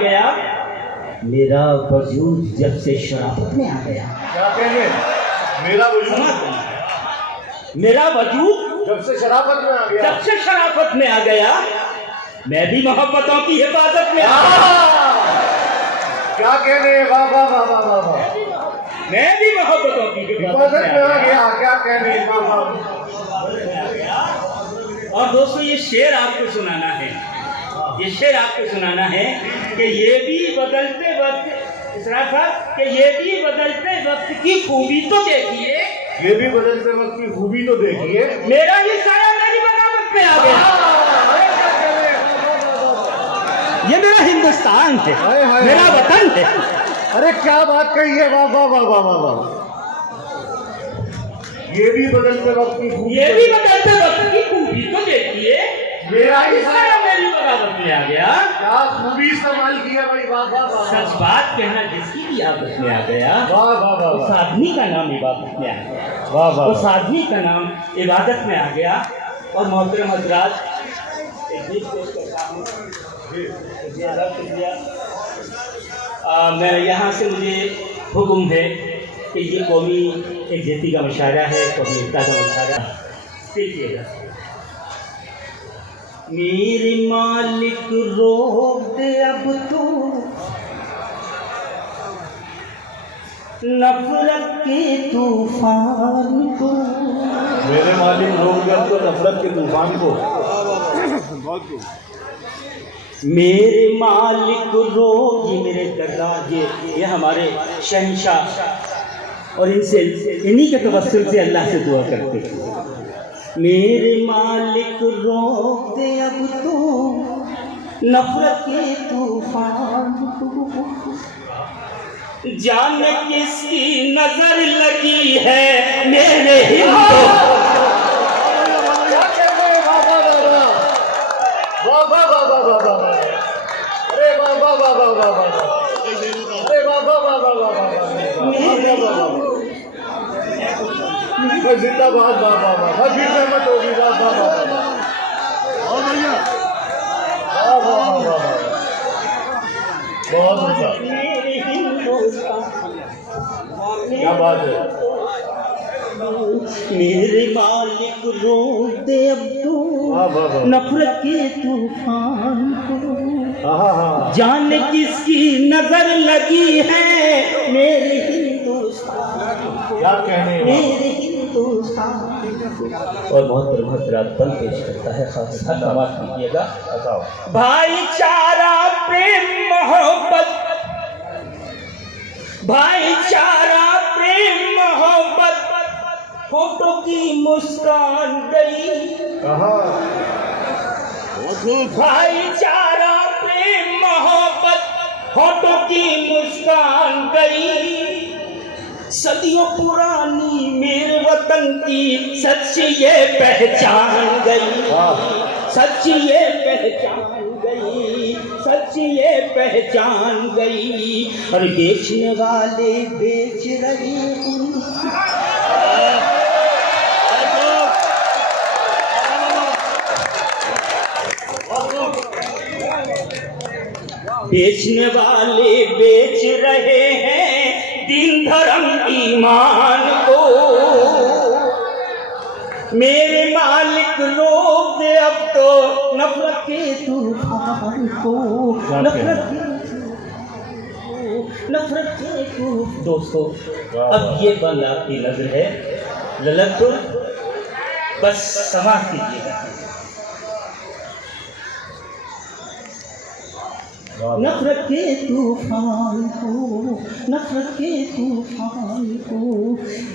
गया, मेरा वजूद जब से शराफत में आ गया। क्या कहेंगे? मेरा वजूद जब से शराफत में आ गया, मैं भी मोहब्बतों की हिफाजत में आ गया। क्या कहने? वाह वाह वाह वाह वाह वाह, मैं भी मोहब्बतों की हिफाजत में आ गया। क्या कहने? वाह वाह। और दोस्तों ये शेर आपको सुनाना है, ये शेर आपको सुनाना है कि ये भी बदलते वक्त इसरार साहब कि ये भी बदलते वक्त की खूबी तो देखिए, ये भी बदलते वक्त की खूबी तो देखिए, मेरा ही साया मेरी बगावत में आ गया। ये मेरा हिंदुस्तान है, हाय, हाय, मेरा हाय। वतन है। अरे क्या बात कही है, वाह वाह वाह वाह वाह वाह। ये भी बदलते वक्त की खूबी, ये भी बदलते वक्त की खूबी तो देखिए, मेरा ही साया मेरी बगावत में आ गया। क्या खूबी इस्तेमाल की है भाई, वाह वाह वाह। सच बात कहना जिसकी भी आदत में आ गया, वाह वाह वाह उस वाह आदमी का नाम इबादत में आ गया, वाह वाह उस आदमी का नाम इबादत में आ गया। और मोहतरम हजरात, एक गीत पेश करता हूँ। मैं यहाँ से मुझे हुक्म है कि ये कौमी एकजहती का मुशायरा है, कौमी एकता का मुशायरा सीखिएगा। मेरे मालिक रोक दे अब तो नफरत के तूफान को, मेरे मालिक रोक दे तो नफरत के तूफान को। मेरे मालिक रोक, ये मेरे दर्राज, ये हमारे शहंशाह, और इनसे इन्हीं के तवस्सुल से अल्लाह से दुआ करते हैं। मेरे मालिक रोक दे अब तो नफरत के तूफान को, जाने किसकी नजर लगी है मेरे हिंदुस्तान। जिंदाबाद, वाह वाह वाह, फिर सहमत होगी, वाह वाह वाह वाह, बहुत बढ़िया, वाह वाह वाह वाह, बहुत अच्छा, क्या बात है। मेरे मालिक रोक दे अब तो नफरत के तूफान को, जाने किसकी नजर लगी है मेरे हिंदुस्तान को, क्या कहने? मेरे हिंदुस्तान। और मोहतरम हजरात बल पेश करता है, खास धन्यवाद कीजिएगा। भाईचारा प्रेम मोहब्बत, भाईचारा प्रेम मोहब्बत, फोटो की मुस्कान गई। भाईचारा प्रेम मोहब्बत, फोटो की मुस्कान गई। सदियों पुरानी मेरे वतन की सच्ची ये पहचान गई, सच्ची ये पहचान गई, सच्ची ये पहचान गई। और बेचने वाले बेच रहे हैं, बेचने वाले बेच रहे हैं दीन धर्म ईमान को। मेरे मालिक रोक दे अब तो नफरत के तूफान को, नफरत के तूफान। दोस्तों अब ये बंद आपकी नजर है, ललतपुर, बस समाप्त कीजिएगा। नफरत के तूफान को, नफरत के तूफान को,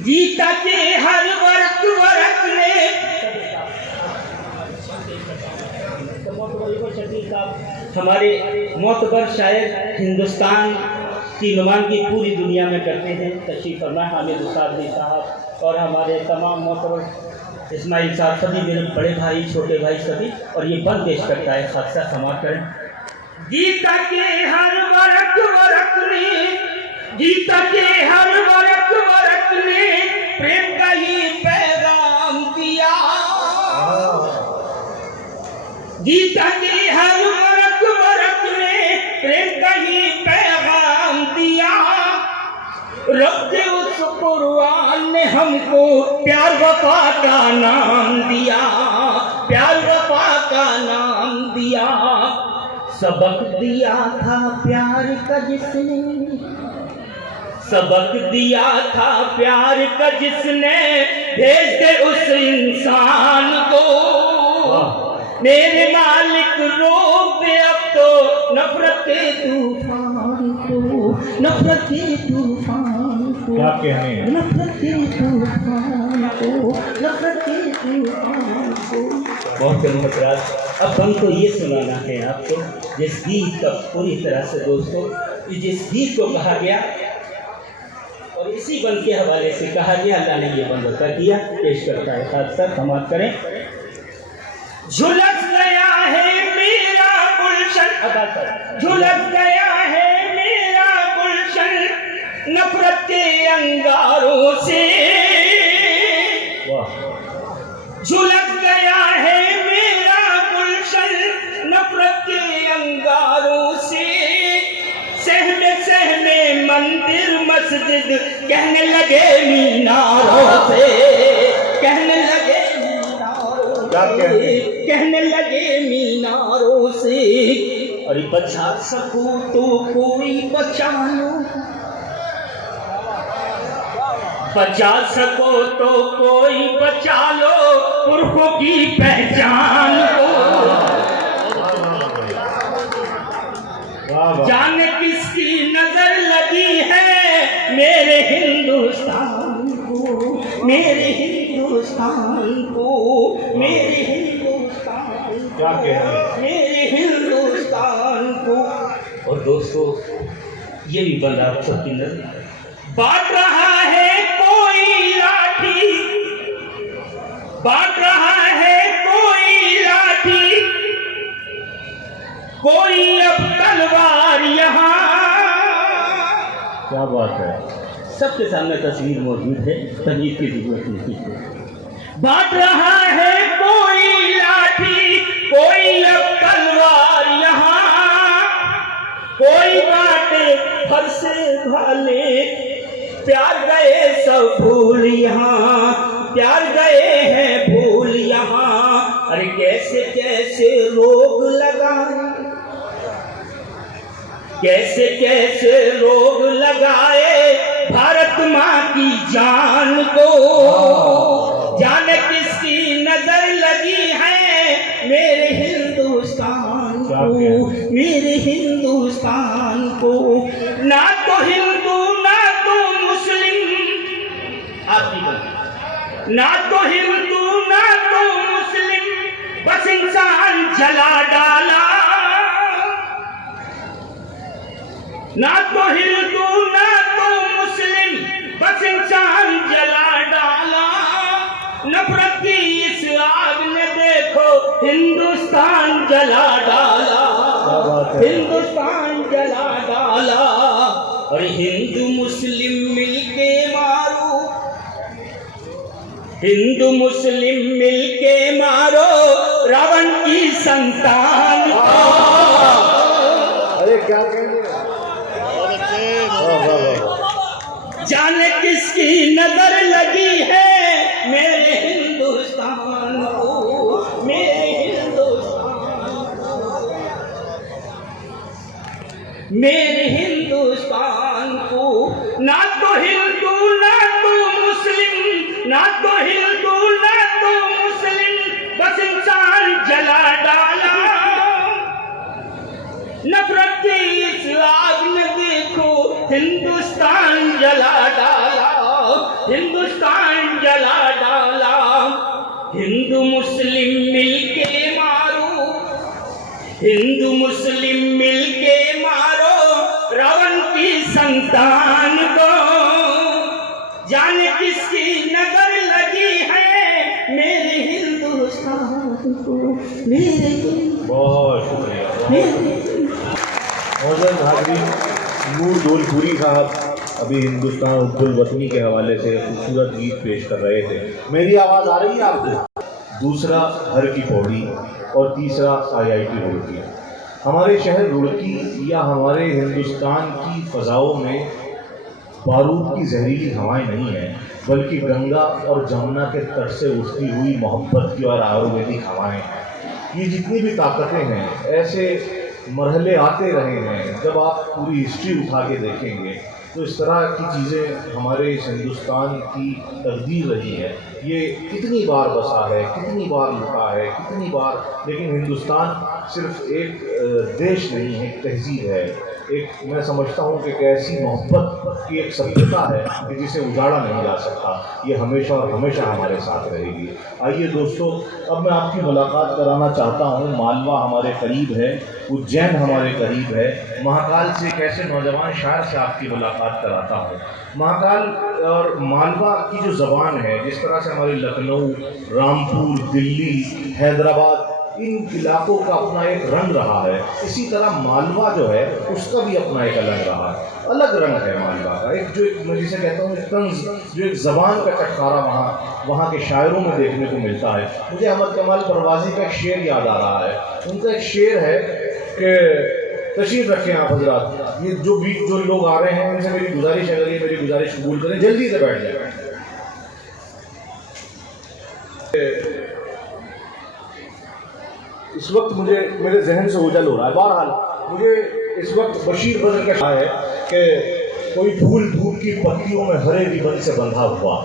गीता के हर वर्ग ने हमारे मोतबर शायर हिंदुस्तान की नुमाइंदगी पूरी दुनिया में करते हैं। तशरीफ फरमा हामिद उस्तादी साहब और हमारे तमाम मोतबर इस्माइल साहब, सभी मेरे बड़े भाई छोटे भाई सभी। और ये बंद पेश करता है, खासा समाप्त करें। गीता के हर वर्ग ने, गीता के हर वर्ग ने प्रेम का ही पैगाम दिया। गीता के हर वर्ग ने प्रेम का रब के उस कुर्बान ने हमको प्यार वफा का नाम दिया, प्यार वफा का नाम दिया। सबक दिया था प्यार का जिसने, सबक दिया था प्यार का जिसने, भेज दे उस इंसान को। मेरे मालिक रोक दे अब तो नफरत के तूफान को, नफरत के तूफान को। क्या कहने हैं? नफरत के तूफान को, नफरत के तूफान को। बहुत मुहतराज, अब हमको ये सुनाना है आपको जिस गीत का पूरी तरह से दोस्तों, जिस गीत को कहा गया और इसी बन के हवाले से कहा गया, अल्लाह ने ये बंद कर दिया, पेश करता है साथ साथ समाप्त करें। झुलस गया है मेरा गुलशन, झुलस गया है मेरा गुलशन नफरत के अंगारों से, झुलस गया है मेरा गुलशन नफरत के अंगारों से। सहमे सहमे मंदिर मस्जिद कहने लगे मीनारों से, कहने लगे मीनारों से, कहने लगे मीनारों से। अरे बचा सको तो कोई बचा लो, बचा सको तो कोई बचा लो पुरखों की पहचान को। जाने किसकी नजर लगी है मेरे हिंदुस्तान को, मेरे हिंदुस्तान को, मेरे हिंदुस्तान को, मेरे हिंदुस्तान को। और दोस्तों ये भी बंदा आप सबकी नजर बांट रहा है कोई लाठी, बांट रहा है कोई लाठी, कोई अब तलवार यहाँ। क्या बात है, सबके सामने तस्वीर मौजूद है, तस्वीर की जरूरत नहीं है। बांट रहा है कोई लाठी, कोई अब तलवार यहाँ, कोई बाटे फर से भाले, प्यार गए सब भूल यहाँ, प्यार गए हैं भूल यहाँ। अरे कैसे कैसे रोग लगाए, कैसे कैसे रोग लगाए भारत माँ की जान को। जाने किसकी नजर लगी है मेरे हिंदुस्तान को, मेरे हिंदुस्तान को। ना तो हिंदू ना तो मुस्लिम, ना तो हिंदू ना तो मुस्लिम, बस इंसान जला डाला। ना तो हिंदू ना तो मुस्लिम, बस इंसान जला डाला। नफरत की इस आग ने देखो हिंदुस्तान जला डाला, हिंदुस्तान जला डाला। और हिंदू मुस्लिम मिलके मारो, हिंदू मुस्लिम मिलके मारो रावण की संतान को। अरे क्या कहने, जाने किसकी नजर लगी है मेरे हिंदुस्तान को, मेरे हिंदुस्तान को, मेरे हिंदुस्तान को। ना तो हिंदू ना तो मुस्लिम, ना तो हिंदू ना तो मुस्लिम, बस इंसान जला डाला। नफरत की इस आग ने देखो हिंदुस्तान जला डाला, हिंदुस्तान जला डाला। हिंदू मुस्लिम मिलके मारो, हिंदू मुस्लिम मिलके मारो रावण की संतान को। जाने किसकी नजर लगी है मेरे हिंदुस्तान को, मेरे। बहुत शुक्रिया। मौजूद हाज़रीन, नूर दौलपुरी साहब अभी हिंदुस्तान उद्दुल वतनी के हवाले से खूबसूरत गीत पेश कर रहे थे। मेरी आवाज़ आ रही है आपको? दूसरा हर की पौड़ी और तीसरा IIT रुड़की। हमारे शहर रुड़की या हमारे हिंदुस्तान की फ़ज़ाओं में बारूद की जहरीली हवाएं नहीं हैं, बल्कि गंगा और जमुना के तट से उठती हुई मोहब्बत की और आयुर्वेदिक हवाएं हैं। ये जितनी भी ताकतें हैं, ऐसे मरहले आते रहे हैं। जब आप पूरी हिस्ट्री उठा के देखेंगे तो इस तरह की चीज़ें हमारे इस हिंदुस्तान की तकदीर रही है। ये कितनी बार बसा है, कितनी बार लुटा है, कितनी बार, लेकिन हिंदुस्तान सिर्फ एक देश नहीं है, एक तहजीब है। एक मैं समझता हूँ कि एक ऐसी मोहब्बत की एक सभ्यता है कि जिसे उजाड़ा नहीं जा सकता। ये हमेशा और हमेशा हमारे साथ रहेगी। आइए दोस्तों, अब मैं आपकी मुलाकात कराना चाहता हूँ। मालवा हमारे करीब है, उज्जैन हमारे करीब है। महाकाल से एक ऐसे नौजवान शायर से आपकी मुलाकात कराता हूँ। महाकाल और मालवा की जो ज़बान है, जिस तरह से हमारे लखनऊ, रामपुर, दिल्ली, हैदराबाद, इन इलाकों का अपना एक रंग रहा है, इसी तरह मालवा जो है उसका भी अपना एक अलग रहा है, अलग रंग है मालवा का। एक जो मैं जिसे कहता हूँ तंज, जो एक ज़बान का चटकारा वहाँ के शायरों में देखने को मिलता है। मुझे अहमद कमाल परवाज़ी का एक शेर याद आ रहा है। उनका एक शेर है कि तशरीफ़ रखें आप हजरात, ये जो लोग आ रहे हैं इनसे मेरी गुजारिश है, अगर ये मेरी गुजारिश कबूल करें, जल्दी से बैठ जाए। इस वक्त मुझे मेरे जहन से ओझल हो रहा है। बहरहाल मुझे इस वक्त बशीर बद्र का है कि कोई फूल धूप की पत्तियों में हरे रिबन से बंधा हुआ,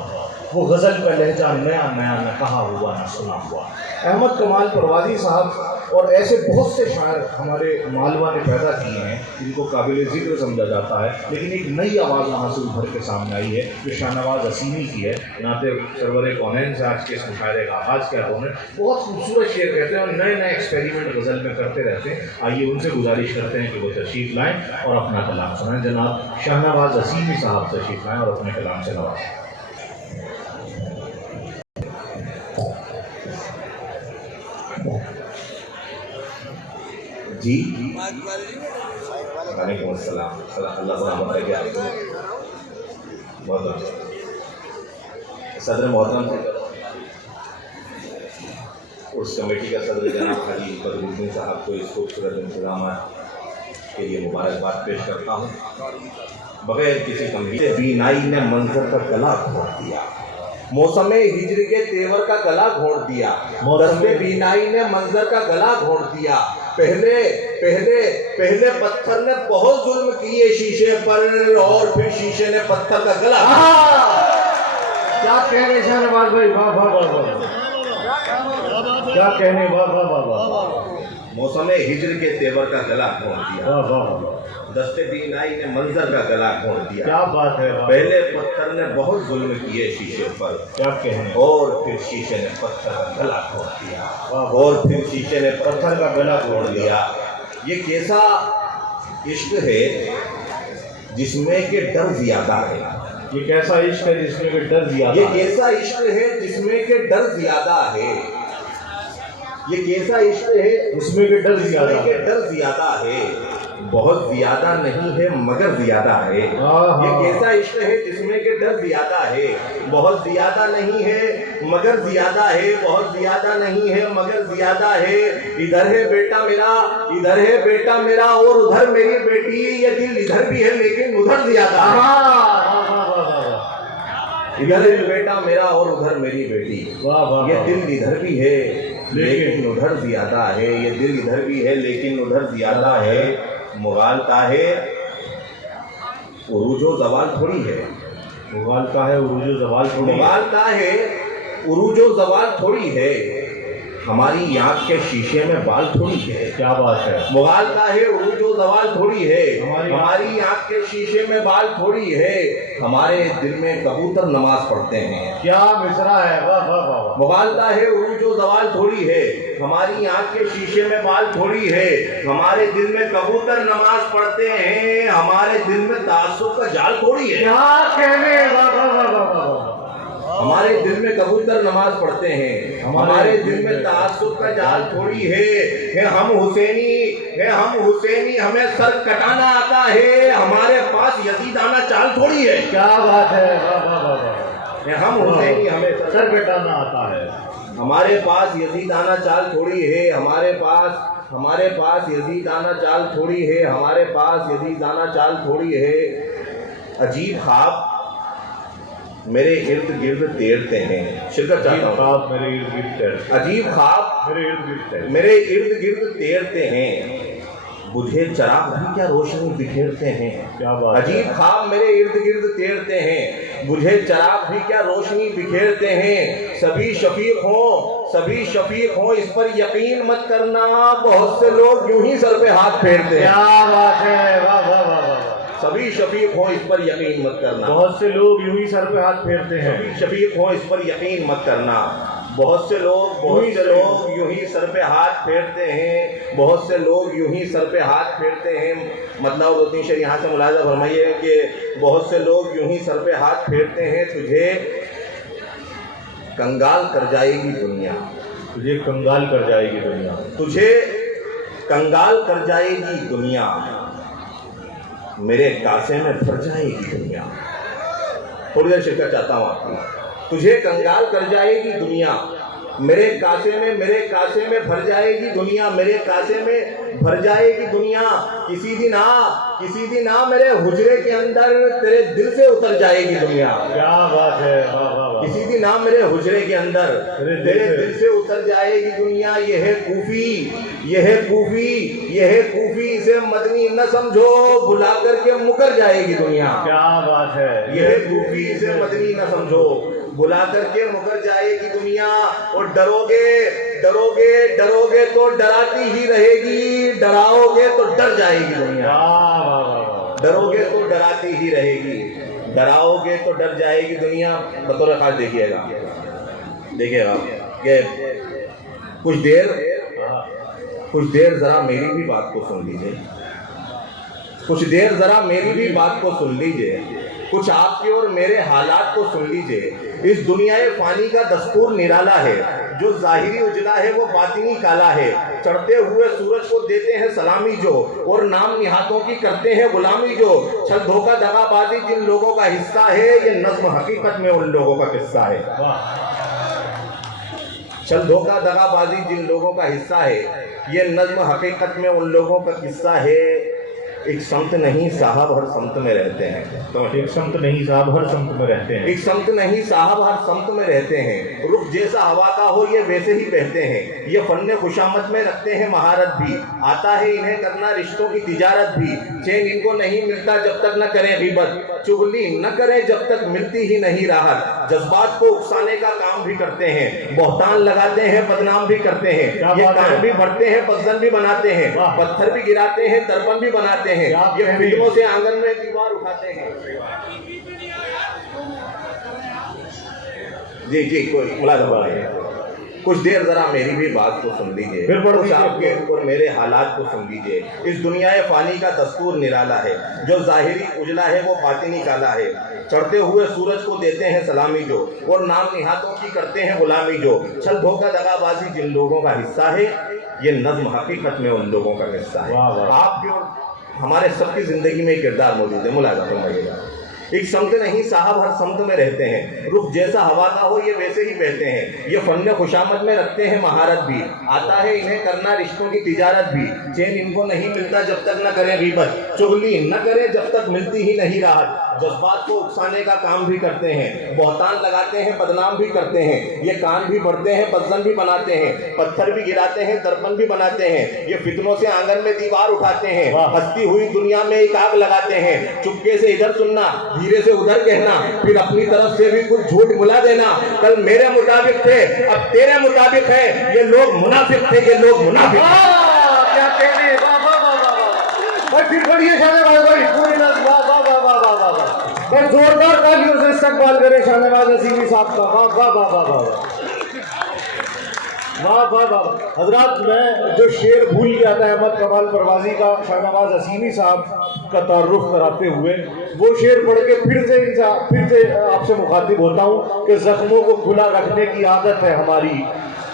वो गज़ल का लहजा नया नया न कहा हुआ न सुना हुआ। अहमद कमाल परवाज़ी साहब और ऐसे बहुत से शायर हमारे मालवा ने पैदा किए हैं जिनको काबिल ज़िक्र समझा जाता है, लेकिन एक नई आवाज़ वहाँ से उभर के सामने आई है जो शाहनवाज़ असीमी की है। नाते सरवर कौनैन से आज के इस मुशायरे का आगाज़ किया उन्होंने। बहुत खूबसूरत शेर कहते हैं और नए नए एक्सपेरिमेंट गज़ल में करते रहते हैं। आइए उनसे गुजारिश करते हैं कि वो तशरीफ़ लाएँ और अपना कलाम सुनाएँ। जनाब शाहनवाज़ असीमी साहब तशरीफ़ लाएँ और अपने कलाम से नवाज़ें। जी वालेकुम अस्सलाम, अल्लाह सलामत रखे आपको। बहुत अच्छा सदर मोहतरम थे उस कमेटी का सदर जनाब हाजी बदरुद्दीन साहब को इस खूबसूरत इंतजाम के लिए मुबारकबाद पेश करता हूँ। बगैर किसी कमी बीनाई ने मंजर का गला घोट दिया, मौसम हिजर के तेवर का गला घोट दिया, मौसम बीनाई ने मंजर का गला घोट दिया। पहले पहले पहले पत्थर ने बहुत जुल्म किए शीशे पर और फिर शीशे ने पत्थर का गला। क्या कहने शाहनवाज भाई, वाह वाह वाह वाह, क्या कहने, वाह वाह वाह वाह। मौसम हिजर के तेवर का गला घोट दिया, वाह वाह। दस्ते बीनाई ने मंजर का गला घोट दिया, क्या बात है। पहले पत्थर ने बहुत जुल्म किए शीशे पर, क्या कहने, और फिर शीशे ने पत्थर का गला घोट दिया, और फिर शीशे ने पत्थर का गला घोट दिया। ये कैसा इश्क है जिसमें के डर ज्यादा है, ये कैसा इश्क है जिसमें के डर ज्यादा, ये कैसा इश्क है जिसमें के डर ज्यादा है, ये कैसा इश्क है जिसमें के डर ज्यादा है, बहुत ज्यादा नहीं है मगर ज्यादा है। ये कैसा इश्क है जिसमें के डर ज्यादा है, बहुत ज्यादा नहीं है मगर ज्यादा है, बहुत ज्यादा नहीं है मगर ज्यादा है। इधर है बेटा मेरा, इधर है बेटा मेरा और उधर मेरी बेटी, ये दिल इधर भी है लेकिन उधर ज्यादा है। इधर है बेटा मेरा और उधर मेरी बेटी, ये दिल इधर भी है लेकिन उधर ज्यादा है, ये दिल इधर भी है लेकिन उधर ज्यादा है। मुगालता है उरूजो जवाल थोड़ी है, मुगालता है उरूजो जवाल थोड़ी, मुगालता है उरूजो जवाल थोड़ी है, हमारी आँख के शीशे में बाल थोड़ी है। क्या बात है। मुगालता है उरूजो जवाल थोड़ी है, हमारी आँख के शीशे में बाल थोड़ी है, हमारे दिल में कबूतर नमाज पढ़ते हैं। क्या मिसरा है, वाह वाह वाह। मुगालता है उरूजो जवाल थोड़ी है, हमारी आँख के शीशे में बाल थोड़ी है, हमारे दिल में कबूतर नमाज पढ़ते हैं, हमारे दिल में तासुब का जाल थोड़ी है। क्या कहने, वाह वाह वाह वाह। हमारे दिल में कबूतर नमाज पढ़ते हैं, हमारे दिल में तासुब का जाल थोड़ी है हम हुसैनी है, हम हुसैनी हमें सर कटाना आता है, हमारे पास यजीदाना चाल थोड़ी है। क्या बात है, वाह वाह वाह। हम हुसैनी हमें सर कटाना आता है, हमारे पास यजीदाना चाल थोड़ी है, हमारे पास यजीदाना चाल थोड़ी है, हमारे पास यजीदाना चाल थोड़ी है। अजीब ख्वाब मेरे इर्द गिर्द तैरते हैं। शिरकत चाहता हूँ। ख्वाब मेरे इर्द गिर्द तैरते हैं। अजीब ख्वाब मेरे इर्द गिर्द तैरते हैं। मेरे इर्द गिर्द तैरते हैं, बुझे चराग भी क्या रोशनी बिखेरते हैं। क्या बात है। अजीब ख्वाब मेरे इर्द गिर्द तैरते हैं, बुझे चराग भी क्या रोशनी बिखेरते हैं। सभी शफीक हों इस पर यकीन मत करना, बहुत से लोग यूं ही सर पे हाथ फेरते हैं। क्या बात है, वाह वाह वाह वाह। सभी शफीक हों इस पर यकीन मत करना, बहुत से लोग यूं ही सर पे हाथ फेरते हैं। सभी शफीक हों इस पर यकीन मत करना, बहुत से लोग यूं ही सर पे हाथ फेरते हैं, बहुत से लोग यूं ही सर पे हाथ फेरते हैं। मतलब 2-3 शेर यहाँ से मुलाजा फरमाइए कि बहुत से लोग यूं ही सर पे हाथ फेरते हैं, तुझे कंगाल कर जाएगी दुनिया, तुझे कंगाल कर जाएगी दुनिया, तुझे कंगाल कर जाएगी दुनिया, मेरे कासे में भर जाएगी दुनिया। थोड़ी देर शिरकत चाहता हूँ आपकी। तुझे कंगाल कर जाएगी दुनिया, मेरे कासे में भर जाएगी दुनिया, मेरे कासे में भर जाएगी दुनिया। किसी दिन आ मेरे हुजरे के अंदर तेरे दिल से उतर जाएगी दुनिया। क्या बात है, वाह वाह वाह। किसी दिन आ मेरे हुजरे के अंदर तेरे दिल से उतर जाएगी दुनिया। यह है कूफी, इसे मदनी न समझो, बुला करके मुकर जाएगी दुनिया। क्या बात है। यह है कूफी, इसे मदनी न समझो, बुला करके मुकर जाएगी दुनिया। और डरोगे तो डराती ही रहेगी, डराओगे तो डर जाएगी दुनिया। डरोगे तो डराती ही रहेगी, डराओगे तो डर जाएगी दुनिया। बतौर खास देखिएगा कि कुछ देर जरा मेरी भी बात को सुन लीजिए, कुछ देर जरा मेरी भी बात को सुन लीजिए, कुछ आपके और मेरे हालात को सुन लीजिए। इस दुनियाए फानी का दस्तूर निराला है, जो जाहिरी उजला है वो बातिनी काला है। चढ़ते हुए सूरज को देते हैं सलामी जो, और नाम निहातों की करते हैं गुलामी जो। छल धोखा दगाबाजी जिन लोगों का हिस्सा है, ये नज्म हकीकत में उन लोगों का किस्सा है। छल धोखा दगाबाजी जिन लोगों का हिस्सा है, ये नज्म हकीकत में उन लोगों का किस्सा है। एक समत नहीं साहब हर समत में रहते हैं, तो एक समत नहीं साहब हर समत में रहते हैं, एक समत नहीं साहब हर समत में रहते हैं। रुख जैसा हवा का हो ये वैसे ही बहते हैं, ये फन्ने खुशामत में रखते हैं महारत भी। आता है इन्हें करना रिश्तों की तिजारत भी, चैन इनको नहीं मिलता जब तक न करें गिबत, चुगली न करें जब तक मिलती ही नहीं राहत। जज्बात को उकसाने का काम भी करते हैं, बहतान लगाते हैं बदनाम भी करते हैं, ये कान भी भरते हैं पसंद भी बनाते हैं, पत्थर भी गिराते हैं दर्पण भी बनाते हैं, ये फिल्मों से आंगन में दीवार उठाते हैं। जी कोई मुलाज़ा है। कुछ देर जरा मेरी भी बात को सुन लीजिए, कुछ आपके और मेरे हालात को सुन लीजिए। इस दुनियाए फानी का दस्तूर निराला है, जो जाहिरी उजला है वो बातिनी काला है। चढ़ते हुए सूरज को देते हैं सलामी जो, और नाम निहातों की करते हैं गुलामी जो। छल धोखा दगाबाजी जिन लोगों का हिस्सा है, ये नज्म हकीकत में उन लोगों का हिस्सा है। आपके और हमारे सबकी जिंदगी में किरदार मौजूद है। मुलाज़ा फरमाइएगा। एक समत नहीं साहब हर समत में रहते हैं, रुख जैसा हवा का हो ये वैसे ही बहते हैं, ये फन्ने खुशामद में रखते हैं महारत भी। आता है इन्हें करना रिश्तों की तिजारत भी, चैन इनको नहीं मिलता जब तक न करें गिबत, चुगली न करें जब तक मिलती ही नहीं राहत। जज्बात को उकसाने का काम भी करते हैं, बहतान लगाते हैं बदनाम भी करते हैं, ये कान भी भरते हैं पसंद भी बनाते हैं, पत्थर भी गिराते हैं दर्पण भी बनाते हैं, ये फितनों से आंगन में दीवार उठाते हैं, हंसती हुई दुनिया में एक आग लगाते हैं। चुपके से इधर सुनना धीरे से उधर कहना, फिर अपनी तरफ से भी कुछ झूठ बुला देना। कल मेरे मुताबिक थे अब तेरे मुताबिक है, ये लोग मुनाफिक थे, ये लोग मुनाफिक। क्या कहने, वाह वाह वाह वाह। भाई फिर बढ़िए शाहनवाज भाई, पूरी वाह वाह वाह वाह वाह वाह वाह। और जोरदार तालियों से इस्तकबाल करें शाहनवाज असीमी साहब का। वाह वाह वाह वाह वाह वाह वाह वाह। हजरात मैं जो शेर भूल गया था अहमद कमाल परवाजी का शाहनवाज असीमी साहब का तारुफ कराते हुए, वो शेर पढ़ के फिर से आपसे मुखातिब होता हूँ कि जख्मों को खुला रखने की आदत है हमारी,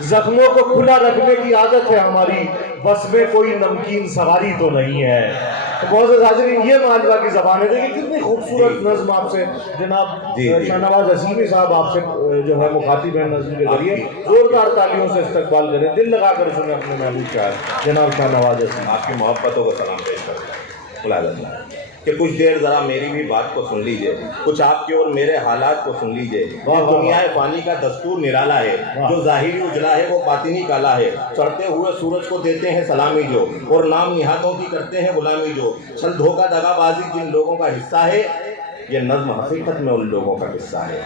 जख्मों को खुला रखने की आदत है हमारी, बस में कोई नमकीन सवारी तो नहीं है। तो बहुत से हाज़रीन ये मालवा की ज़बान है। देखिए कितनी खूबसूरत नज़्म आपसे जनाब शाहनवाज असीमी साहब आपसे जो है मुखातिब है नज़्म के जरिए। जोरदार तालियों से इस्तकबाल करें, दिल लगा कर सुने अपने महबूब शायर जनाब शाहनवाज असीमी। आपकी मोहब्बतों को सलाम पेश करें। कि कुछ देर ज़रा मेरी भी बात को सुन लीजिए, कुछ आपके और मेरे हालात को सुन लीजिए। ये दुनिया फ़ानी का दस्तूर निराला है, जो ज़ाहिरी उजला है वो बातिनी काला है। चढ़ते हुए सूरज को देते हैं सलामी जो, और नाम निहातों की करते हैं गुलामी जो। छल धोखा दगाबाजी जिन लोगों का हिस्सा है, ये नज़्म हकीकत में उन लोगों का किस्सा है।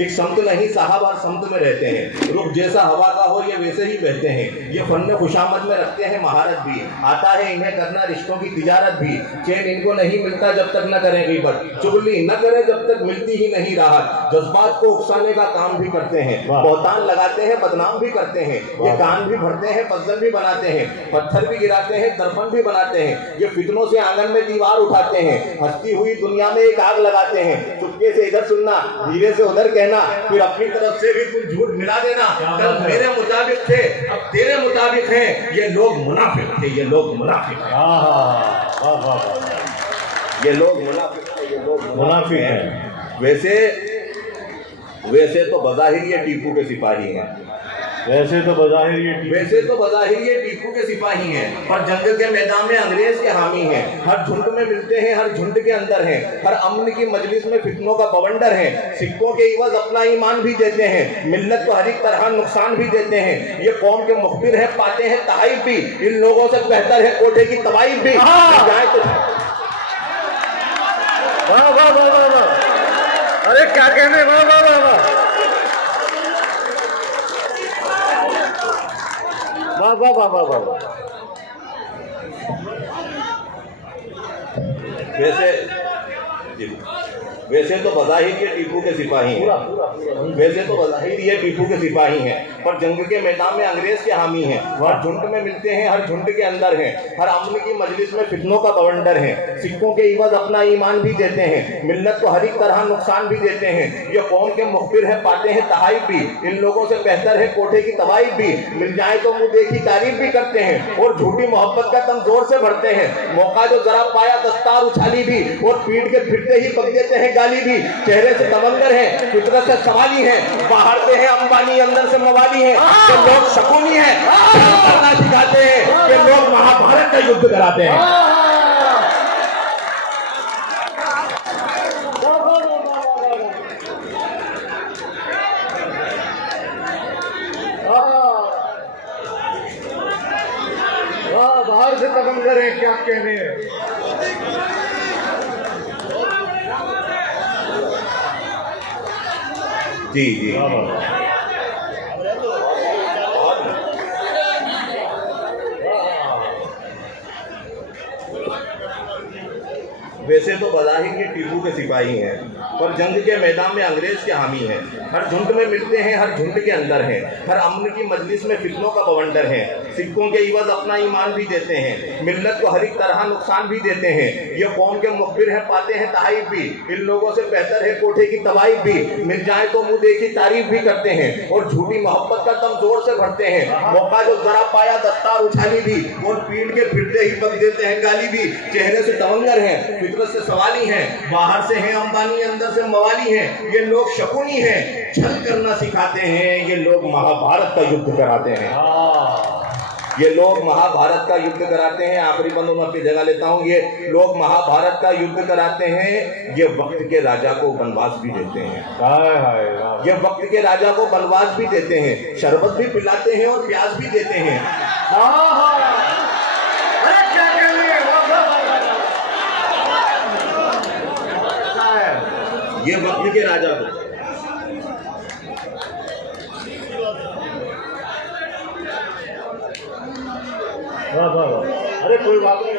एक समत नहीं साहब और समत में रहते हैं, रुख जैसा हवा का हो ये वैसे ही बहते हैं। ये फन खुशामद में रखते हैं महारत भी, आता है इन्हें करना रिश्तों की तिजारत भी। चैन इनको नहीं मिलता जब तक न करें ग़ीबत, चुगली न करें जब तक मिलती ही नहीं राहत। जज्बात को उकसाने का काम भी करते हैं, बहतान लगाते हैं, बदनाम भी करते हैं। ये कान भी भरते हैं, पजल भी बनाते हैं, पत्थर भी गिराते हैं, दर्पण भी बनाते हैं। ये फितनों से आंगन में दीवार उठाते हैं, हंसती हुई दुनिया में एक आग लगाते हैं। चुपके से इधर सुनना, धीरे से उधर कहना, फिर अपनी तरफ से भी कुछ झूठ मिला देना। कल मेरे मुताबिक थे, अब तेरे मुताबिक हैं। ये लोग मुनाफिक थे, ये लोग मुनाफिक हैं। ये लोग मुनाफिक थे, ये लोग मुनाफिक हैं। वैसे तो बज़ाहिर ये टीपू के सिपाही हैं, वैसे तो बज़ाहिर ये टीपू के सिपाही हैं, पर जंग के मैदान में अंग्रेज के हामी हैं। हर झुंड में मिलते हैं, हर झुंड के अंदर हैं। हर अमन की मजलिस में फितनों का बवंडर है। सिक्कों के इवज अपना ईमान भी देते हैं, मिल्लत को हर एक तरह नुकसान भी देते हैं। ये कौम के मुखबिर है, पाते हैं तहाइफ भी, इन लोगों से बेहतर है कोठे की तवाइफ भी। जाए तो वाह वाह वाह वाह वाह, अरे क्या कहने, वाह वाह वाह वाह वाह वाह वाह वाह। वैसे तो बज़ाहिर ये टीपू के सिपाही हैं, वैसे तो बज़ाहिर ये टीपू के सिपाही हैं, पर जंग के मैदान में अंग्रेज के हामी हैं। हर झुंड में मिलते हैं, हर झुंड के अंदर हैं। हर अमन की मजलिस में फितनों का बवंडर है। सिक्कों के इवज अपना ईमान भी देते हैं, मिल्लत को हर एक तरह नुकसान भी देते हैं। ये कौम के मुखबिर है, पाते हैं तहाइफ भी, इन लोगों से बेहतर है कोठे की तवाइफ भी। मिल जाए तो मुँह देखी तारीफ भी करते हैं, और झूठी मोहब्बत का दम जोर से भरते हैं। मौका जो जरा पाया दस्तार उछाली भी, और पीट के फिरते ही पक देते हैं गाली भी। चेहरे से तमंगर है, फितरत से सवाली है, बाहर से है अंबानी, अंदर से मवाली है। ये लोग शकुनी है, करना सिखाते हैं। ये लोग महाभारत का युद्ध कराते हैं। बाहर से तमंगर है, क्या कहने हैं। जी जी वैसे तो बज़ाहिर ये टीपू के सिपाही हैं, पर जंग के मैदान में अंग्रेज के हामी हैं। हर झुंड में मिलते हैं, हर झुंड के अंदर हैं। हर अमन की मजलिस में फितनों का बवंडर है। सिक्कों के इवज अपना ईमान भी देते हैं, मिल्लत को हर एक तरह नुकसान भी देते हैं। ये कौम के मुखबिर हैं, पाते हैं तहाइफ भी, इन लोगों से बेहतर है कोठे की तवाइफ भी। मिल जाए तो मुँह देखी तारीफ भी करते हैं, और झूठी मोहब्बत का दम जोर से भरते हैं। मौका जो जरा पाया दस्तार उछाली भी, और पीट के फिरते ही पक देते हैं गाली भी। चेहरे से तमंगर हैं, फितरत से सवाली हैं, बाहर से हैं अंबानी, अंदर से मवाली हैं। ये लोग शकुनी हैं, छल करना सिखाते हैं। ये लोग महाभारत का युद्ध कराते हैं। ये लोग महाभारत का युद्ध कराते हैं। आखिरी बंदों में अपनी जगह लेता हूँ। ये लोग महाभारत का युद्ध कराते हैं। ये वक्त के राजा को वनवास भी देते हैं। ये वक्त के राजा को वनवास भी देते हैं। शरबत भी पिलाते हैं और प्याज भी देते हैं। ये वक्त के राजा को अरे कोई बात नहीं,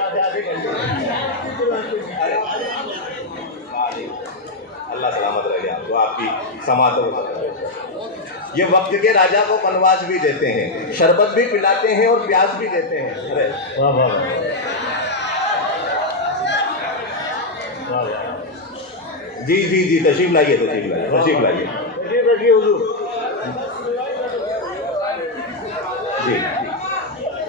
अल्लाह सलामत रह गया तो आपकी समात हो। ये वक्त के राजा को वनवास भी देते हैं, शरबत भी पिलाते हैं और प्याज भी देते हैं। अरे वाह वाह, जी जी जी, तशरीफ लाइए, तशरीफ लाइए जी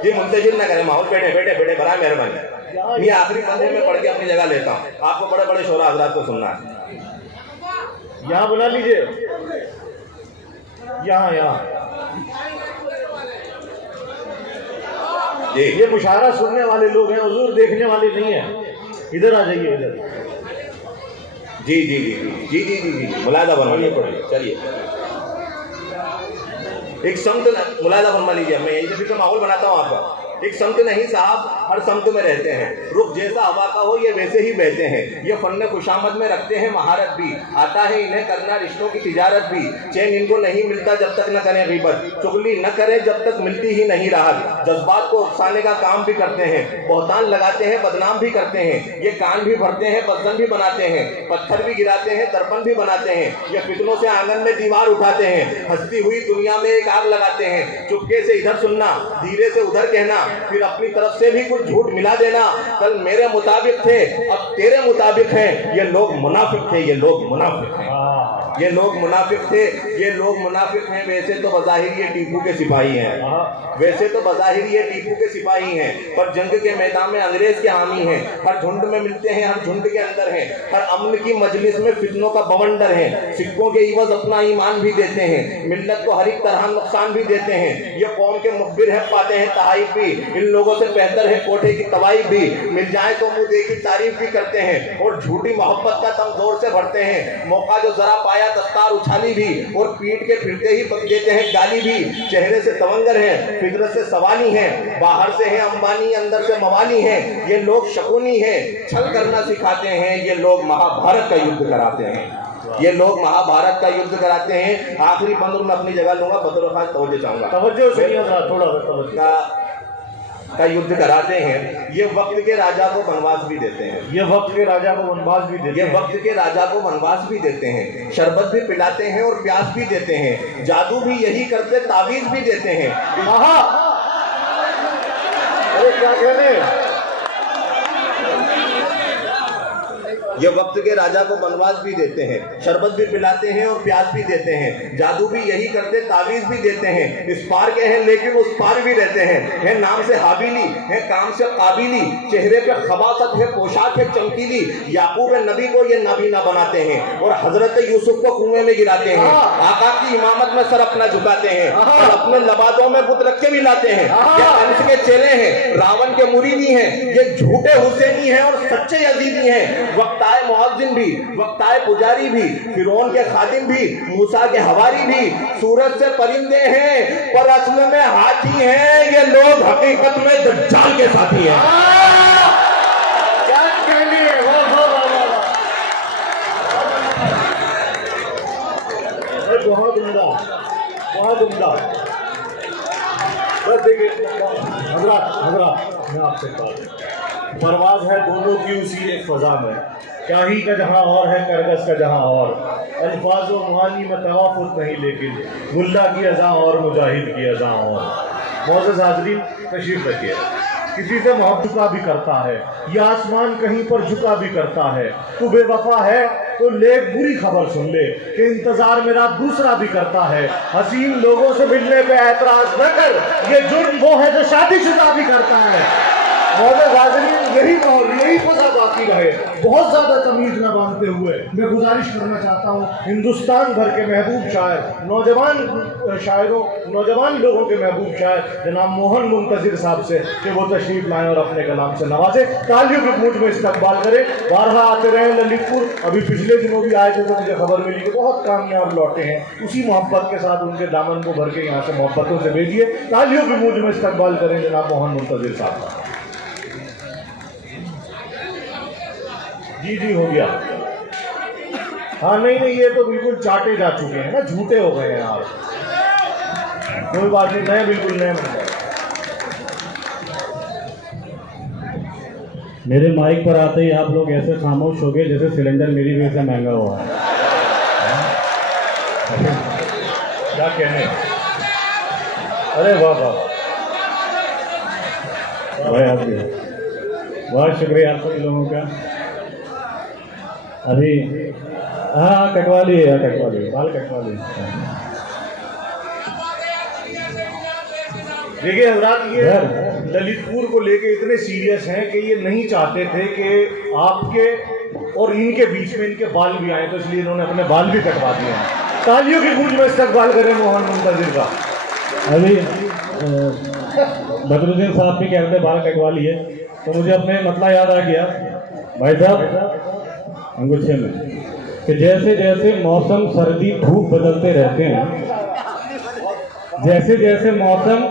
जी। मुंतजिर ना करें, माहौल बैठे बड़ा मेहरबानी। ये आखिरी बंदे में पढ़ के अपनी जगह लेता हूँ। आपको बड़े बड़े शोरा हजरात को सुनना है। यहाँ बुला लीजिए, यहाँ जी। ये मुशायरा सुनने वाले लोग हैं, हुजूर देखने वाले नहीं है। इधर आ जाइए इधर। जी जी जी जी जी जी जी जी मुलायदा बनवाइए, चलिए एक समत मुलायदा बनवा लीजिए। मैं यही से फिर माहौल बनाता हूँ आपका। एक समत नहीं साहब, हर समत में रहते हैं। रुख जैसा हवा का हो ये वैसे ही बहते हैं। ये फन खुशामद में रखते हैं महारत भी। आता है इन्हें करना रिश्तों की तिजारत भी। चैन इनको नहीं मिलता जब तक न करें ग़ीबत। चुगली न करें जब तक मिलती ही नहीं राहत। जज्बात को उकसाने का काम भी करते हैं। बहतान लगाते हैं, बदनाम भी करते हैं। ये कान भी भरते हैं, बदन भी बनाते हैं। पत्थर भी गिराते हैं, दर्पण भी बनाते हैं। ये फितनों से आंगन में दीवार उठाते हैं। हंसती हुई दुनिया में एक आग लगाते हैं। चुपके से इधर सुनना, धीरे से उधर कहना, फिर अपनी तरफ से भी कुछ झूठ मिला देना। कल मेरे मुताबिक थे, अब तेरे मुताबिक हैं। ये लोग मुनाफिक थे, ये लोग मुनाफिक हैं, ये लोग मुनाफिक थे, ये लोग मुनाफिक हैं। वैसे तो बज़ाहिर ये टीपू के सिपाही हैं, वैसे तो बज़ाहिर ये टीपू के सिपाही हैं, पर जंग के मैदान में अंग्रेज के हामी हैं। हर झुंड में मिलते हैं, हर झुंड के अंदर हैं। हर अमन की मजलिस में फितनों का बवंडर है। सिक्कों के इवज अपना ईमान भी देते हैं। मिल्लत को हर एक तरह नुकसान भी देते हैं। ये कौम के मुखबिर है, पाते हैं तहाइफ भी। इन लोगों से बेहतर है कोठे की तवाइफ भी। मिल जाए तो मुंह देखी तारीफ भी करते हैं और झूठी मोहब्बत का दम जोर से भरते हैं। मौका जो जरा पाया दस्तार उछाली भी और पीट के फिरते ही पक देते हैं गाली भी। चेहरे से तवंगर हैं, फितरत से सवाली हैं। बाहर से हैं अंबानी, अंदर से मवाली हैं। ये लोग शकुनी हैं, छल करना सिखाते हैं। ये लोग महाभारत का युद्ध कराते हैं। ये लोग महाभारत का युद्ध कराते हैं। आखिरी 15 में अपनी जगह लूंगा, बतौर खास तवज्जो चाहूंगा। तवज्जो सुनिए थोड़ा तवज्जो का युद्ध कराते हैं। ये वक्त के राजा को वनवास भी देते हैं। ये वक्त के राजा को वनवास भी देते हैं। ये वक्त के राजा को वनवास भी देते हैं। शरबत भी पिलाते हैं और प्यास भी देते हैं। जादू भी यही करते, तावीज भी देते हैं। अरे क्या कहने, ये वक्त के राजा को वनवास भी देते हैं। शरबत भी पिलाते हैं और प्यास भी देते हैं। जादू भी यही करते, तावीज भी देते हैं। इस पार के हैं लेकिन उस पार भी रहते हैं। है नाम से हाबिली, है काम से काबिली। चेहरे पे खबासत है, पोशाक है चमकीली। याकूब नबी को ये नबीना बनाते हैं और हजरत यूसुफ को कुएं में गिराते हैं। आका की इमामत में सर अपना झुकाते हैं और अपने लबादों में बुत रख के भी लाते हैं। ये कंस के चेले हैं, रावण के मुरीदी हैं। ये झूठे हुसैनी हैं और सच्चे यजीदी हैं। वक्त आए मुअज्जिन भी, वक्त आए पुजारी भी, फिरौन के खादिम भी, मूसा के हवारी भी। सूरज से परिंदे हैं पर असल में हाथी हैं। ये लोग हकीकत में दज्जाल के साथी हैं। क्या कहने, बहुत उम्दा, बहुत उम्दा। बस देखिए हजरात मैं आपसे परवाज है दोनों की उसी एक फजा में। शाही का जहाँ और है, करगस का जहाँ और। अल्फाज व मुहानी में तवाफुत नहीं, लेकिन गुल्ला की अज़ा और, मुजाहिद की अज़ा और। मौजूद हाज़रीन तशरीफ़ रखिए। किसी से मोहब्बत झुका भी करता है, या आसमान कहीं पर झुका भी करता है। तू बेवफा है तो लेक बुरी खबर सुन ले कि इंतजार मेरा दूसरा भी करता है। हसीन लोगों से मिलने पे एतराज न कर, ये जुर्म वो है जो शादीशुदा भी करता है। यही फसा बाकी रहे। बहुत ज़्यादा तमीज़ न बांधते हुए मैं गुजारिश करना चाहता हूँ हिंदुस्तान भर के महबूब शायर, नौजवान शायरों, नौजवान लोगों के महबूब शायर जनाब मोहन मुंतज़िर साहब से कि वो तशरीफ़ लाएँ और अपने कलाम से नवाजे, तालियों के गूंज में इस्तकबाल करें। बारहा आते रहे ललितपुर, अभी पिछले दिनों भी आए थे तो मुझे खबर मिली कि बहुत कामयाब लौटे हैं। उसी मोहब्बत के साथ उनके दामन को भर के यहाँ से मोहब्बतों से भेजिए। तालियों के गूंज में इस्तकबाल करें जनाब मोहन मुंतज़िर साहब का। जी जी हो गया। हाँ नहीं ये तो बिल्कुल चाटे जा चुके हैं ना, झूठे हो गए हैं आप। कोई बात नहीं, नए बिल्कुल नए बन गए। मेरे माइक पर आते ही आप लोग ऐसे खामोश हो गए जैसे सिलेंडर मेरी वजह से महंगा हुआ है। क्या कहने, अरे वाह वाह भाई आपके बहुत शुक्रिया आप सभी लोगों का। अभी हाँ कटवा लिए, बाल कटवा लिए। देखिए हजरात, ये ललितपुर को लेके इतने सीरियस हैं कि ये नहीं चाहते थे कि आपके और इनके बीच में इनके बाल भी आए, तो इसलिए इन्होंने अपने बाल भी कटवा दिए हैं। तालियों की गूंज में इस्तकबाल करें मोहन मुंतज़िर का। अभी बदरुद्दीन साहब भी कहते बाल कटवा लिए तो मुझे अपने मतलब याद आ गया भाई साहब अंगूठे में कि जैसे जैसे मौसम सर्दी धूप बदलते रहते हैं, जैसे जैसे मौसम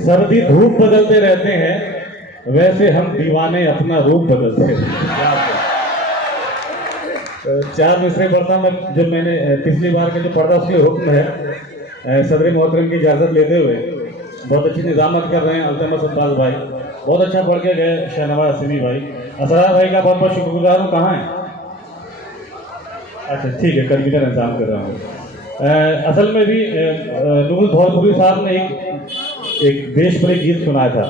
सर्दी धूप बदलते रहते हैं, वैसे हम दीवाने अपना रूप बदलते हैं। चार मिसरे पढ़ता मैं, जो मैंने पिछली बार का जो पढ़ा उसके हुक्म है सदर मोहतरम की इजाज़त लेते हुए। बहुत अच्छी निज़ामत कर रहे हैं अल्तमस अब्बास भाई, बहुत अच्छा पढ़ के गए शहनवाज हसीमी भाई। असरार भाई का बहुत बहुत शुक्रगुजार हूँ। कहाँ है? अच्छा ठीक है, कंप्यूटर इंतजाम कर रहा हूँ। असल में भी नूरुल भौलपुरी साहब ने एक देश पर एक गीत सुनाया था,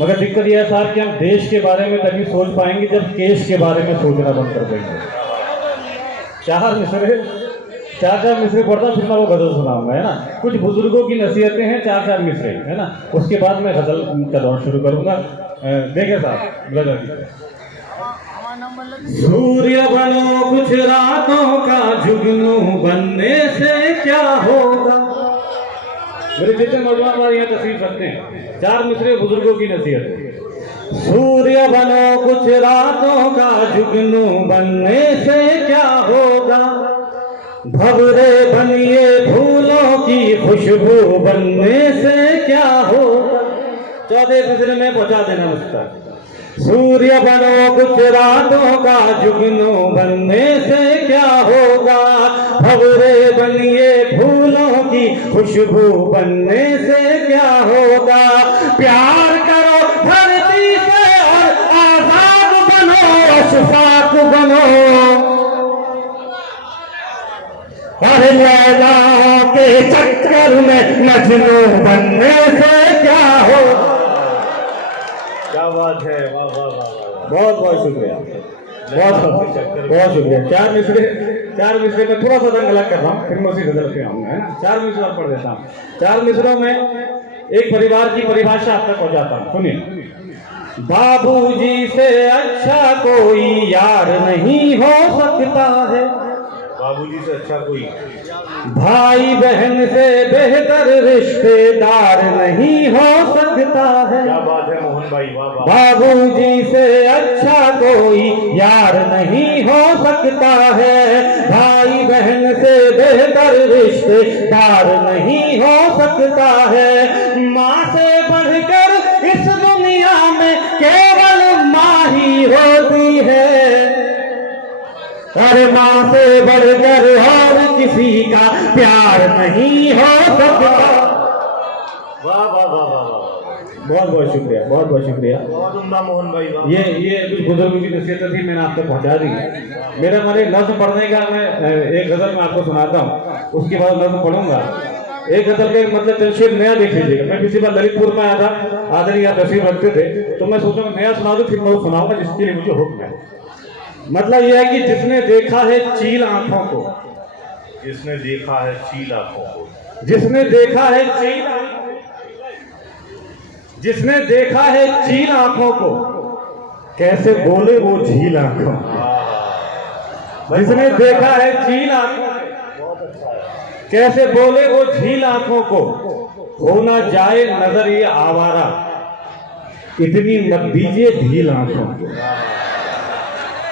मगर दिक्कत यह है साहब कि हम देश के बारे में तभी सोच पाएंगे जब केश के बारे में सोचना बंद कर देंगे। चार मिसरे पढ़ता फिर मैं वो गज़ल सुनाऊंगा, है ना। कुछ बुजुर्गों की नसीहतें हैं, चार मिसरे, है ना। उसके बाद मैं गज़ल का दौर शुरू करूंगा। देखे साहब गज़ल। सूर्य बनो कुछ रातों का जुगनू बनने से क्या होगा। मेरे जितने नौजवान हमारे यहाँ तस्वीर रखते हैं, चार मिसरे बुजुर्गों की नसीहत है। सूर्य बनो कुछ रातों का जुगनू बनने से क्या होगा, भंवरे बनिए फूलों की खुशबू बनने से क्या होगा। 14 मिसरे में पहुंचा देना मुझका। सूर्य बनो कुछ रातों का जुगनू बनने से क्या होगा, भंवरे बनिए फूलों की खुशबू बनने से क्या होगा। प्यार करो धरती से और आजाद बनो, अशफाक बनो, और लैला के चक्कर में मजनू बनने से क्या होगा। क्या बात है, वाह वाह वाह, बहुत बहुत शुक्रिया, बहुत शुक्रिया। चार मिसरे में थोड़ा सा रंग अलग कर रहा हूँ, फिर मैं उसी गजल पे आऊंगा, है ना। 4 मिसरे और पढ़ देता हूँ। 4 मिसरों में एक परिवार की परिभाषा आप तक पहुंचाता हूँ, सुनिए। बाबूजी से अच्छा कोई यार नहीं हो सकता है, बाबूजी से अच्छा कोई भाई बहन से बेहतर रिश्तेदार नहीं हो सकता है। क्या बात है मोहन भाई, वाह वाह। बाबूजी से अच्छा कोई यार नहीं हो सकता है, भाई बहन से बेहतर रिश्तेदार नहीं हो सकता है। माँ से बढ़कर इस दुनिया में केवल माँ ही होती है, अरे माँ से बढ़कर और किसी का प्यार नहीं हो सकता। वाह वाह वाह वाह वाह, बहुत बहुत शुक्रिया, बहुत बहुत शुक्रिया। बहुत उम्दा मोहन भाई, वाह। ये कुछ बुजुर्गों की नसीहत थी, मैंने आपको पहुंचा दी। मेरा मन लफ्ज पढ़ने का, मैं एक गजल में आपको सुनाता हूँ, उसके बाद लफ्ज पढ़ूंगा। एक गजल के मतलब तनशीर नया देख लीजिएगा। मैं पिछली बार ललितपुर में आया था, आदरणीय आप तस्वीर रखते थे, तो मैं सोचा नया सुना दूं, फिर मैं वो सुनाऊंगा जिसके लिए मुझे हुक्म है। मतलब यह है कि जिसने देखा है चील आंखों को, जिसने देखा है चील आंखों को, जिसने देखा है चील, जिसने देखा है चील आंखों को, कैसे बोले वो झील आंखों। जिसने देखा है चील आंखों, कैसे बोले वो झील आंखों को, हो ना जाए नजर ये आवारा, इतनी मत दीजिए ढील आंखों को।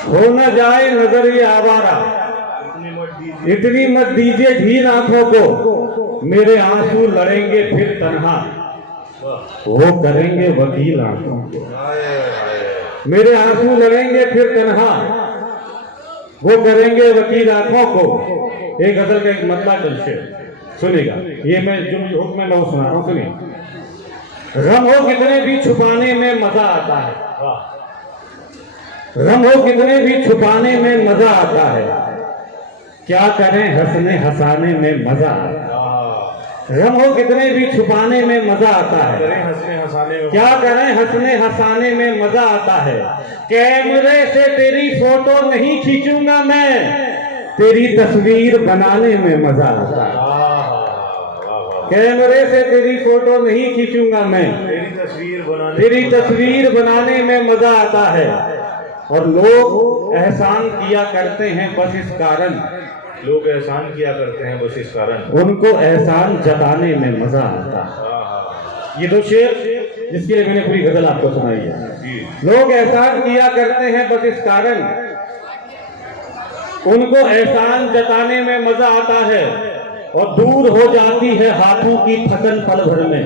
हो न जाए नजर ये आवारा, इतनी मत दीजिए ढील आंखों को, मेरे आंसू लड़ेंगे फिर तन्हा, वो करेंगे वकील आंखों को। मेरे आंसू लड़ेंगे फिर तन्हा, वो करेंगे वकील आंखों को। एक गजल का एक मतलब शेर सुनिएगा, ये मैं जो हुक्म में वो सुना रहा हूँ, सुनिए। गम हो कितने भी छुपाने में मजा आता है, गम हो कितने भी छुपाने में मजा आता है, क्या करें हंसने हंसाने में मजा आता है। गम हो कितने भी छुपाने में मजा आता है, क्या करें हंसने हंसाने में मजा आता है। कैमरे से तेरी फोटो नहीं खींचूंगा मैं, तेरी तस्वीर बनाने में मजा आता है। कैमरे से तेरी फोटो नहीं खींचूंगा मैं, तेरी तस्वीर बनाने में मजा आता है। और लोग एहसान किया करते हैं बस इस कारण, लोग एहसान किया करते हैं बस इस कारण, उनको एहसान जताने में मजा आता है। ये दो शेर जिसके लिए मैंने पूरी गजल आपको सुनाई है। लोग एहसान किया करते हैं बस इस कारण, उनको एहसान जताने में मजा आता है और दूर हो जाती है हाथों की थकन पल भर में,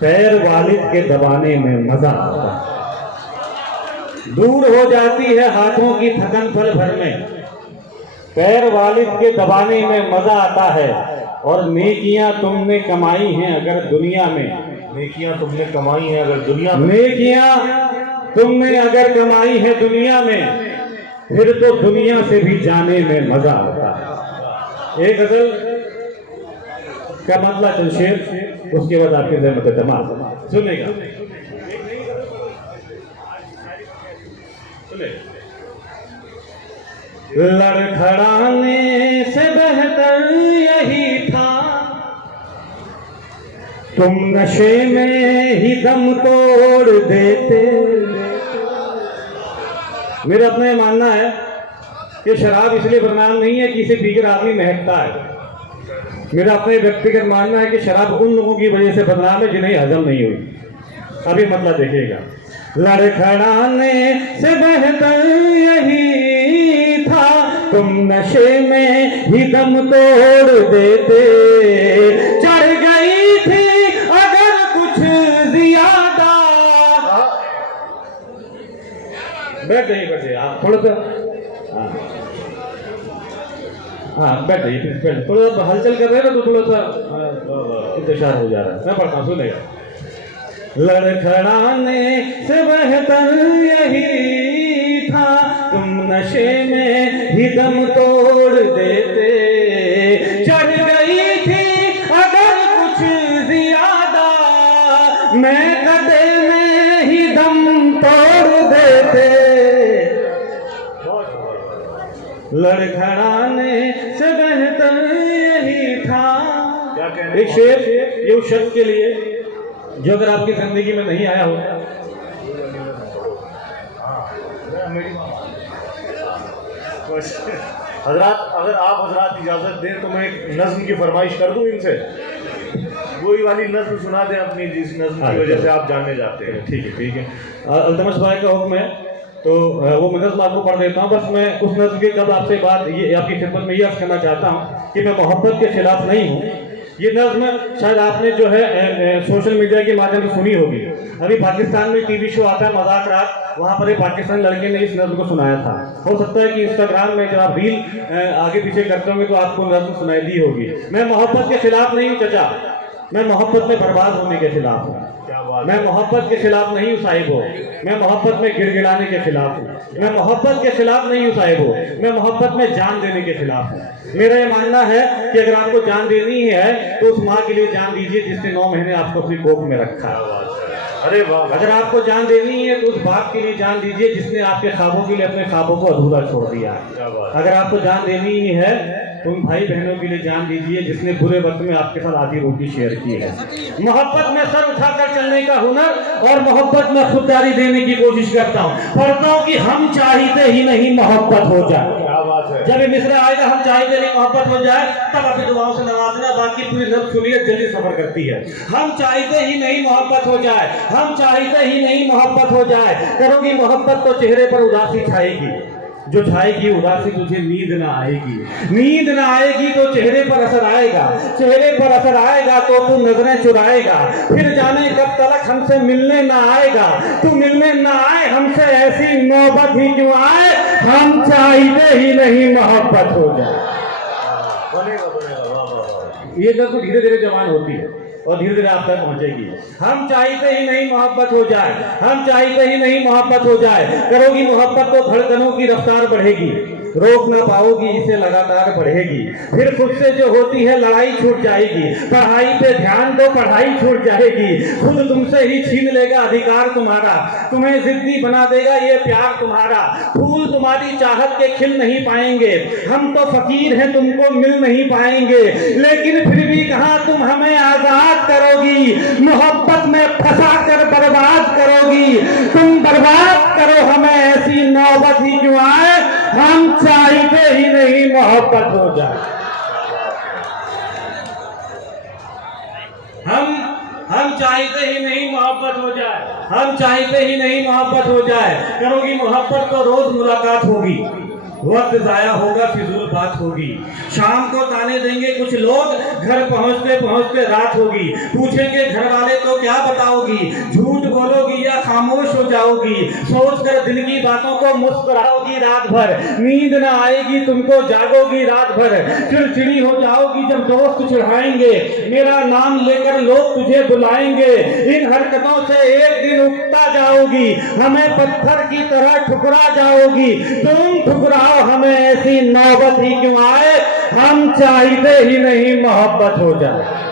पैर वालिद के दबाने में मजा आता है। दूर हो जाती है हाथों की थकन पल भर में, पैर वालिद के दबाने में मजा आता है। और नेकियां तुमने कमाई हैं अगर दुनिया में, नेकियां तुमने कमाई हैं अगर दुनिया में, नेकियां तुमने अगर कमाई है दुनिया में, फिर तो दुनिया से भी जाने में मजा आता है। एक गजल का मतलब चल शेर, उसके बाद आपके जहन में तमाम सुनेगा। लड़खड़ाने से बेहतर यही था, तुम नशे में ही दम तोड़ देते। मेरा अपना ये मानना है कि शराब इसलिए बदनाम नहीं है कि इसे पीकर आदमी महकता है। मेरा अपना व्यक्तिगत मानना है कि शराब उन लोगों की वजह से बदनाम है जिन्हें हजम नहीं हुई। अभी मतलब देखिएगा। लड़खड़ाने से बेहतर यही था, तुम नशे में ही दम तोड़ देते। चढ़ गई थी अगर कुछ ज्यादा, बैठ जाइए आप थोड़ा सा, हाँ बैठ जाइए, थोड़ा सा हलचल कर रहे हैं ना तो थोड़ा सा इंतजार हो जा रहा है। मैं पढ़ता हूँ, सुनेगा। लड़खड़ाने से बेहतर यही था, तुम नशे में ही दम तोड़ देते। चढ़ गई थी अगर कुछ ज्यादा, मैं कदे में ही दम तोड़ देते। लड़खड़ाने से बेहतर यही था। एक शेर ये उस शख्स के लिए जो अगर आपकी जिंदगी में नहीं आया होता। हजरात, अगर आप हजरात इजाजत दें तो मैं एक नज्म की फरमाइश कर दूं इनसे, वही वाली नज्म सुना दें अपनी, जिस नज्म की वजह से आप जानने जाते हैं। ठीक है। अल्तमश भाई का हुक्म है तो वो मैं नज्म आपको पढ़ देता हूँ। बस मैं उस नज्म के कब आपसे बात ये आपकी खिदमत में ये अर्ज करना चाहता हूँ कि मैं मोहब्बत के खिलाफ नहीं हूँ। ये नज्म शायद आपने जो है सोशल मीडिया के माध्यम से सुनी होगी। अभी पाकिस्तान में टीवी शो आता है मजाक रात, वहाँ पर एक पाकिस्तानी लड़के ने इस नज्म को सुनाया था। हो सकता है कि इंस्टाग्राम में जब आप रील आगे पीछे करते होंगे तो आपको नज्म सुनाई दी होगी। मैं मोहब्बत के खिलाफ नहीं हूँ चचा, मैं मोहब्बत में बर्बाद होने के खिलाफ हूँ। मैं मोहब्बत के खिलाफ नहीं हूँ साहिब हो, मैं मोहब्बत में गिड़गिड़ाने के खिलाफ हूँ। मैं मोहब्बत के खिलाफ नहीं हूँ साहिब हो, मैं मोहब्बत में जान देने के खिलाफ हूँ। मेरा ये मानना है कि अगर आपको जान देनी है तो उस माँ के लिए जान दीजिए जिसने 9 महीने आपको अपनी कोख में रखा है। अरे वाह। अगर आपको जान देनी है तो उस बाप के लिए जान दीजिए जिसने आपके ख्वाबों के लिए अपने ख्वाबों को अधूरा छोड़ दिया है। अगर आपको जान देनी है तो उन भाई बहनों के लिए जान दीजिए जिसने बुरे वक्त में आपके साथ आधी रोटी शेयर की है। मोहब्बत में सर उठाकर चलने का हुनर और मोहब्बत में खुददारी देने की कोशिश करता हूँ। पढ़ता हूँ कि हम चाहते ही नहीं मोहब्बत हो जाए। जब ये मिसरा आएगा हम चाहते नहीं मोहब्बत हो जाए, तब अपनी दुआओं से नवाजना। बाकी पूरी नफ्स सुनिए जल्दी सफर करती है। हम चाहते ही नहीं मोहब्बत हो जाए, हम चाहते ही नहीं मोहब्बत हो जाए। करोगी मोहब्बत तो चेहरे पर उदासी छाएगी, जो छाएगी उदासी तुझे नींद ना आएगी। नींद ना आएगी तो चेहरे पर असर आएगा, चेहरे पर असर आएगा तो तू नजरें चुराएगा। फिर जाने कब तलक हमसे मिलने ना आएगा, तू मिलने ना आए हमसे ऐसी नौबत ही क्यों आए। हम चाहते ही नहीं मोहब्बत हो जाए। ये जब तो धीरे धीरे जवान होती है और धीरे धीरे आप तक पहुंचेगी। हम चाहते ही नहीं मोहब्बत हो जाए, हम चाहते ही नहीं मोहब्बत हो जाए। करोगी मोहब्बत तो धड़कनों की रफ्तार बढ़ेगी, रोक ना पाओगी इसे लगातार बढ़ेगी। फिर खुद से जो होती है लड़ाई छूट जाएगी, पढ़ाई पे ध्यान दो पढ़ाई छूट जाएगी। खुद तुमसे ही छीन लेगा अधिकार तुम्हारा, तुम्हें जिद्दी बना देगा ये प्यार तुम्हारा। फूल तुम्हारी चाहत के खिल नहीं पाएंगे, हम तो फकीर हैं तुमको मिल नहीं पाएंगे। लेकिन फिर भी कहाँ तुम हमें आजाद करोगी, मोहब्बत में फंसा कर बर्बाद करोगी। तुम बर्बाद करो हमें ऐसी नौबत ही क्यों आए। हम चाहते ही नहीं मोहब्बत हो जाए। हम हम चाहते ही नहीं मोहब्बत हो जाए, हम चाहते ही नहीं मोहब्बत हो जाए। करोगी मोहब्बत तो रोज मुलाकात होगी, वक्त जाया होगा, फिजूल बात होगी। शाम को ताने देंगे कुछ लोग, घर पहुंचते पहुंचते रात होगी। पूछेंगे घर वाले तो क्या बताओगी, झूठ बोलोगी या खामोश हो जाओगी। सोचकर दिल की बातों को मुस्कुराओगी रात भर, नींद ना आएगी तुमको, जागोगी रात भर। चिड़चिड़ी हो जाओगी जब दोस्त चिढ़ाएंगे, मेरा नाम लेकर लोग तुझे बुलाएंगे। इन हरकतों से एक दिन उगता जाओगी, हमें पत्थर की तरह ठुकरा जाओगी। तुम ठुकराओ हमें ऐसी नौबत ही क्यों आए, हम चाहते ही नहीं मोहब्बत हो जाए।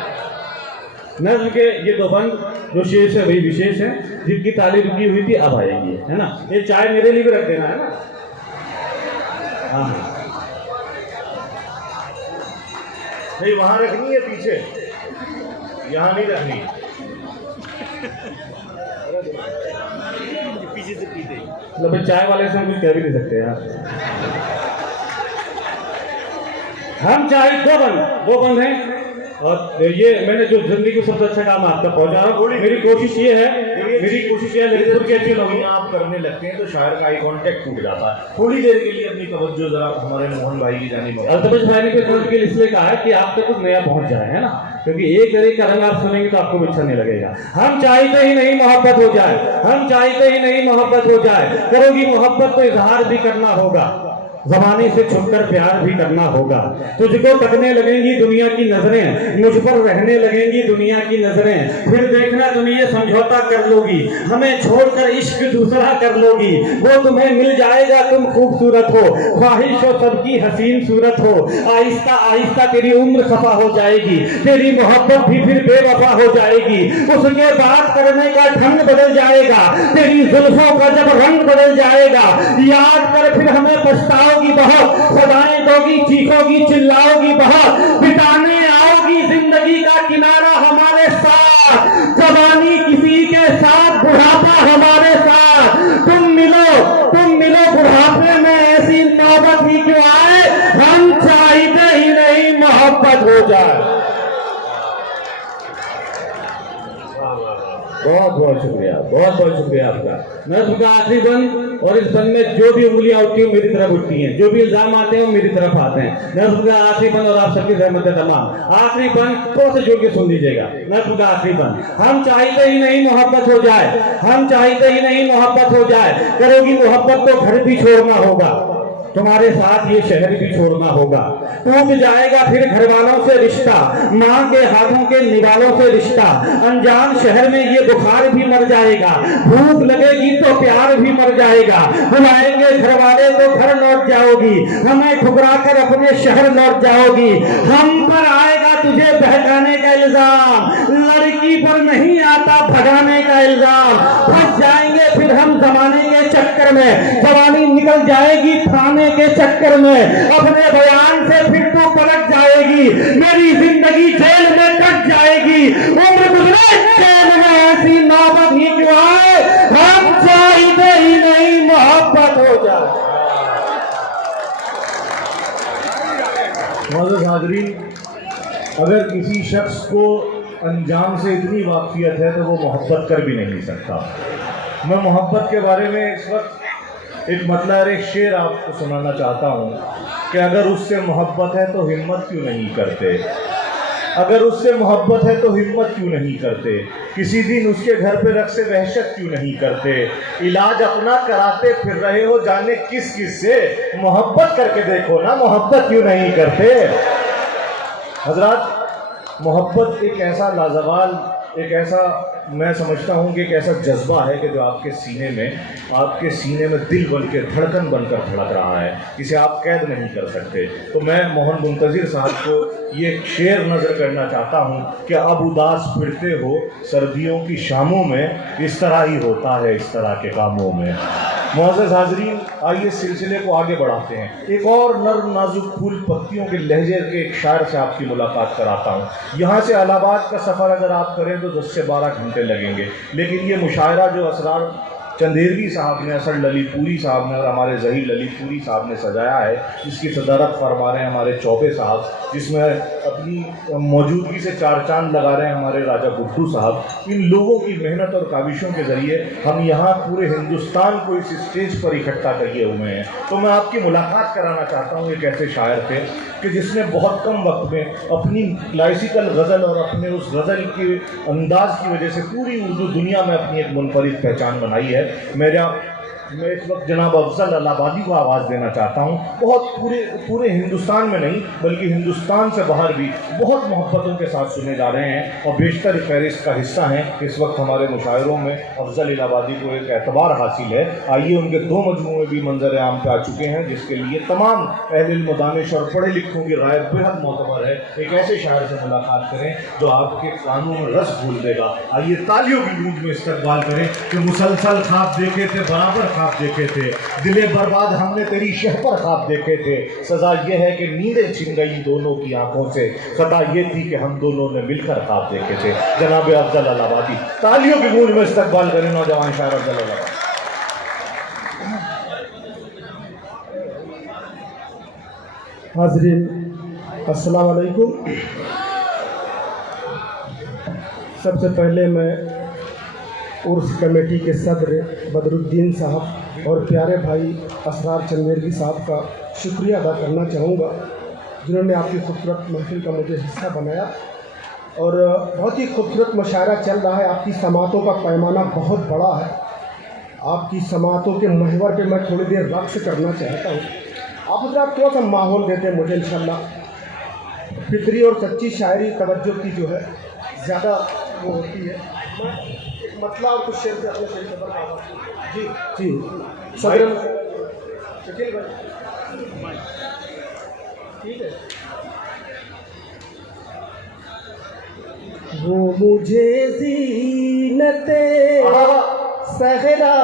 नज्म के ये दो बंद जो शेष है वही विशेष है, जिनकी ताली रुकी हुई थी अब आएगी, है ना। ये चाय मेरे लिए भी रख देना, है ना। हाँ नहीं, वहां रखनी है पीछे, यहाँ नहीं रखनी। पीछे से पीते मतलब चाय वाले से हम कुछ कह भी नहीं सकते यार। हम चाहे दो बंद हैं, और ये मैंने जो जिंदगी को सबसे अच्छा काम आपका पहुंचा रहा हूँ। मेरी कोशिश ये है लेकिन की अच्छी लोग आप करने लगते हैं तो शायर का आई कांटेक्ट टूट जाता है। थोड़ी देर के लिए अपनी तवज्जो जरा हमारे मोहन भाई की जानिब। अल्तमश भाई ने के इसलिए कहा है कि आप तक कुछ नया पहुंच जाए, है ना, क्योंकि एक तरीके का रंग आप सुनेंगे तो आपको अच्छा नहीं लगेगा। हम चाहते ही नहीं मोहब्बत हो जाए, हम चाहते ही नहीं मोहब्बत हो जाए। करोगी मोहब्बत तो इजहार भी करना होगा, ज़माने से छुपकर प्यार भी करना होगा। तुझको तकने लगेंगी दुनिया की नजरें, मुझ पर रहने लगेंगी दुनिया की नजरें। फिर देखना तुम ये समझौता कर लोगी, हमें छोड़कर इश्क दूसरा कर लोगी। वो तुम्हें मिल जाएगा, तुम खूबसूरत हो, ख्वाहिश हो सबकी हसीन सूरत हो। आहिस्ता आहिस्ता तेरी उम्र खफा हो जाएगी, तेरी मोहब्बत भी फिर बेवफा हो जाएगी। उसके बात करने का ढंग बदल जाएगा, तेरी जुल्फों का जब रंग बदल जाएगा। याद कर फिर हमें पछताओ बहुत, सदाएं दोगी, चीखोगी, चिल्लाओगी बहुत। बिताने आओगी जिंदगी का किनारा हमारे साथ, जवानी किसी के साथ, बुढ़ापा हमारे साथ। तुम मिलो बुढ़ापे में, ऐसी नौबत ही क्यों आए, हम चाहते ही नहीं मोहब्बत हो जाए। बहुत बहुत शुक्रिया आपका। नज्म का आखिरी बंद, और इस बंद में जो भी उंगलियां उठती हैं मेरी तरफ उठती हैं, जो भी इल्जाम आते हैं वो मेरी तरफ आते हैं। नज्म का आखिरी बंद, और आप सबकी रहमत है तमाम। आखिरी बंद थोड़ा सा जोड़ के सुन लीजिएगा। नज्म का आखिरी बंद, हम चाहते ही नहीं मोहब्बत हो जाए, हम चाहते ही नहीं मोहब्बत हो जाए। करोगी मोहब्बत तो घर भी छोड़ना होगा, तुम्हारे साथ ये शहर भी छोड़ना होगा। टूट जाएगा फिर घर वालों से रिश्ता, माँ के हाथों के निवालों से रिश्ता। अनजान शहर में ये बुखार भी मर जाएगा, भूख लगेगी तो प्यार भी मर जाएगा। बुलाएंगे घर वाले तो घर लौट जाओगी, हमें ठुकरा कर अपने शहर लौट जाओगी। हम पर आएगा तुझे बहकाने का इल्जाम, लड़की पर नहीं आता भगाने का इल्जाम। फंस जाएंगे फिर हम जमाने के चक्कर में, जवानी निकल जाएगी थाने के चक्कर में। अपने बयान से फिर तो पलट जाएगी, मेरी जिंदगी जेल में कट जाएगी। उम्र गुजरे जेल में, ऐसी नौबत ही क्यों आए, हम चाहते ही नहीं मोहब्बत हो जाए। मौजूद हाज़रीन, अगर किसी शख्स को अंजाम से इतनी वाक़ियत है तो वो मोहब्बत कर भी नहीं सकता। मैं मोहब्बत के बारे में इस वक्त एक मतलब एक शेर आपको सुनाना चाहता हूँ कि अगर उससे मोहब्बत है तो हिम्मत क्यों नहीं करते, अगर उससे मोहब्बत है तो हिम्मत क्यों नहीं करते, किसी दिन उसके घर पे रख से वहशत क्यों नहीं करते, इलाज अपना कराते फिर रहे हो जाने किस किस से, मोहब्बत करके देखो ना, मोहब्बत क्यों नहीं करते। हजरात, मोहब्बत एक ऐसा लाजवाल, एक ऐसा मैं समझता हूँ कि एक ऐसा जज्बा है कि जो आपके सीने में दिल बन के धड़कन बनकर धड़क रहा है, इसे आप कैद नहीं कर सकते। तो मैं मोहन मुंतज़िर साहब को ये शेर नज़र करना चाहता हूँ कि अब उदास फिरते हो सर्दियों की शामों में, इस तरह ही होता है इस तरह के कामों में। मुअज़्ज़ज़ हाज़रीन, आइए सिलसिले को आगे बढ़ाते हैं। एक और नर्म नाजुक फूल पत्तियों के लहजे के एक शायर से आपकी मुलाकात कराता हूँ। यहाँ से इलाहाबाद का सफ़र अगर आप करें तो 10 से 12 घंटे लगेंगे, लेकिन ये मुशायरा जो असरार चंदेरवी साहब ने, असद ललीतपुरी साहब ने और हमारे ज़हीर ललीतपुरी साहब ने सजाया है, जिसकी सदारत फरमा रहे हैं हमारे चौबे साहब, जिसमें अपनी मौजूदगी से चार चांद लगा रहे हैं हमारे राजा गुड्डू साहब। इन लोगों की मेहनत और काविशों के ज़रिए हम यहाँ पूरे हिंदुस्तान को इस स्टेज पर इकट्ठा किए हुए हैं। तो मैं आपकी मुलाकात कराना चाहता हूँ एक ऐसे शायर थे कि जिसने बहुत कम वक्त में अपनी क्लासिकल गज़ल और अपने उस गज़ल के अंदाज की वजह से पूरी उर्दू दुनिया में अपनी एक मुनफरिद पहचान बनाई है। मैं इस वक्त जनाब अफजल इलाहाबादी को आवाज़ देना चाहता हूँ। बहुत पूरे हिंदुस्तान में नहीं बल्कि हिंदुस्तान से बाहर भी बहुत मोहब्बतों के साथ सुने जा रहे हैं और बेशतर फहरिस्त का हिस्सा हैं। इस वक्त हमारे मुशायरों में अफजल इलाहाबादी को एक एतबार हासिल है। आइए उनके 2 मजमूए भी मंजर आम पे आ चुके हैं, जिसके लिए तमाम अहले इल्म दानिश और पढ़े लिखों की राय बेहद मोतबर है। एक ऐसे शायर से मुलाकात करें जो आपके कानों में रस घोल देगा। आइए तालियों की गूंज में इस्तकबाल करें कि मुसलसल ख्वाब देखे थे, बराबर ख्वाब देखे थे, दिले बर्बाद हमने तेरी शह पर ख्वाब देखे थे। सजा ये है कि नींदें छिन गई दोनों की आंखों से, खता ये थी कि हम दोनों ने मिलकर ख्वाब देखे थे। जनाब अफजल इलाहाबादी, तालियों की गूंज में इस्तकबाल करें नौजवान शायर अफजल इलाहाबादी। हाज़रीन अस्सलाम वालेकुम। सबसे पहले मैं उर्स कमेटी के सदर बदरुद्दीन साहब और प्यारे भाई असरार चंदेरवी साहब का शुक्रिया अदा करना चाहूँगा, जिन्होंने आपकी खूबसूरत महफिल का मुझे हिस्सा बनाया। और बहुत ही खूबसूरत मुशायरा चल रहा है। आपकी समातों का पैमाना बहुत बड़ा है। आपकी समातों के महवर पे मैं थोड़ी देर रक्स करना चाहता हूँ। आप हज़रात थोड़ा सा माहौल देते हैं मुझे, इंशाल्लाह फिक्री और सच्ची शायरी तवज्जो की जो है ज़्यादा वो होती है। मैं एक मतला और कुछ शेर से अपने सही खबर जी सदर शकील भाई, ठीक है। वो मुझे ज़ीनते सहरा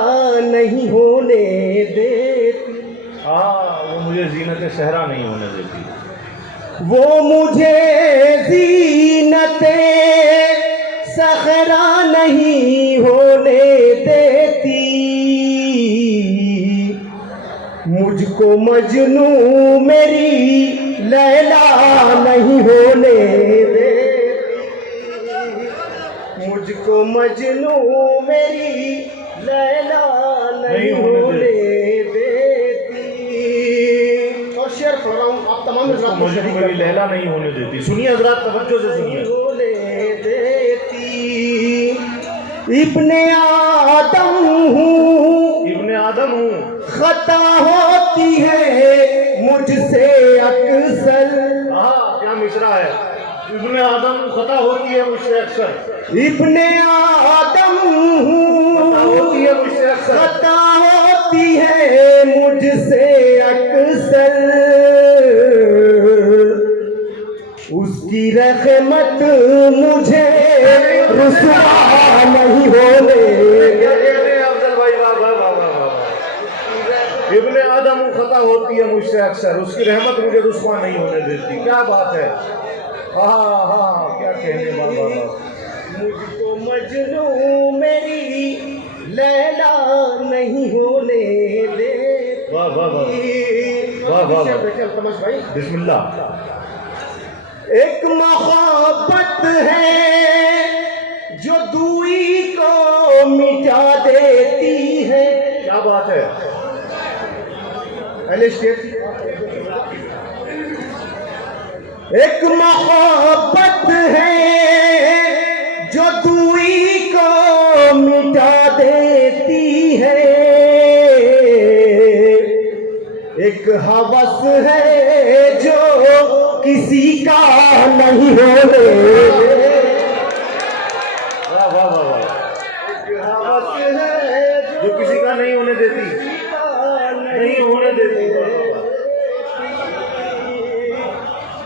नहीं होने देती, वो मुझे ज़ीनत सहरा नहीं होने देती। वो मुझे ज़ीनते सहरा नहीं होने देती, मुझको मजनू मेरी लैला नहीं होने देती, मुझको मजनू मेरी लैला नहीं होने देती। और शेर पढ़ रहा हूँ, आप तमाम मजनू मेरी लैला नहीं होने देती। सुनिए हज़रात, तवज्जो से सुनिए। इब्ने आदम हूँ, खता होती है मुझसे अक्सर। क्या मिसरा है। इब्ने आदम खता होती है मुझसे अक्सर। इब्ने आदम होती है मुझसे अक्सर, खता होती है मुझसे अक्सर। उसकी रहमत मुझे रुसवा नहीं होने। अफजल भाई, इब्ने आदम खता होती है मुझसे अक्सर, उसकी रहमत मुझे रुसवा नहीं होने देती। क्या बात है। हाँ, क्या कहेंगे। मुझको मजनू मेरी लैला नहीं होने देती। वाह वाह वाह वाह वाह। भाई बिस्मिल्लाह। एक मोहब्बत है जो दूरी को मिटा देती है। क्या बात है। एक मोहब्बत है जो दूरी को मिटा देती है, एक हवस है जो किसी का नहीं होने। वाह वाह वाह वाह। एक हवस है जो किसी का नहीं होने देती, नहीं होने देती।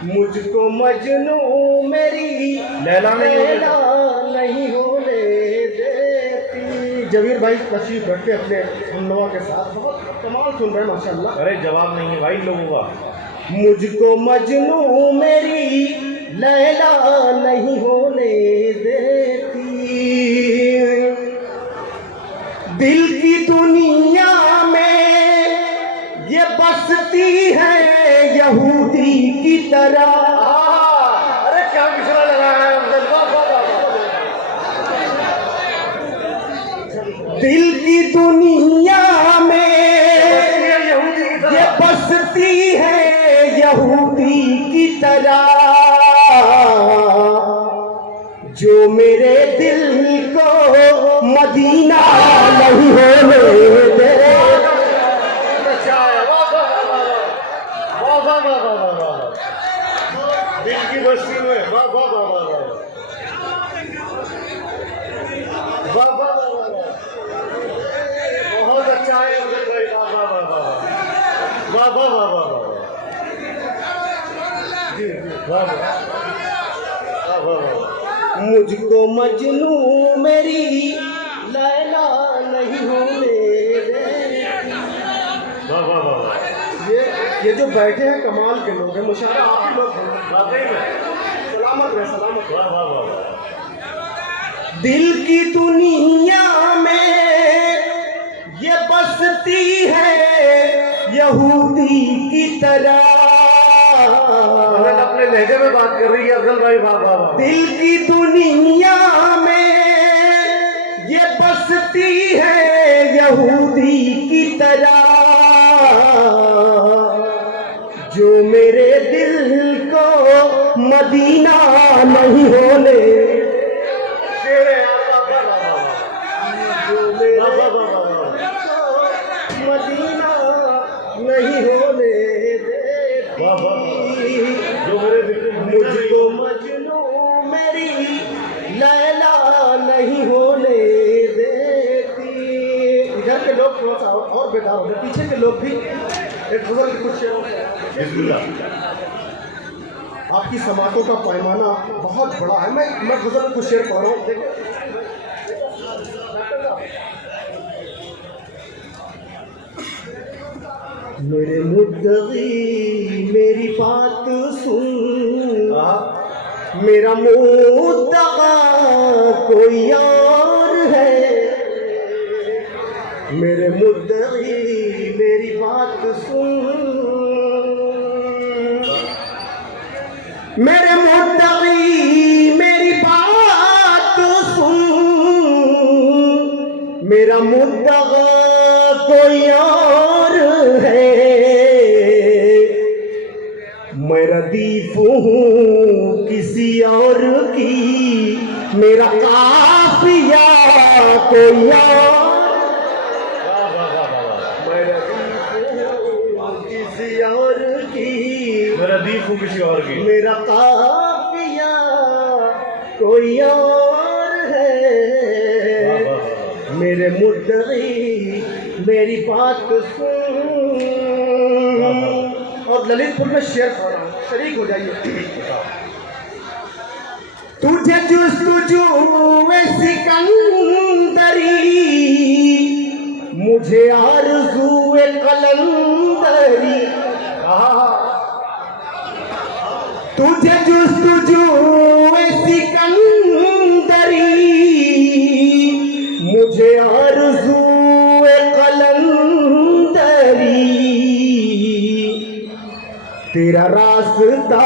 मुझको मजनू मेरी लैला नहीं होने देती। जवीर भाई तशरीफ रखते अपने सुनवा के साथ, बहुत कमाल सुन रहे हैं माशाल्लाह। अरे जवाब नहीं है भाई लोगों का। मुझको मजनू मेरी लैला नहीं होने देती, दिल की दुनिया में ये बसती है यहूदी की तरह। अरे क्या मिश्रा लगाया है दिल की दुनिया में ये बसती है यहूदी की तरह, जो मेरे दिल को मदीना नहीं होने दे। दिल की बस्ती में वाह वाह वाह वाह वाह वाह वाह वाह वाह, बहुत अच्छा है अफजल भाई, वाह वाह वाह वाह वाह वाह वाह वाह वाह जी वाह वाह वाह वाह। मुझको मजनू मेरी लैला नहीं होने दे। वाह वाह वाह वाह, ये जो बैठे हैं कमाल के लोग हैं, मुशायरा आप ही लोग हैं। वाकई में सलामत रहे, सलामत रहे। वाह वाह वाह वाह। दिल की दुनिया में ये बसती है यहूदी की तरह। अपने लहजे में बात कर रही है अफजल भाई, वाह वाह वाह। दिल की दुनिया में ये बसती है यहूदी की तरह, जो मेरे दिल को मदीना नहीं होने, जो मेरे दिल को मदीना नहीं होने देती, जो मेरे दिल मुझको मजनू मेरी लैला नहीं होने देती। इधर के लोग थोड़ा सा और बेकार हो गए, पीछे के लोग भी एक गुजर के कुछ बिस्मिल्लाह। आपकी समातों का पैमाना बहुत बड़ा है। मैं गुजर के कुछ शेर पढ़ रहा हूँ, देखो। मेरे मुद्दई मेरी बात सुन, मेरा मुद्दआ कोई और है। मेरे मुद्दई मेरी बात सुन, मेरे मुद्दई मेरी बात सुन, मेरा मुद्दआ कोई और है। मैं रदीफ हूँ किसी और की, मेरा काफिया कोई और। मैं रदीफ हूँ किसी और की, मेरा दीप हूँ किसी और की, मेरा काफिया कोई और है। मेरे मुद्दई मेरी बात सुन। और ललितपुर में शेर पढ़ा, शरीक हो जाइए। तुझे जुस्तुजू सिकंदरी, मुझे आरज़ू कलंदरी। तुझे जुस्तुजू सिकंदरी, मुझे आरज़ू कलंदरी। तेरा रास्ता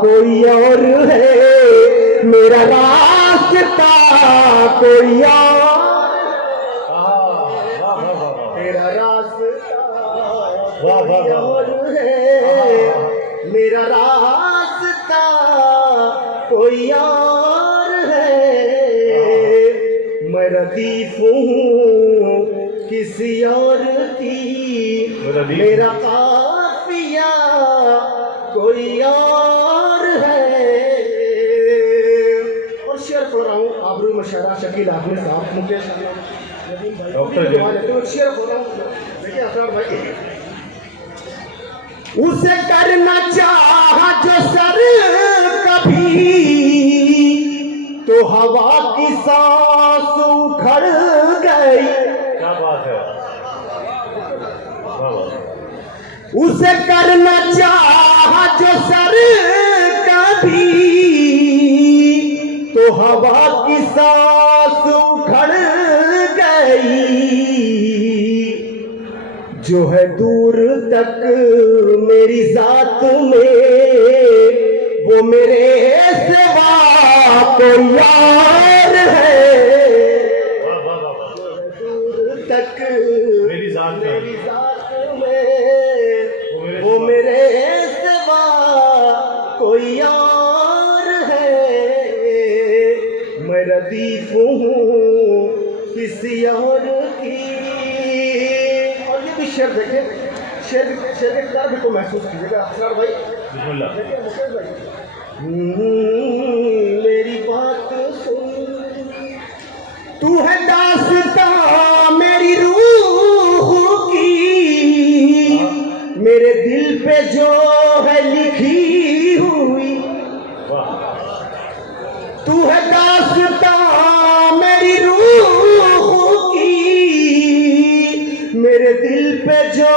कोई और है, मेरा रास्ता कोई और। तेरा रास्ता कोई और है, मेरा रास्ता कोई और है। मैं रदीफ हूँ किसी और की, मेरा काफिया कोई और है। और शेर पढ़ रहा हूँ, आबरू मशारा शकील आदमी साहब, मुकेश डॉक्टर जी। शेर पढ़ रहा हूँ, देखिए असरार भाई। उसे करना चाहा जो सर कभी, तो हवा की सांस उखड़ गई। क्या बात है, उसे करना चाहा जो सर कभी, तो हवा की सांस उखड़ गई। जो है दूर तक मेरी जात में, वो मेरे सिवा कोई यार है। दूर तक मेरी जात में, वो मेरे सिवा कोई यार है। मैं रदीफ हूँ किसी और की। और ये भी शेर देखें, शेर के किताब को महसूस कीजिएगा असरार भाई। देखिए मुकेश भाई, मेरी बात सुन, तू है दास्तां मेरी रूह की, मेरे दिल पे जो है लिखी हुई। तू है दास्तां मेरी रूह की, मेरे दिल पे जो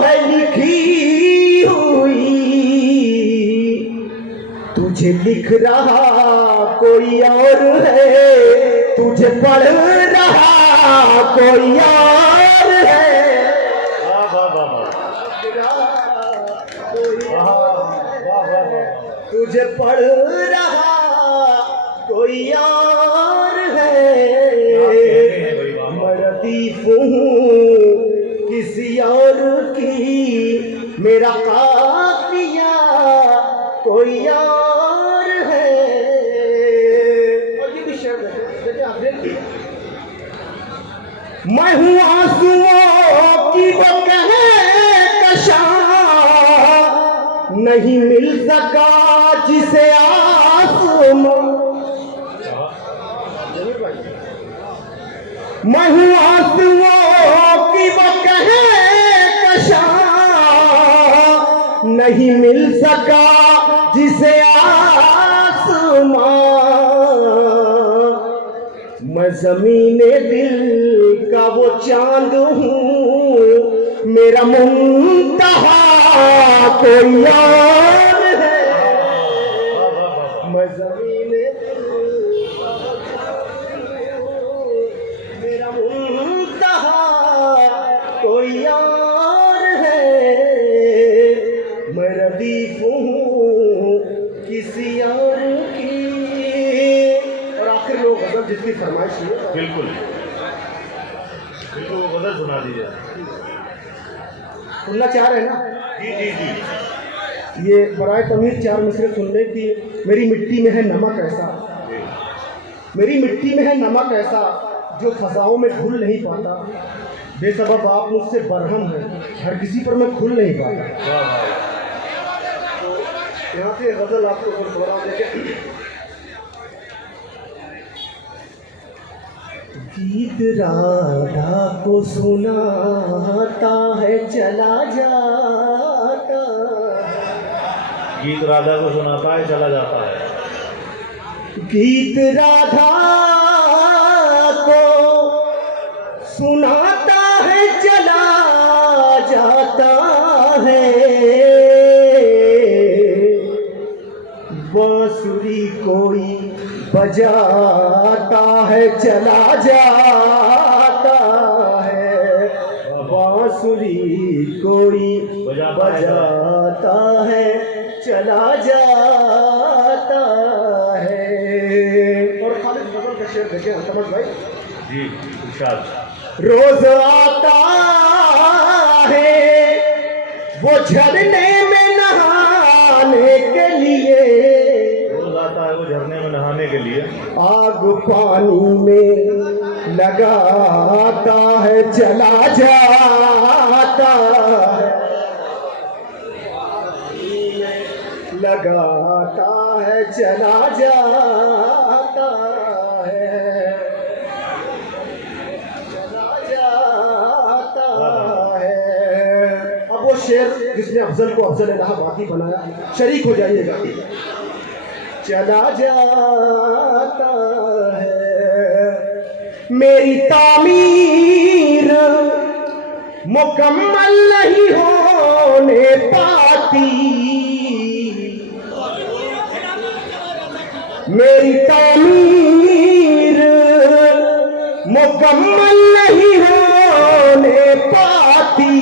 है लिखी हुई। तुझे लिख रहा कोई और है, तुझे पढ़ रहा कोई और है। तुझे पढ़ रहा कोई और है। मैं लतीफ हूँ किसी और की, मेरा काफिया कोई और है। और ये भी शेर देखिए आप देखिए, मैं हूँ आंसुओं की वो कहकशां, नहीं मिल सका जिसे आसमां। मैं हूँ आंसुओं की वो कहकशां, नहीं मिल सका जिसे आसमां। मैं ज़मीने दिल का वो चांद हूँ, मेरा मुंतहा कोई और है। मैं ज़मीने मेरा मुंतहा कोई और है। मैं रदीफ हूँ किसी और की। और आखिर में वो गजल जिसकी फरमाइश है, बिल्कुल बिल्कुल गजल सुना दीजिए। सुनना चाह रहे हैं ना? जी जी जी। ये बराए तमीर 4 मिसरे सुनने की। मेरी मिट्टी में है नमक ऐसा, मेरी मिट्टी में है नमक ऐसा, जो फजाओं में घुल नहीं पाता। बेसबब आप मुझसे बरहम है, हर किसी पर मैं खुल नहीं पाता। तो यहाँ से गजल आपको दोहरा देके, गीत राधा को सुनाता है चला जाता, गीत राधा को सुनाता है चला जाता है। गीत राधा को सुनाता है चला जाता है, बांसुरी कोई बजाता है चला जाता है, बांसुरी कोई बजाता है चला जाता है। और खालिद गजल का शेर देखें समझ भाई जी इरशाद। रोज आता है वो झरने में नहाने के लिए, रोज आता है वो झरने में नहाने के लिए, आग पानी में लगाता है चला जाता है, लगाता है चला जाता है, चला जाता है। अब वो शेर जिसने अफजल को अफजल इलाहाबादी बनाया, शरीक हो जाइएगा। चला जाता है मेरी तामीर मुकम्मल नहीं होने पाती, मेरी तामीर मुकम्मल नहीं होने पाती,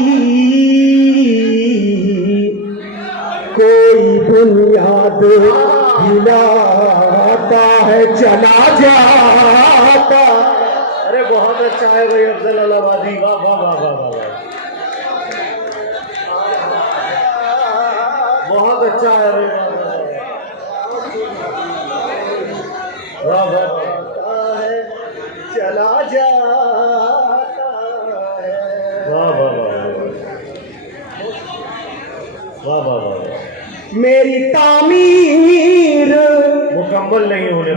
हिलाता है चला जाता। अरे बहुत अच्छा है भाई अफजल इलाहाबादी, वाह वाह वाह वाह वाह वाह, बहुत अच्छा है। अरे वाह वाह वाह, चला जाता है। वाह वाह वाह वाह वाह वाह, मेरी तामीर मुकम्मल नहीं होने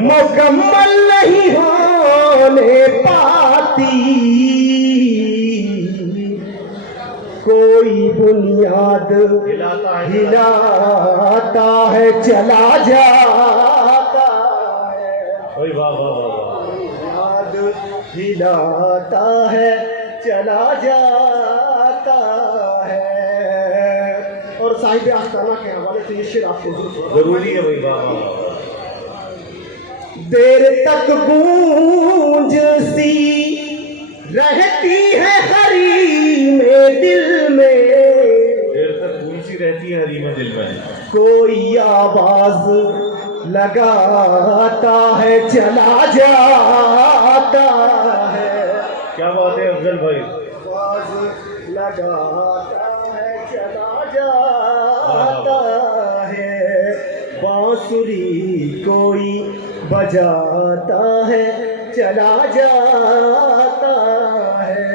पाती, कोई बुनियाद हिलाता है चला जाता है। वाह वाह वाह वाह, बुनियाद हिलाता है चला जाता है। और साहिब आस्ताना के हवाले से ये शेर आपको जरूरी है भाई, वाह वाह वाह, देर तक गूंज सी रहती है हरी में दिल में, देर तक गूंजती रहती है हरी में दिल में, कोई आवाज लगाता है चला जाता है। क्या बात है अफजल भाई, आवाज लगाता है चला जाता है। बांसुरी कोई बजाता है चला जाता है।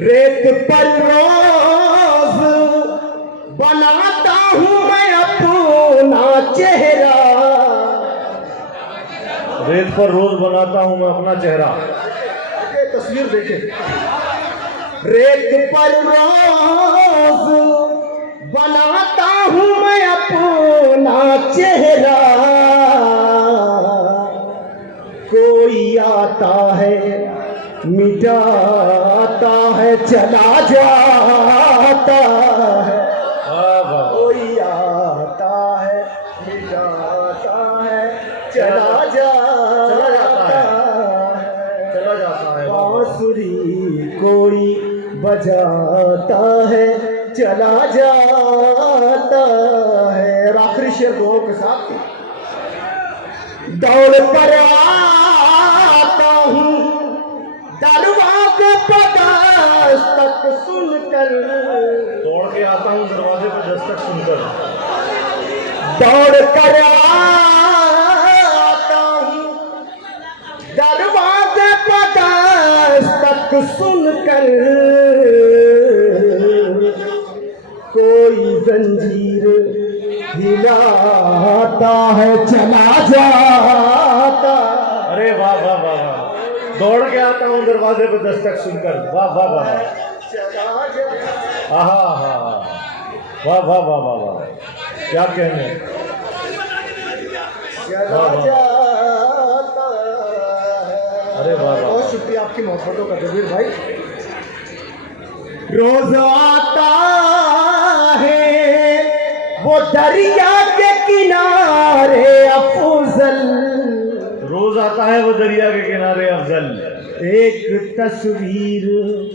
रेत पर रोज बनाता हूँ मैं अपना चेहरा, रेत पर रोज बनाता हूँ मैं अपना चेहरा। ये तस्वीर देखें, रेत पर रोज बनाता हूँ मैं अपना चेहरा, कोई आता है मिटाता है चला जाता है। कोई आता है मिटाता है चला जाता है। बांसुरी कोई बजाता है चला जाता है। और आखिरी शेर दुआओं के साथ दौड़ कर आता हूँ दरवाजे पर दस्तक सुनकर, दौड़ के आता हूँ दरवाजे पर दस्तक सुनकर, दौड़ कर आता हूँ दरवाजे पर दस्तक सुनकर, कोई जंजीर हिलाता है चला जाता। अरे वाह वाह वाह वाह, दौड़ के आता हूँ दरवाजे पर दस्तक सुनकर, वाह वाह वाह, आहा आहा, वाह वाह वाह वाह वाह, क्या कहने, चला जाता है। अरे वाह वाह, बहुत शुक्रिया आपकी मोहब्बतों का जबीर भाई। रोज आता है वो दरिया के किनारे अफजल, रोज आता है वो दरिया के किनारे अफजल, एक तस्वीर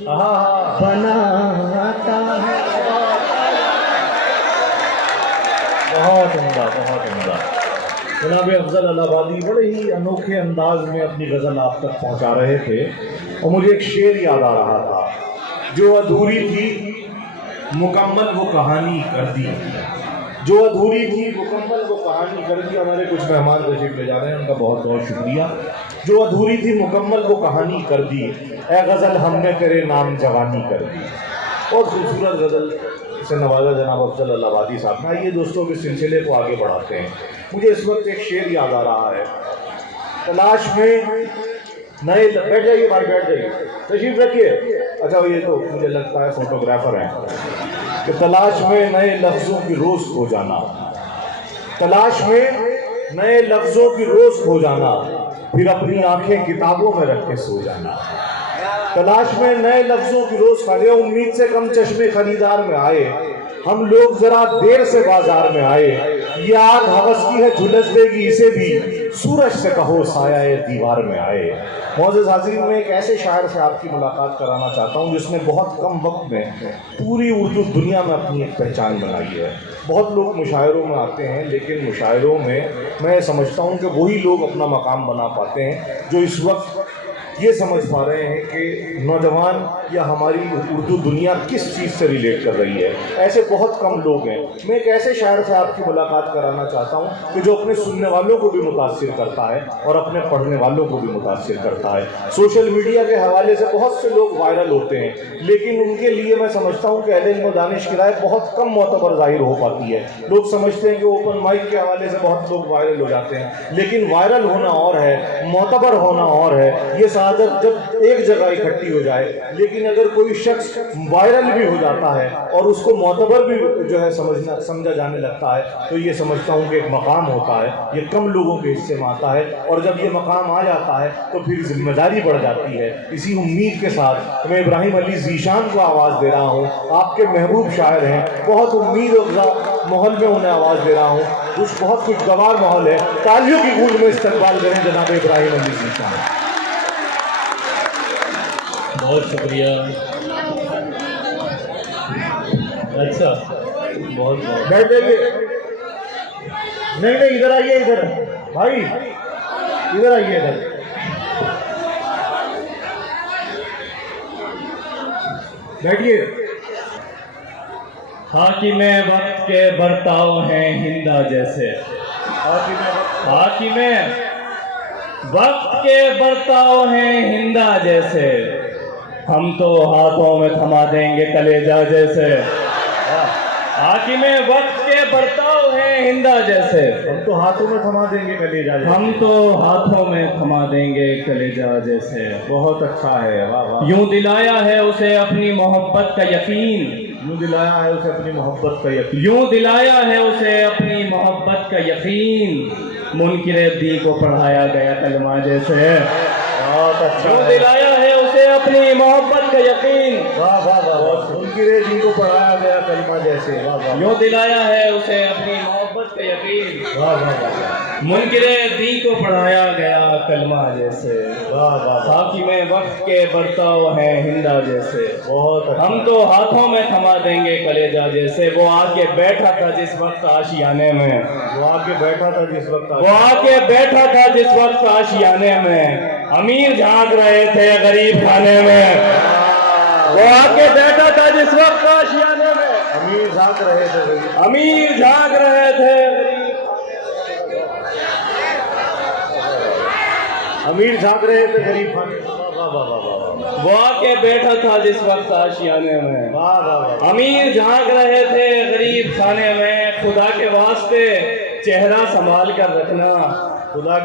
आहा बनाता है। बहुत उम्दा, बहुत उम्दा। जनाब अफजल इलाहाबादी बड़े ही अनोखे अंदाज में अपनी गज़ल आप तक पहुंचा रहे थे, और मुझे एक शेर याद आ रहा था, जो अधूरी थी मुकम्मल वो कहानी कर दी, जो अधूरी थी मुकम्मल वो कहानी कर दी। हमारे कुछ मेहमान तशरीफ ले जा रहे हैं, उनका बहुत बहुत शुक्रिया। जो अधूरी थी मुकम्मल वो कहानी कर दी, ए गज़ल हमने तेरे नाम जवानी कर दी। और खूबसूरत गज़ल से नवाजा जनाब अफजल इलाहाबादी साहब ने। आइए दोस्तों के सिलसिले को आगे बढ़ाते हैं। मुझे इस वक्त एक शेर याद आ रहा है, तलाश में नए, बैठ जाइए भाई, बैठ जाइए, तशरीफ रखिए। अच्छा ये तो मुझे लगता है फोटोग्राफर हैं। कि तलाश में नए लफ्ज़ों की रोज़ खो जाना, तलाश में नए लफ्ज़ों की रोज़ खो जाना, फिर अपनी आंखें किताबों में रख के सो जाना। तलाश में नए लफ्ज़ों की रोज़ खा लिया, उम्मीद से कम चश्मे खरीदार में आए, हम लोग ज़रा देर से बाजार में आए, ये आग हवस की है झुलस देगी इसे भी, सूरज से कहो साया ये दीवार में आए। मौजूद हाज़रीन, मैं एक ऐसे शायर से आपकी मुलाकात कराना चाहता हूँ जिसने बहुत कम वक्त में पूरी उर्दू दुनिया में अपनी एक पहचान बनाई है। बहुत लोग मुशायरों में आते हैं, लेकिन मुशायरों में मैं समझता हूँ कि वही लोग अपना मकाम बना पाते हैं जो इस वक्त ये समझ पा रहे हैं कि नौजवान या हमारी उर्दू दुनिया किस चीज़ से रिलेट कर रही है। ऐसे बहुत कम लोग हैं। मैं एक ऐसे शायर से आपकी मुलाकात कराना चाहता हूँ कि जो अपने सुनने वालों को भी मुतासिर करता है और अपने पढ़ने वालों को भी मुतासिर करता है। सोशल मीडिया के हवाले से बहुत से लोग वायरल होते हैं, लेकिन उनके लिए मैं समझता हूँ कि अहले इल्म व दानिश की राय बहुत कम मोतबर ज़ाहिर हो पाती है। लोग समझते हैं कि ओपन माइक के हवाले से बहुत लोग वायरल हो जाते हैं, लेकिन वायरल होना और है, मोतबर होना और है। ये जब एक जगह इकट्ठी हो जाए, लेकिन अगर कोई शख्स वायरल भी हो जाता है और उसको मोतबर भी जो है समझा जाने लगता है, तो ये समझता हूँ कि एक मकाम होता है, ये कम लोगों के हिस्से में आता है। और जब ये मकाम आ जाता है तो फिर जिम्मेदारी बढ़ जाती है। इसी उम्मीद के साथ मैं इब्राहिम अली ज़ीशान को आवाज़ दे रहा हूँ। आपके महबूब शायर हैं, बहुत उम्मीद और माहौल में उन्हें आवाज़ दे रहा हूँ। कुछ बहुत खुशगवार माहौल है। तालियों की गूंज में इस्तकबाल करें जनाब इब्राहिम अली ज़ीशान। बहुत शुक्रिया। अच्छा, बहुत बैठ जाइए। नहीं, इधर आइए, इधर भाई, इधर आइए, इधर बैठिए। हाकिमे वक्त के बर्ताव हैं हिंदा जैसे, हाकिमे वक्त के बर्ताव हैं हिंदा जैसे, हम तो हाथों में थमा देंगे कलेजा जैसे। हाकिमे वक्त के बर्ताव हैं हिंदा जैसे, हम तो हाथों में थमा देंगे कलेजा जैसे, हम तो हाथों में थमा देंगे कलेजा जैसे। बहुत अच्छा है, वाह वाह। यूं दिलाया है उसे अपनी मोहब्बत का यकीन, यूं दिलाया है उसे अपनी मोहब्बत का यकीन, यूं दिलाया है उसे अपनी मोहब्बत का यकीन। मुनकिरे दी को पढ़ाया गया कलमा जैसे, बहुत अच्छा। यूं दिलाया है उसे अपनी मोहब्बत का यकीन, वाह वाह वाह। मुनकिरे दी को पढ़ाया गया कलमा जैसे, वाह वाह। यूं दिलाया है उसे अपनी मोहब्बत का यकीन, वाह वाह वाह। मुनकिरे दी को पढ़ाया गया कलमा जैसे। वाह वाह। हाकिमे वक्त के बर्ताव हैं हिंदा जैसे, बहुत अच्छा। हम तो हाथों में थमा देंगे कलेजा जैसे। वो आके बैठा था जिस वक्त आशियाने में, वो आके बैठा था जिस वक्त, वो आके बैठा था जिस वक्त आशियाने में, अमीर झांक रहे थे गरीब खाने में। वो आके बैठा था जिस वक्त आशियाने में, अमीर झांक रहे थे, अमीर झांक रहे थे, अमीर झांक रहे थे गरीब खाने में। वाह वाह वाह वाह। वो आके बैठा था जिस वक्त आशियाने में, वाह वाह वाह। अमीर झांक रहे थे गरीब खाने में। खुदा के वास्ते चेहरा संभाल कर रखना, खुदा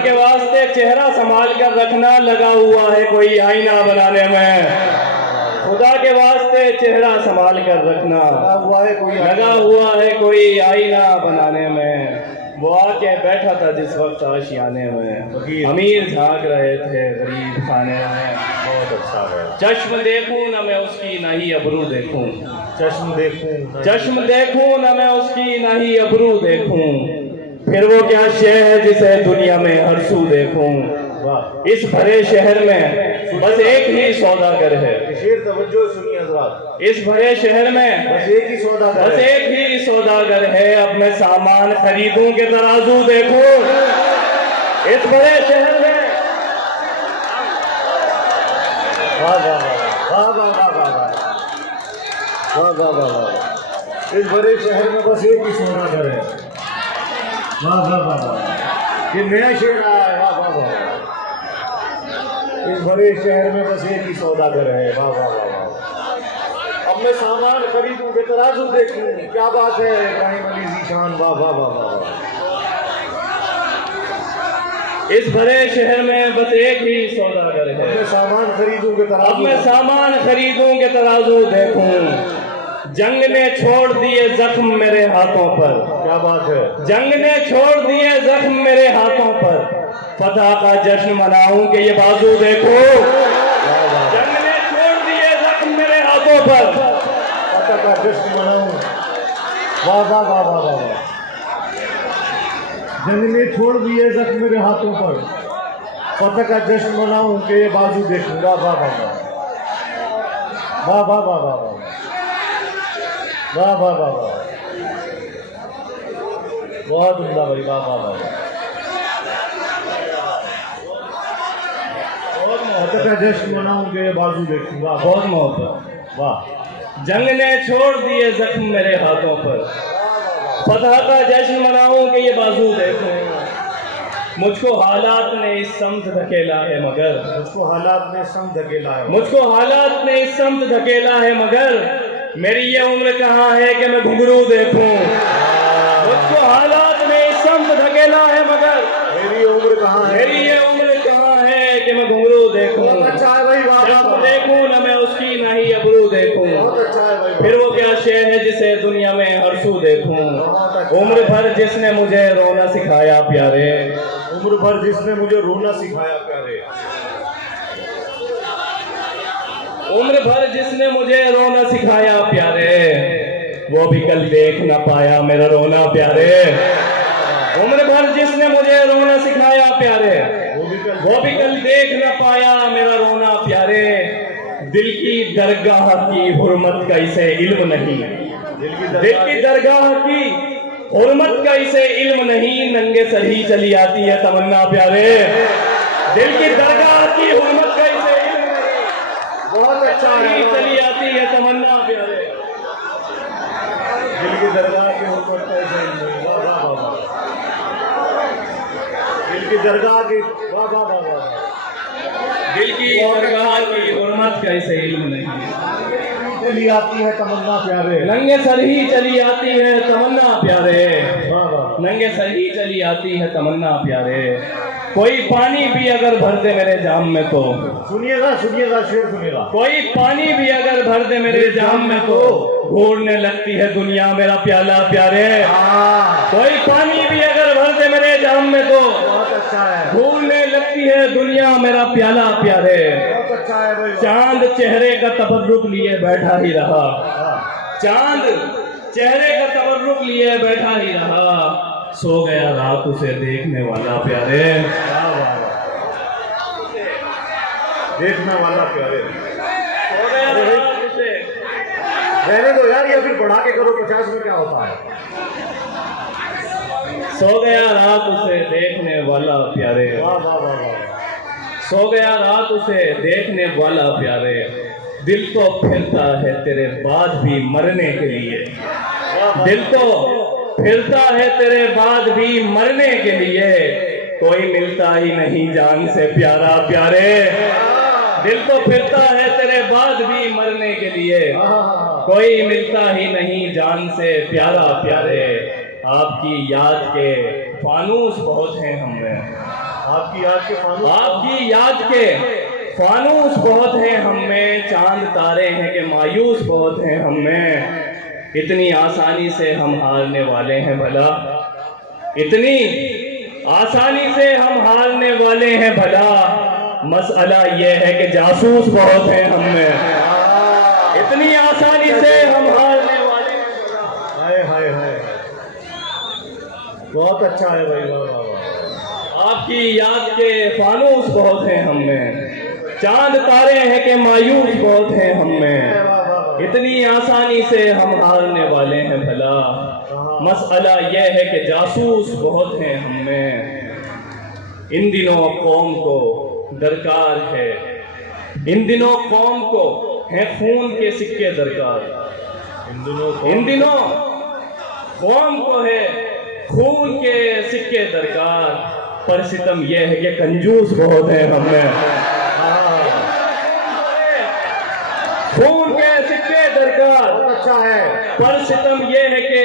के वास्ते चेहरा संभाल कर रखना, लगा हुआ है कोई आईना बनाने में। खुदा के वास्ते चेहरा संभाल कर रखना, लगा हुआ है कोई आईना बनाने में। वो आके बैठा था जिस वक्त आशियाने में, अमीर झांक रहे थे गरीब खाने में। बहुत अच्छा है। चश्म देखूं न मैं उसकी न ही अबरू देखूं, चश्म देखूं, चश्म देखूं न मैं उसकी न ही अबरू देखूं, फिर वो क्या शय है जिसे दुनिया में हर सू देखूं। वाह। इस भरे शहर में बस एक ही सौदागर है, शेर तवज्जो सुनिए हज़रात। इस भरे शहर में बस एक ही सौदागर, बस एक ही सौदागर है। अब मैं सामान खरीदूं के तराजू देखूं, इस भरे शहर में। वाह वाह वाह वाह वाह वाह वाह वाह वाह वाह। इस बड़े शहर में बस एक ही सौदागर है। वाह वाह वाह वाह। ये नया शेर आया है। वाह वाह वाह। इस बड़े शहर में बस एक ही सौदागर है। वाह वाह वाह वाह। अब मैं सामान खरीदूं के तराजू देखूं, क्या बात है इब्राहिम अली ज़ीशान। वाह वाह वाह वाह। इस भरे शहर में बस एक ही सौदागर है। मैं सामान खरीदूं के तराजू, अब मैं सामान खरीदूं के तराजू देखूं। जंग ने छोड़ दिए जख्म मेरे हाथों पर, क्या बात है। जंग ने छोड़ दिए जख्म मेरे हाथों पर, फतह का जश्न मनाऊं कि ये बाजू देखो। जंग ने छोड़ दिए जख्म मेरे हाथों पर, फतह का जश्न मनाऊं। वाह वाह वाह वाह वाह। जंग ने छोड़ दिए जख्म मेरे हाथों पर, फतह का जश्न मनाऊं के ये बाजू देखूंगा। वाह वाह वाह वाह वाह वाह वाह वाह वाह वाह, बहुत उम्दा भाई, वाह वाह वाह। फतह का जश्न मनाऊं के ये बाजू देखूंगा। बहुत मोहब्बत। वाह। जंग ने छोड़ दिए जख्म मेरे हाथों पर, फतह का जश्न मनाऊं कि ये बाजू देखूं। मुझको हालात ने इस समत धकेला है मगर, मुझको हालात ने सम धकेला है, मुझको हालात ने इस समत धकेला है मगर, मेरी ये उम्र कहाँ है कि मैं घुंघरू देखूं। मुझको हालात ने इस समत धकेला है मगर, मेरी उम्र कहाँ है, मेरी ये उम्र कहाँ है कि मैं घुंघरू देखूं। बहुत अच्छा है भाई, वाह वाह वाह। देखूं न मैं उसकी ना ही अबरू देखूं। बहुत अच्छा है भाई, फिर वो क्या शे है जिसे दुनिया में हर सू देखूं। उम्र भर जिसने मुझे रोना सिखाया प्यारे, उम्र भर जिसने मुझे रोना सिखाया प्यारे, उम्र भर जिसने मुझे रोना सिखाया प्यारे, वो भी कल देख न पाया मेरा रोना प्यारे। उम्र भर जिसने मुझे रोना सिखाया प्यारे, वो भी कल देख न पाया मेरा रोना प्यारे। दिल की दरगाह की हुर्मत का इसे इल्म नहीं, दिल की दरगाह की हुर्मत का इसे इल्म नहीं, नंगे सर ही चली आती है तमन्ना प्यारे। दिल की दरगाह की हुर्मत का इसे इल्म नहीं, बहुत अच्छा है, चली आती है तमन्ना प्यारे। दिल की दरगाह के ऊपर कैसे नहीं, वाह वाह वाह वाह। दिल की दरगाह की, वाह वाह वाह वाह। दिल की दरगाह की हुर्मत का इसे इल्म नहीं, चली आती है तमन्ना प्यारे, नंगे सर ही चली आती है तमन्ना प्यारे। वाह वाह। नंगे सर ही चली आती है तमन्ना प्यारे। कोई पानी भी अगर भर दे मेरे जाम में तो, सुनिएगा सुनिएगा, शेर सुनिएगा। कोई पानी भी अगर भर दे मेरे जाम में तो, घूरने लगती है दुनिया मेरा प्याला प्यारे। कोई पानी भी अगर भर दे मेरे जाम में तो, बहुत अच्छा है, घूरने लगती है दुनिया मेरा प्याला प्यारे। बहुत अच्छा है भाई। चांद चेहरे का तबर्रुक लिए बैठा ही रहा, हाँ। चांद चेहरे का तबर्रुक लिए बैठा ही रहा। सो गया रात उसे देखने वाला प्यारे। वाह वाह वाह। देखने वाला प्यारे, सो गया रात उसे, रहने दो यार, या फिर बढ़ा के करो 50 में क्या होता है। सो गया रात उसे देखने वाला प्यारे। वाह वाह वाह वाह। सो गया रात उसे देखने वाला प्यारे। दिल तो फिरता है तेरे बाद भी मरने के लिए, दिल तो फिरता है तेरे बाद भी मरने के लिए। कोई मिलता ही नहीं जान से प्यारा प्यारे। दिल तो फिरता है तेरे बाद भी मरने के लिए, कोई मिलता ही नहीं जान से प्यारा प्यारे। आपकी याद के फानूस बहुत हैं हम में, आपकी याद के फानूस, आपकी याद के फानूस बहुत हैं हम में। चांद तारे हैं कि मायूस बहुत हैं हम में। इतनी आसानी से हम हारने वाले हैं भला, इतनी आसानी से हम हारने वाले हैं भला। मसला ये है कि जासूस बहुत हैं हम में, इतनी आसानी से हम हारने वाले हैं। हाय हाय हाय, बहुत अच्छा है भाई, वाह वाह वाह। आपकी याद के फानूस बहुत हैं हम में। चांद तारे हैं कि मायूस बहुत हैं हम में। इतनी आसानी से हम हारने वाले हैं भला। मसला यह है कि जासूस बहुत हैं हम में। इन दिनों कौम को दरकार है, इन दिनों कौम को है खून के सिक्के दरकार। इन दिनों कौम को है खून के सिक्के दरकार। पर सितम यह है कि कंजूस बहुत है हम में। खून के सिक्के दरकार, अच्छा है, पर सितम यह है कि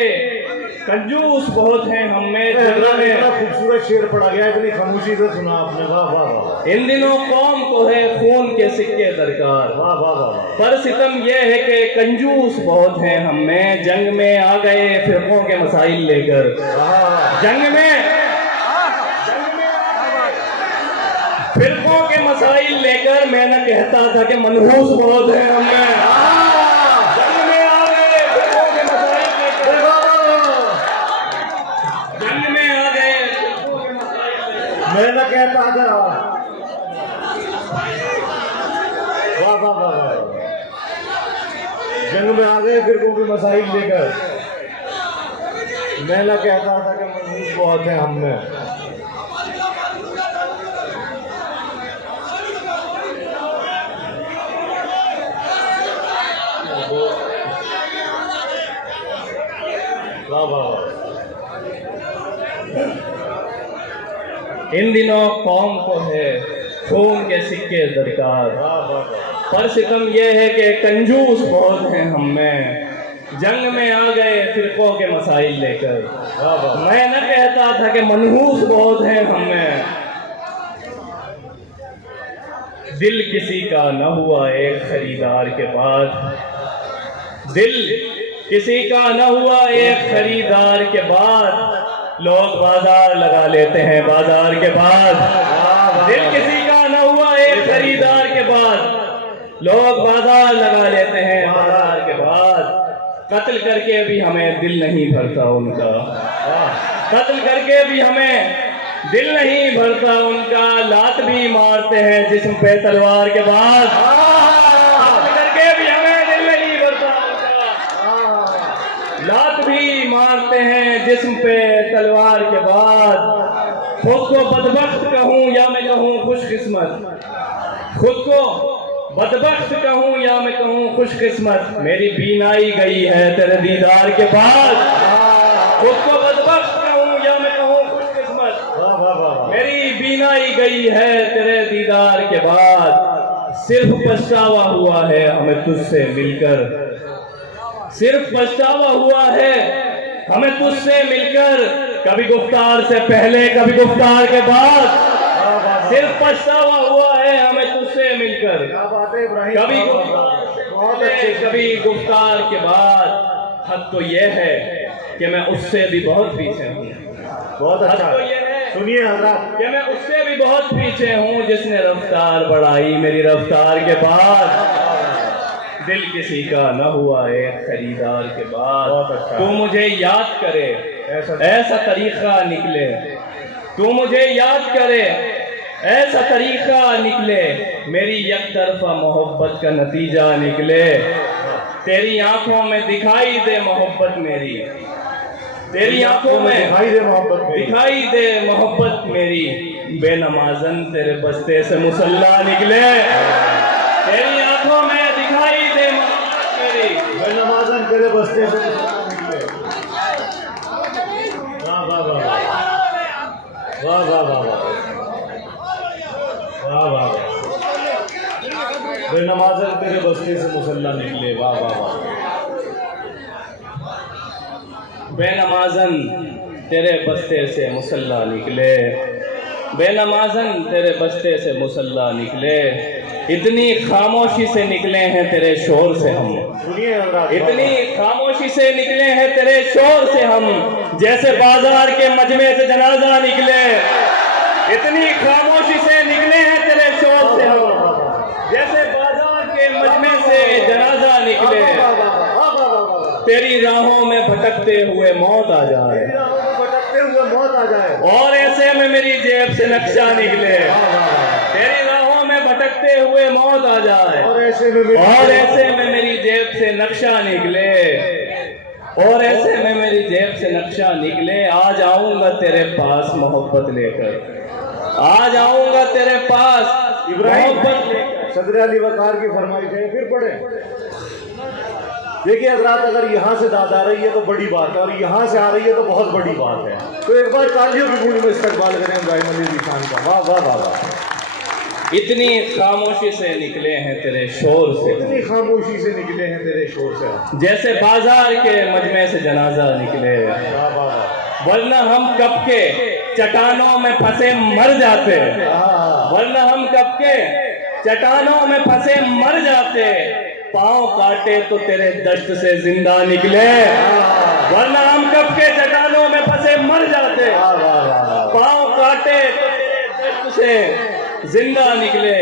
कंजूस बहुत हैं हम में। खूबसूरत शेर पड़ा गया, इतनी खामोशी से सुना आपने, वाह वाह वाह। इन दिनों कौम को है खून के सिक्के दरकार, वाह वाह वाह। पर सितम यह है कि कंजूस बहुत हैं हम में। जंग में आ गए फिरकों के मसाइल लेकर, जंग में फिरकों के मसाइल लेकर। मैं न कहता था कि मनहूस बहुत है हम में। जंग में आ गए फिरकों के मसाइल लेकर, जंग में आ गए कहता था, वाह वाह वाह वाह, जंग में आ गए फिरकों की मसाइल लेकर। मैं ना कहता था कि मनहूस बहुत है हम में। वाह वाह वाह। इन दिनों कौम को है खून के सिक्के दरकार, पर सितम यह है कि कंजूस बहुत हैं हम में, जंग में आ गए फिरकों के मसाइल लेकर। मैं न कहता था कि मनहूस बहुत हैं हम में, दिल किसी का न हुआ एक खरीदार के बाद, दिल किसी का न हुआ एक खरीदार के बाद, लोग बाजार लगा लेते हैं बाजार के बाद। दिल किसी का न हुआ एक खरीदार के बाद, लोग बाजार लगा लेते हैं बाजार के बाद। कत्ल करके भी हमें दिल नहीं भरता उनका, कत्ल करके भी हमें दिल नहीं भरता उनका, लात भी मारते हैं जिस्म पे तलवार के बाद, कत्ल करके भी हमें दिल नहीं भरता उनका, लात भी मारते हैं जिस्म पे तलवार के बाद। खुद को बदबख्त कहूँ या मैं कहूँ खुशकिस्मत, खुद को बदबख्त कहूँ या मैं कहूँ खुशकिस्मत, मेरी बीनाई गई है तेरे दीदार के बाद। खुद को बदबख्त कहूँ या मैं कहूँ खुशकिस्मत, मेरी बीनाई गई है तेरे दीदार के बाद। सिर्फ पछतावा हुआ है हमें तुझसे मिलकर, सिर्फ पछतावा हुआ है हमें तुझसे मिलकर, कभी गुफ्तार से पहले कभी गुफ्तार के बाद। सिर्फ पछतावा हुआ है हमें तुझसे मिलकर, कभी गुफ्तार से पहले कभी गुफ्तार के बाद। हद तो यह है कि मैं उससे भी बहुत पीछे हूँ, बहुत अच्छा। हद तो यह है सुनिए हजरत कि मैं उससे भी बहुत पीछे हूँ जिसने रफ्तार बढ़ाई मेरी रफ्तार के बाद। दिल किसी का न हुआ एक खरीदार के बाद। अच्छा। तू मुझे याद करे ऐसा तरीका निकले, तू मुझे याद करे ऐसा तरीका निकले, मेरी एक तरफा मोहब्बत का नतीजा निकले। तेरी आंखों में दिखाई दे मोहब्बत मेरी, तेरी आंखों में दिखाई दे मोहब्बत मेरी, दिखाई दे मोहब्बत मेरी, बेनमाज़न तेरे बस्ते से मुसल्ला निकले। तेरी आंखों में दिखाई दे मोहब्बत मेरी, बेनमाज़न तेरे बस्ते से निकले। वाह वाह वाह वाह वाह वाह वाह वाह वाह, बेनमाज़न तेरे बस्ते से मुसल्ला निकले। वाह वाह वाह, बेनमाज़न तेरे बस्ते से मुसल्ला निकले, बेनमाज़न तेरे बस्ते से मुसल्ला निकले। इतनी खामोशी से निकले हैं तेरे शोर से हम, सुनिए हजरत, इतनी खामोशी से निकले हैं तेरे शोर से हम, जैसे बाजार के मजमे से जनाजा निकले। इतनी खामोशी से निकले हैं तेरे शोर से हम, जैसे बाजार के मजमे से जनाजा निकले। तेरी राहों में भटकते हुए मौत आ जाए, भटकते हुए मौत आ जाए, और ऐसे में मेरी जेब से नक्शा निकले। तेरी राहों में भटकते हुए मौत आ जाए, और ऐसे में मेरी जेब से नक्शा निकले, और ऐसे में मेरी जेब से नक्शा निकले। आ जाऊंगा तेरे पास मोहब्बत लेकर, आ जाऊंगा तेरे पास मोहब्बत लेकर। सदर अली वकार की फरमाइश है, फिर पढ़े। देखिए हजरात, अगर यहाँ से दाद आ रही है तो बड़ी बात है, और यहाँ से आ रही है तो बहुत बड़ी बात है। तो एक बार तालियों की गूंज में इस्तकबाल करें इब्राहिम अली खान का। वाह वाह वाह वाह। इतनी खामोशी से निकले हैं तेरे शोर से, इतनी खामोशी से निकले हैं तेरे शोर से, जैसे बाजार के मजमे से जनाजा निकले। वाह वाह वाह, वरना हम कब के चट्टानों में फंसे मर जाते, वरना हम कब के चट्टानों में फंसे मर जाते। पाँव काटे तो तेरे दश्त से जिंदा निकले, वरना हम कब के चट्टानों में फंसे मर जाते। पाँव काटे तो तेरे दश्त से जिंदा निकले।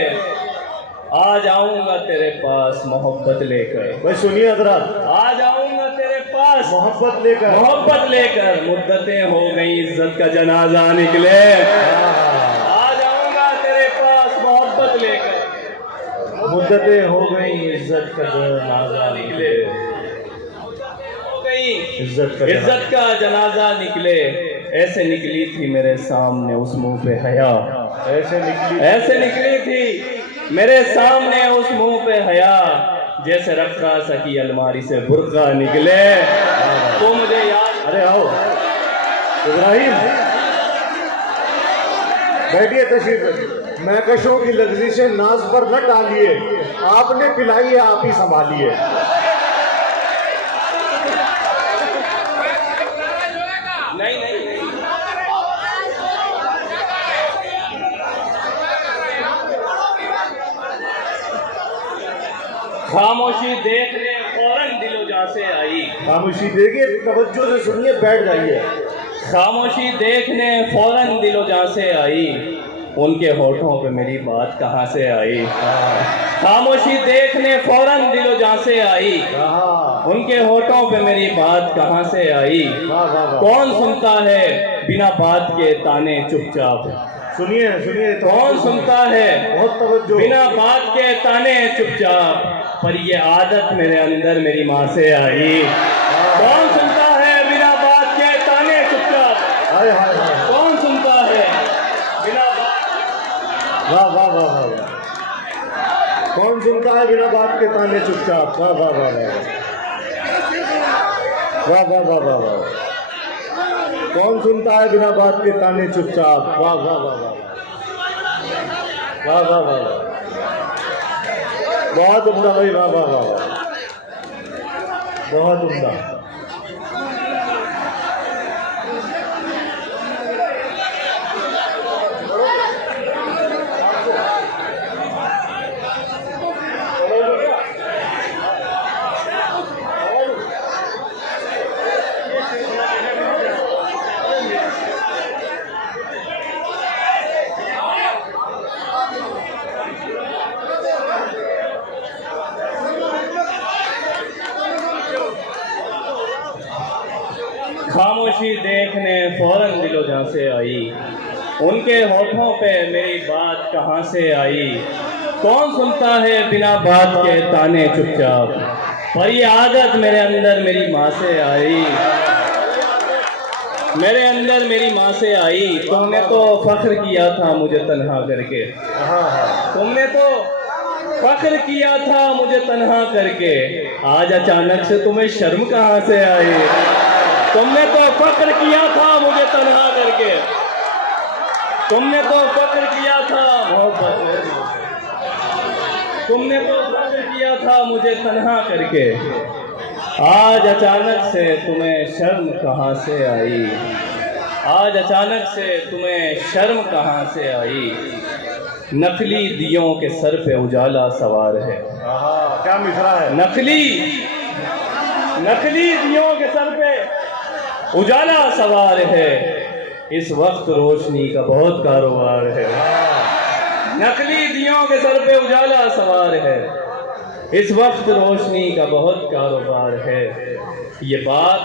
आ जाऊंगा तेरे पास मोहब्बत लेकर। भाई सुनिए हजरात, आ जाऊंगा तेरे पास मोहब्बत लेकर, मोहब्बत लेकर। मुद्दतें हो गई इज्जत का जनाजा निकले। आ जाऊंगा मुद्दतें हो गई इज्जत का जनाजा निकले, हो गई इज्जत का जनाजा निकले, ऐसे निकली थी मेरे सामने उस मुंह पे हया, ऐसे निकली थी मेरे सामने उस मुंह पे हया, जैसे रखा सकी अलमारी से बुर्का निकले। तो मुझे याद, अरे आओ इब्राहिम, बैठिए, तशरीफ रखिए। महकशों की लग्जिशें नाज पर न डालिए, आपने पिलाई है आप ही संभालिए। नहीं खामोशी देखने फौरन दिलो जा से आई, खामोशी देखिए, तवज्जो से सुनिए, बैठ जाइए। खामोशी देखने फौरन दिलो जा से आई, उनके होठों पे मेरी बात कहाँ से आई। खामोशी देखने फौरन दिलो जा से आई, उनके होठों पे मेरी बात कहाँ से आई। कौन सुनता है बिना बात के ताने चुपचाप, सुनिए सुनिए, कौन सुनता है बहुत तवज्जो, बिना बात के ताने चुपचाप, पर ये आदत मेरे अंदर मेरी माँ से आई। कौन सुनता है बिना बात के ताने चुपचाप, हाय हाय हाय, कौन सुनता है बिना बात, वाह वाह वाह वाह, कौन सुनता है बिना बात के ताने चुपचाप, वाह वाह वाह वाह वाह वाह वाह वाह वाह, कौन सुनता है बिना बात के ताने चुपचाप, वाह वाह वाह वाह वाह वाह वाह वाह, बहुत उम्दा भाई, वाह वाह वाह वाह, बहुत उम्दा। खामोशी देखने फौरन दिलो जहाँ से आई, उनके होठों पे मेरी बात कहाँ से आई। कौन सुनता है बिना बात के ताने चुपचाप, पर ये आदत मेरे अंदर मेरी माँ से आई, मेरे अंदर मेरी माँ से आई। तुमने तो फख्र किया था मुझे तन्हा करके, तुमने तो फख्र किया था मुझे तन्हा करके, आज अचानक से तुम्हें शर्म कहाँ से आई। तुमने तो फख्र किया था मुझे तन्हा करके, तुमने तो फख्र किया था, तुमने तो फख्र किया था मुझे तन्हा करके, आज अचानक से तुम्हें शर्म कहाँ से आई। आज अचानक से तुम्हें शर्म कहाँ से आई। नकली दियों के सर पे उजाला सवार है, क्या मिसरा है। नकली दियों के सर पे उजाला सवार है, इस वक्त रोशनी का बहुत कारोबार है। नकली दियों के सर पे उजाला सवार है, इस वक्त रोशनी का बहुत कारोबार है। ये बात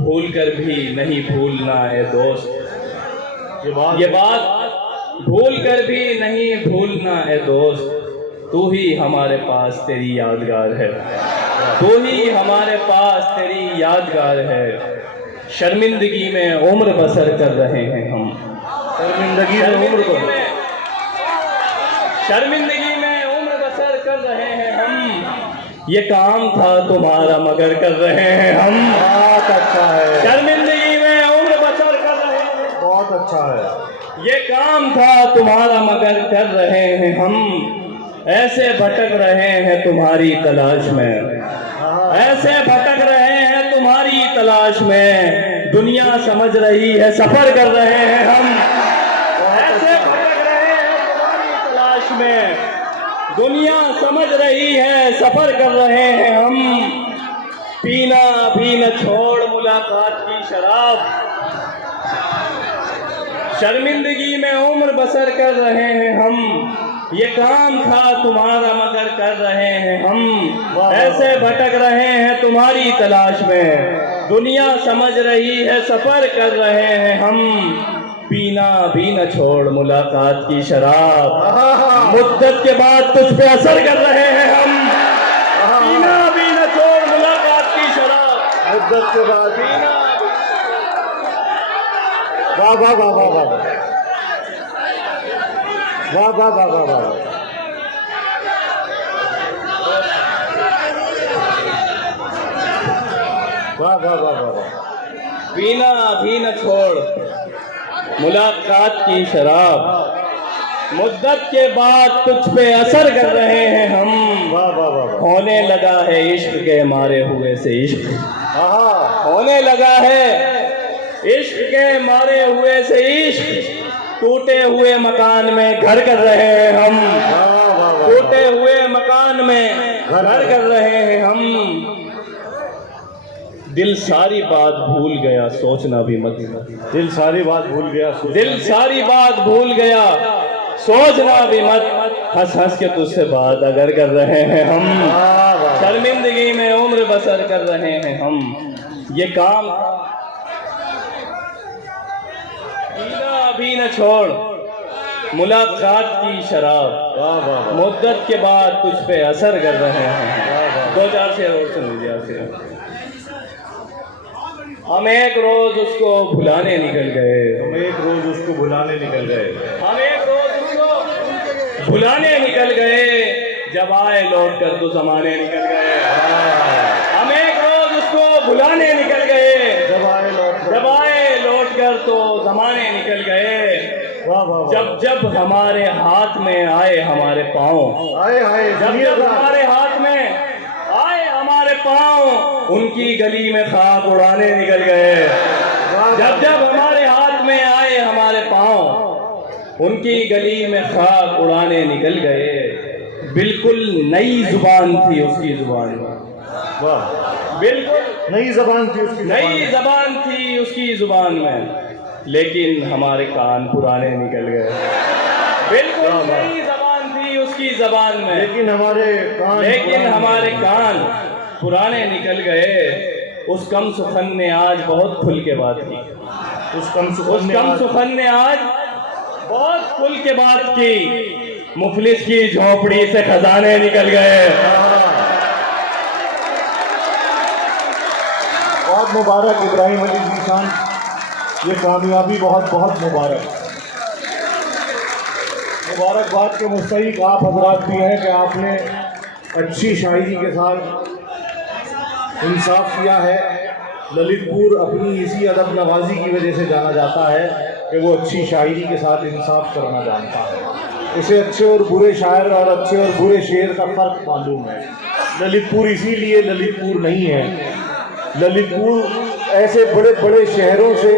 भूल कर भी नहीं भूलना है दोस्त, ये बात भूल कर भी नहीं भूलना है दोस्त। तू ही हमारे पास तेरी यादगार है, तू ही हमारे पास तेरी यादगार है। शर्मिंदगी में उम्र बसर कर रहे हैं हम, शर्मिंदगी में उम्र बसर कर रहे हैं हम। ये काम था तुम्हारा मगर कर रहे हैं हम। बहुत अच्छा है। शर्मिंदगी में उम्र बसर कर रहे हैं, बहुत अच्छा है। ये काम था तुम्हारा मगर कर रहे हैं हम। ऐसे भटक रहे हैं तुम्हारी तलाश में, ऐसे भटक रहे हैं तुम्हारी तलाश में। दुनिया समझ रही है सफर कर रहे हैं हम। ऐसे भटक रहे हैं तुम्हारी तलाश में, दुनिया समझ रही है सफर कर रहे हैं हम। पीना भी न छोड़ मुलाकात की शराब, शर्मिंदगी में उम्र बसर कर रहे हैं हम। ये काम था तुम्हारा मगर कर रहे हैं हम। ऐसे भटक रहे हैं तुम्हारी तलाश में, दुनिया समझ रही है सफर कर रहे हैं हम। पीना भी न छोड़ मुलाकात की शराब, मुद्दत के बाद तुझ पे असर कर रहे हैं हम। पीना भी न छोड़ मुलाकात की शराब, मुद्दत के बाद पीना। वाह वाह वाह वाह वाह वाह वाह वाह वाह वाह वाह वाह वाह वाह। पीना भी न छोड़ मुलाकात की शराब, मुद्दत के बाद तुझ पे असर कर रहे हैं हम। वाह वाह वाह वाह। होने लगा है इश्क के मारे हुए से इश्क, हाँ होने लगा है इश्क के मारे हुए से इश्क। टूटे हुए मकान में घर कर रहे हैं हम, वाह वाह वाह। टूटे हुए मकान में घर कर रहे हैं हम। दिल सारी बात भूल गया सोचना भी मत, दिल सारी बात भूल गया दिल सारी बात भूल गया सोचना भी मत। हंस हंस के तुझसे बात अगर कर रहे हैं हम, वाह वाह। शर्मिंदगी में उम्र बसर कर रहे हैं हम। ये काम पीना भी न छोड़ मुलाकात की शराब, वाह वाह वाह। मुद्दत के बाद तुझ पे असर कर रहे हैं। दो चार शेर और सुन लीजिए आपसे। हम एक रोज उसको भुलाने निकल गए, हम एक रोज उसको भुलाने निकल गए, हम एक रोज उसको भुलाने निकल गए। जब आए लौट कर तो जमाने निकल गए। हम एक रोज उसको भुलाने निकल गए, जब आए लौट कर तो जमाने निकल गए। वाह वाह वाह। जब जब हमारे हाथ में आए हमारे पाँव, आए आए जब जब हमारे हाथ में आए हमारे पाँव, उनकी गली में खाक उड़ाने निकल गए। जब जब हमारे हाथ में आए हमारे पाँव, उनकी गली में खाक उड़ाने निकल गए। बिल्कुल नई जुबान थी उसकी जुबान में, वाह। बिल्कुल नई जबान थी उसकी, नई जबान थी उसकी जुबान में, लेकिन हमारे कान पुराने निकल गए। बिल्कुल नई जबान थी उसकी जबान में, लेकिन हमारे कान पुराने निकल गए। उस कम सुखन ने आज बहुत खुल के बात की, उस कम सुखन ने आज बहुत खुल के बात की। मुफलिस की झोपड़ी से खजाने निकल गए। बहुत मुबारक इब्राहिम अली ज़ीशान, ये कामयाबी बहुत बहुत मुबारक। मुबारकबाद के मुस्तहिक आप हजरात भी हैं कि आपने अच्छी शायरी के साथ इंसाफ किया है। ललितपुर अपनी इसी अदब नवाजी की वजह से जाना जाता है कि वो अच्छी शायरी के साथ इंसाफ करना जानता है। उसे अच्छे और बुरे शायर और अच्छे और बुरे शेर का फ़र्क मालूम है। ललितपुर इसीलिए ललितपुर नहीं है। ललितपुर ऐसे बड़े बड़े शहरों से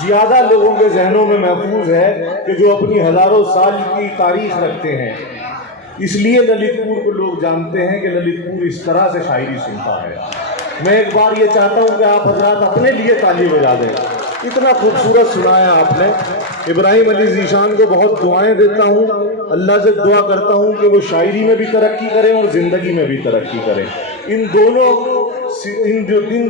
ज़्यादा लोगों के जहनों में महफूज है कि जो अपनी हज़ारों साल की तारीख रखते हैं। इसलिए ललितपुर को लोग जानते हैं कि ललितपुर इस तरह से शायरी सुनता है। मैं एक बार ये चाहता हूँ कि आप हजरात अपने लिए ताली बजा दें। इतना खूबसूरत सुनाया आपने। इब्राहिम अली ज़ीशान को बहुत दुआएं देता हूँ, अल्लाह से दुआ करता हूँ कि वो शायरी में भी तरक्की करें और ज़िंदगी में भी तरक्की करें। इन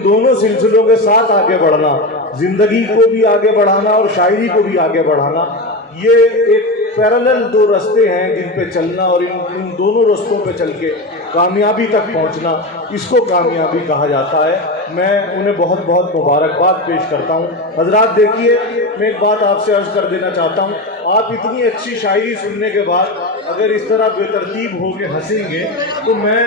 दोनों सिलसिलों के साथ आगे बढ़ना, ज़िंदगी को भी आगे बढ़ाना और शायरी को भी आगे बढ़ाना, ये एक पैरेलल दो रास्ते हैं जिन पे चलना, और इन दोनों रास्तों पे चल के कामयाबी तक पहुंचना, इसको कामयाबी कहा जाता है। मैं उन्हें बहुत बहुत मुबारकबाद पेश करता हूं। हजरात देखिए, मैं एक बात आपसे अर्ज़ कर देना चाहता हूं। आप इतनी अच्छी शायरी सुनने के बाद अगर इस तरह बेतरतीब हो के हंसेंगे तो मैं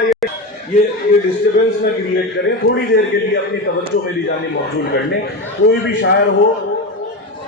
ये डिस्टर्बेंस न क्रिएट करें। थोड़ी देर के लिए अपनी तवज्जो मेरी जानिब मौजूद कर लें। कोई भी शायर हो,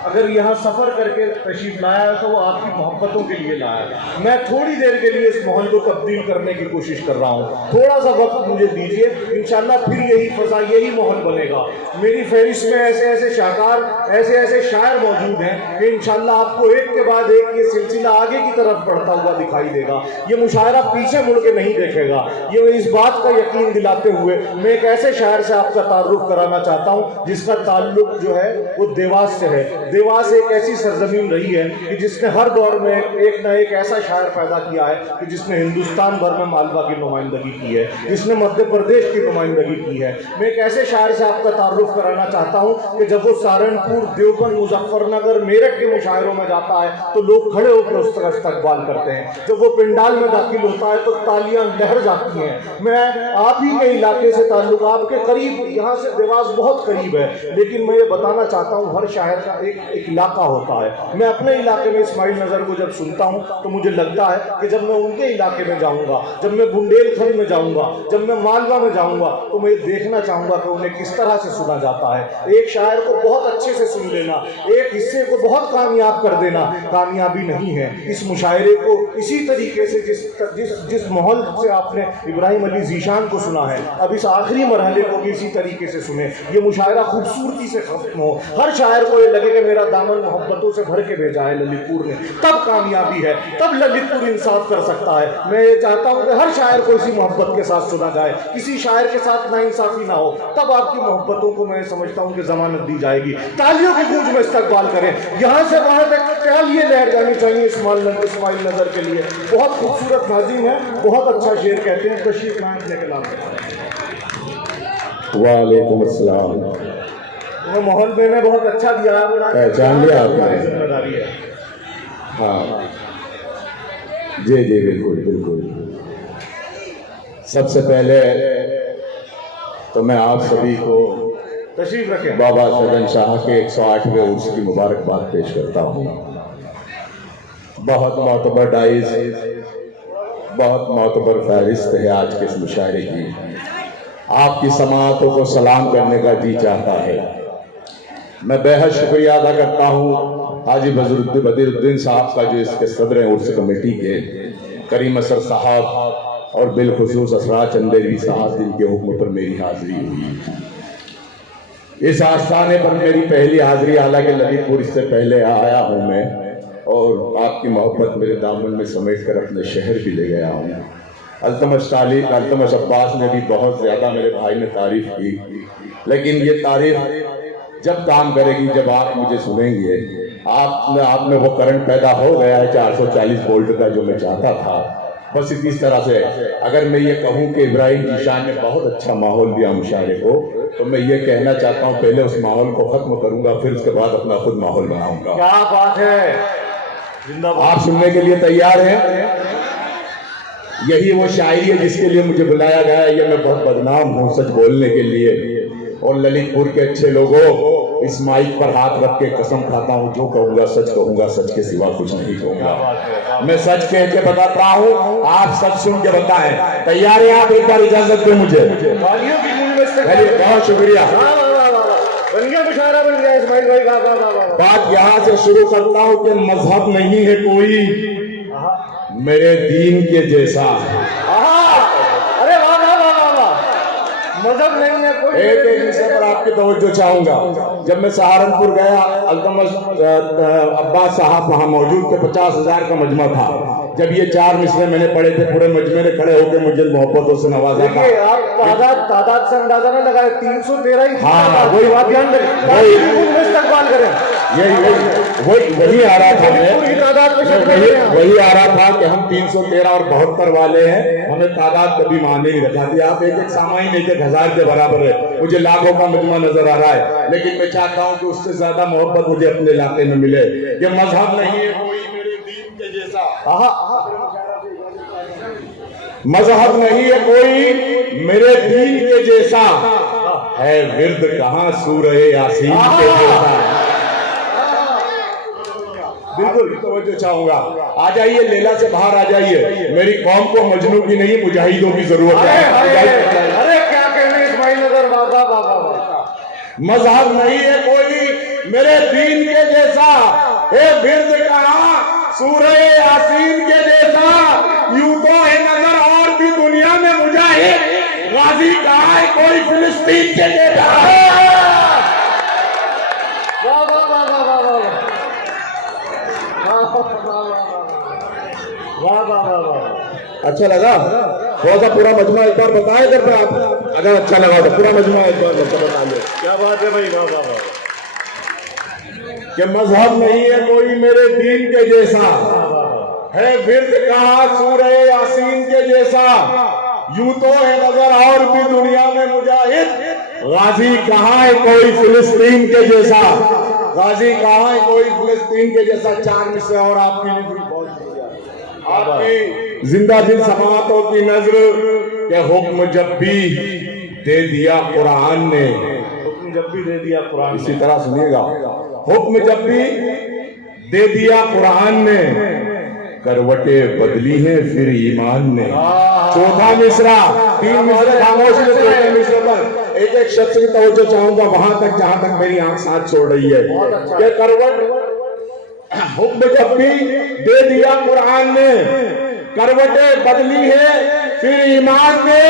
अगर यहाँ सफ़र करके तशरीफ़ लाया है तो वो आपकी मोहब्बतों के लिए लाया है। मैं थोड़ी देर के लिए इस माहौल को तब्दील करने की कोशिश कर रहा हूँ। थोड़ा सा वक्त मुझे दीजिए, इंशाल्लाह फिर यही फ़ज़ा, यही माहौल बनेगा। मेरी फहरिस्त में ऐसे ऐसे शाहकार, ऐसे ऐसे शायर मौजूद हैं कि इंशाल्लाह आपको एक के बाद एक ये सिलसिला आगे की तरफ बढ़ता हुआ दिखाई देगा। ये मुशायरा पीछे मुड़ के नहीं देखेगा। ये इस बात का यकीन दिलाते हुए मैं एक ऐसे शायर से आपका तारुफ कराना चाहता हूँ जिसका ताल्लुक जो है वो देवास से है। देवास एक ऐसी सरजमीन रही है कि जिसने हर दौर में एक न एक ऐसा शायर पैदा किया है कि जिसने हिंदुस्तान भर में मालवा की नुमाइंदगी की है, जिसने मध्य प्रदेश की नुमाइंदगी की है। मैं एक ऐसे शायर से आपका तारुफ कराना चाहता हूँ कि जब वो सहारनपुर, देवबंद, मुजफ्फरनगर, मेरठ के मुशायरों में जाता है तो लोग खड़े होकर उसका इस्तकबाल करते हैं। जब वो पिंडाल में दाखिल होता है तो तालियां लहर जाती हैं। मैं आप ही के इलाके से ताल्लुक, आपके करीब, यहाँ से देवास बहुत करीब है, लेकिन मैं ये बताना चाहता हूँ हर शायर का एक इलाका होता है। मैं अपने इलाके में इस्माइल नज़र को जब सुनता हूँ तो मुझे लगता है कि जब मैं उनके इलाके में जाऊँगा, जब मैं बुंदेलखंड में जाऊँगा, जब मैं मालवा में जाऊँगा तो मैं देखना चाहूँगा कि उन्हें किस तरह से सुना जाता है। एक शायर को बहुत अच्छे से सुन लेना, एक हिस्से को बहुत कामयाब कर देना कामयाबी नहीं है। इस मुशायरे को इसी तरीके से जिस माहौल से आपने इब्राहिम अली ज़ीशान को सुना है, अब इस आखिरी मरहले को भी इसी तरीके से सुने। ये मुशायरा खूबसूरती से खत्म हो, हर शायर को ये लगे कि मेरा दामन मोहब्बतों से भर के भेजा है ललितपुर ने, तब कामयाबी है, तब ललितपुर इंसाफ कर सकता है। मैं ये चाहता हूँ कि हर शायर को इसी मोहब्बत के साथ सुना जाए, किसी शायर के साथ नाइंसाफी ना हो, तब आपकी मोहब्बतों को मैं समझता हूँ कि जमानत दी जाएगी। तालियों की गूंज में इस्तकबाल करें, यहाँ से वहाँ तक तालियां लहर जानी चाहिए इस्माइल नज़र के लिए। बहुत खूबसूरत नाज़िम है, बहुत अच्छा शेर कहते हैं। तशरीफ लाएं अपने कलाम में। वालेकुम अस्सलाम। वो माहौल मैंने बहुत अच्छा दिया, पहचान लिया आपने? जिम्मेदारी है। हाँ जी जी, बिल्कुल बिल्कुल। सबसे पहले तो मैं आप सभी को तशरीफ रखें। बाबा सदन शाह के 108वें उर्स की मुबारकबाद पेश करता हूँ। बहुत मोतबर डाइस, बहुत मोतबर फहरिस्त है आज के इस मुशायरे की। आपकी समाअतों को सलाम करने का जी चाहता है। मैं बेहद शुक्रिया अदा करता हूँ हाजी बदरुद्दीन साहब का, जो इसके सदर हैं उर्स कमेटी के, करीम असर साहब और बिलखुसूस असरार चंदेरी साहब, जिनके हुक्म पर मेरी हाजिरी हुई। इस आस्थाने पर मेरी पहली हाजिरी, हालांकि ललितपुर इससे पहले आया हूँ मैं, और आपकी मोहब्बत मेरे दामन में समेट कर अपने शहर भी ले गया हूँ। अल्तमश अब्बास ने भी बहुत ज़्यादा मेरे भाई ने तारीफ की, लेकिन ये तारीफ जब काम करेगी, जब आप मुझे सुनेंगे। आप में वो करंट पैदा हो गया है 440 वोल्ट का, जो मैं चाहता था। बस इस तरह से अगर मैं ये कहूँ कि इब्राहिम ज़ीशान ने बहुत अच्छा माहौल दिया मुशायरे को, तो मैं ये कहना चाहता हूँ पहले उस माहौल को ख़त्म करूँगा, फिर उसके बाद अपना खुद माहौल बनाऊँगा। क्या बात है, जिंदाबाद। आप सुनने के लिए तैयार हैं? यही वो शायरी है जिसके लिए मुझे बुलाया गया है। ये मैं बहुत बदनाम हूँ सच बोलने के लिए, और ललितपुर के अच्छे लोगों, इस माइक पर हाथ रख के कसम खाता हूँ, जो कहूँगा सच कहूँगा, सच के सिवा कुछ नहीं कहूँगा। मैं सच कह के बताता हूँ, आप सच सुन के बताएं। तैयार हैं आप? एक बार इजाजत दें मुझे। बहुत शुक्रिया। बन गया मुशायरा, बन गया इस्माइल भाई। बात यहाँ से शुरू करता हूँ कि मजहब नहीं है कोई मेरे दीन के जैसा। अरे वाह वाह वाह वाह, मजहब नहीं है कोई। एक विषय पर आपकी तवज्जो चाहूंगा। जब मैं सहारनपुर गया, अल्तमश अब्बास साहब वहाँ मौजूद थे, 50,000 का मजमा था। जब ये 4 मिसरे मैंने पढ़े थे, पूरे मजमे ने खड़े होकर मुझे मोहब्बतों से नवाजा था। आप तादाद से अंदाजा ना लगाए, 313 ही। हाँ, वही बात ध्यान रखें, इस्तकबाल करें। वही आ रहा था वही आ रहा था कि हम 313 और 72 वाले हैं, हमें तादाद कभी माने नहीं रखा थी। आप एक सामाइन 1,000 के बराबर है, मुझे लाखों का मजमा नजर आ रहा है, लेकिन मैं चाहता हूँ कि उससे ज्यादा मोहब्बत मुझे अपने इलाके में मिले। ये मजहब नहीं है कोई मेरे दीन के जैसा। मजहब नहीं है कोई मेरे दीन के जैसा, है विर्द कहाँ सूरह यासीन के जैसा। बिल्कुल तवज्जो चाहूंगा। आ जाइए, लेला से बाहर आ जाइए। मेरी कौम को मजनू की नहीं, मुजाहिदों की जरूरत है। अरे क्या कहने इस्माइल नजर, बाबा बाबा। मजहब नहीं है कोई मेरे दीन के जैसा, ए बिर्द कहाँ सूरह यासीन के जैसा। यूं तो है नजर और भी दुनिया में मुजाहिद, गाजी कहाँ है कोई फिलिस्तीन के जैसा। अच्छा लगा? थोड़ा सा पूरा मजमा एक बार बताए कर आप, अगर अच्छा लगा तो पूरा मजमा एक बार बता लो। क्या बात है भाई, वाह वाह वाह। कि मजहब नहीं है कोई मेरे दीन के जैसा, है विर्द कहा सूरह यासीन के जैसा, यूं तो है मगर और भी दुनिया में मुजाहिद, गाजी कहाँ है कोई फिलिस्तीन के जैसा, गाजी कहाँ है कोई फिलिस्तीन के जैसा। 4 मिसरे और आपकी नजर बहुत शुक्रिया, आपकी जिंदा दिल समातों की नजर के हुक्म जब भी दे दिया कुरान ने, हुक्म जब भी दे दिया कुरान इसी तरह सुनिएगा, हुक्म जब भी दे दिया कुरान ने, करवटे बदली है फिर ईमान ने। चौथा मिसरा, 3 मिसरे खामोश है, चौथे मिसरे पर एक एक शख्स की तवज्जो चाहूंगा वहां तक जहां तक मेरी आंख साथ छोड़ रही है। कि करवट हुक्म जब भी दे दिया कुरान ने, करवटे बदली है फिर ईमान ने।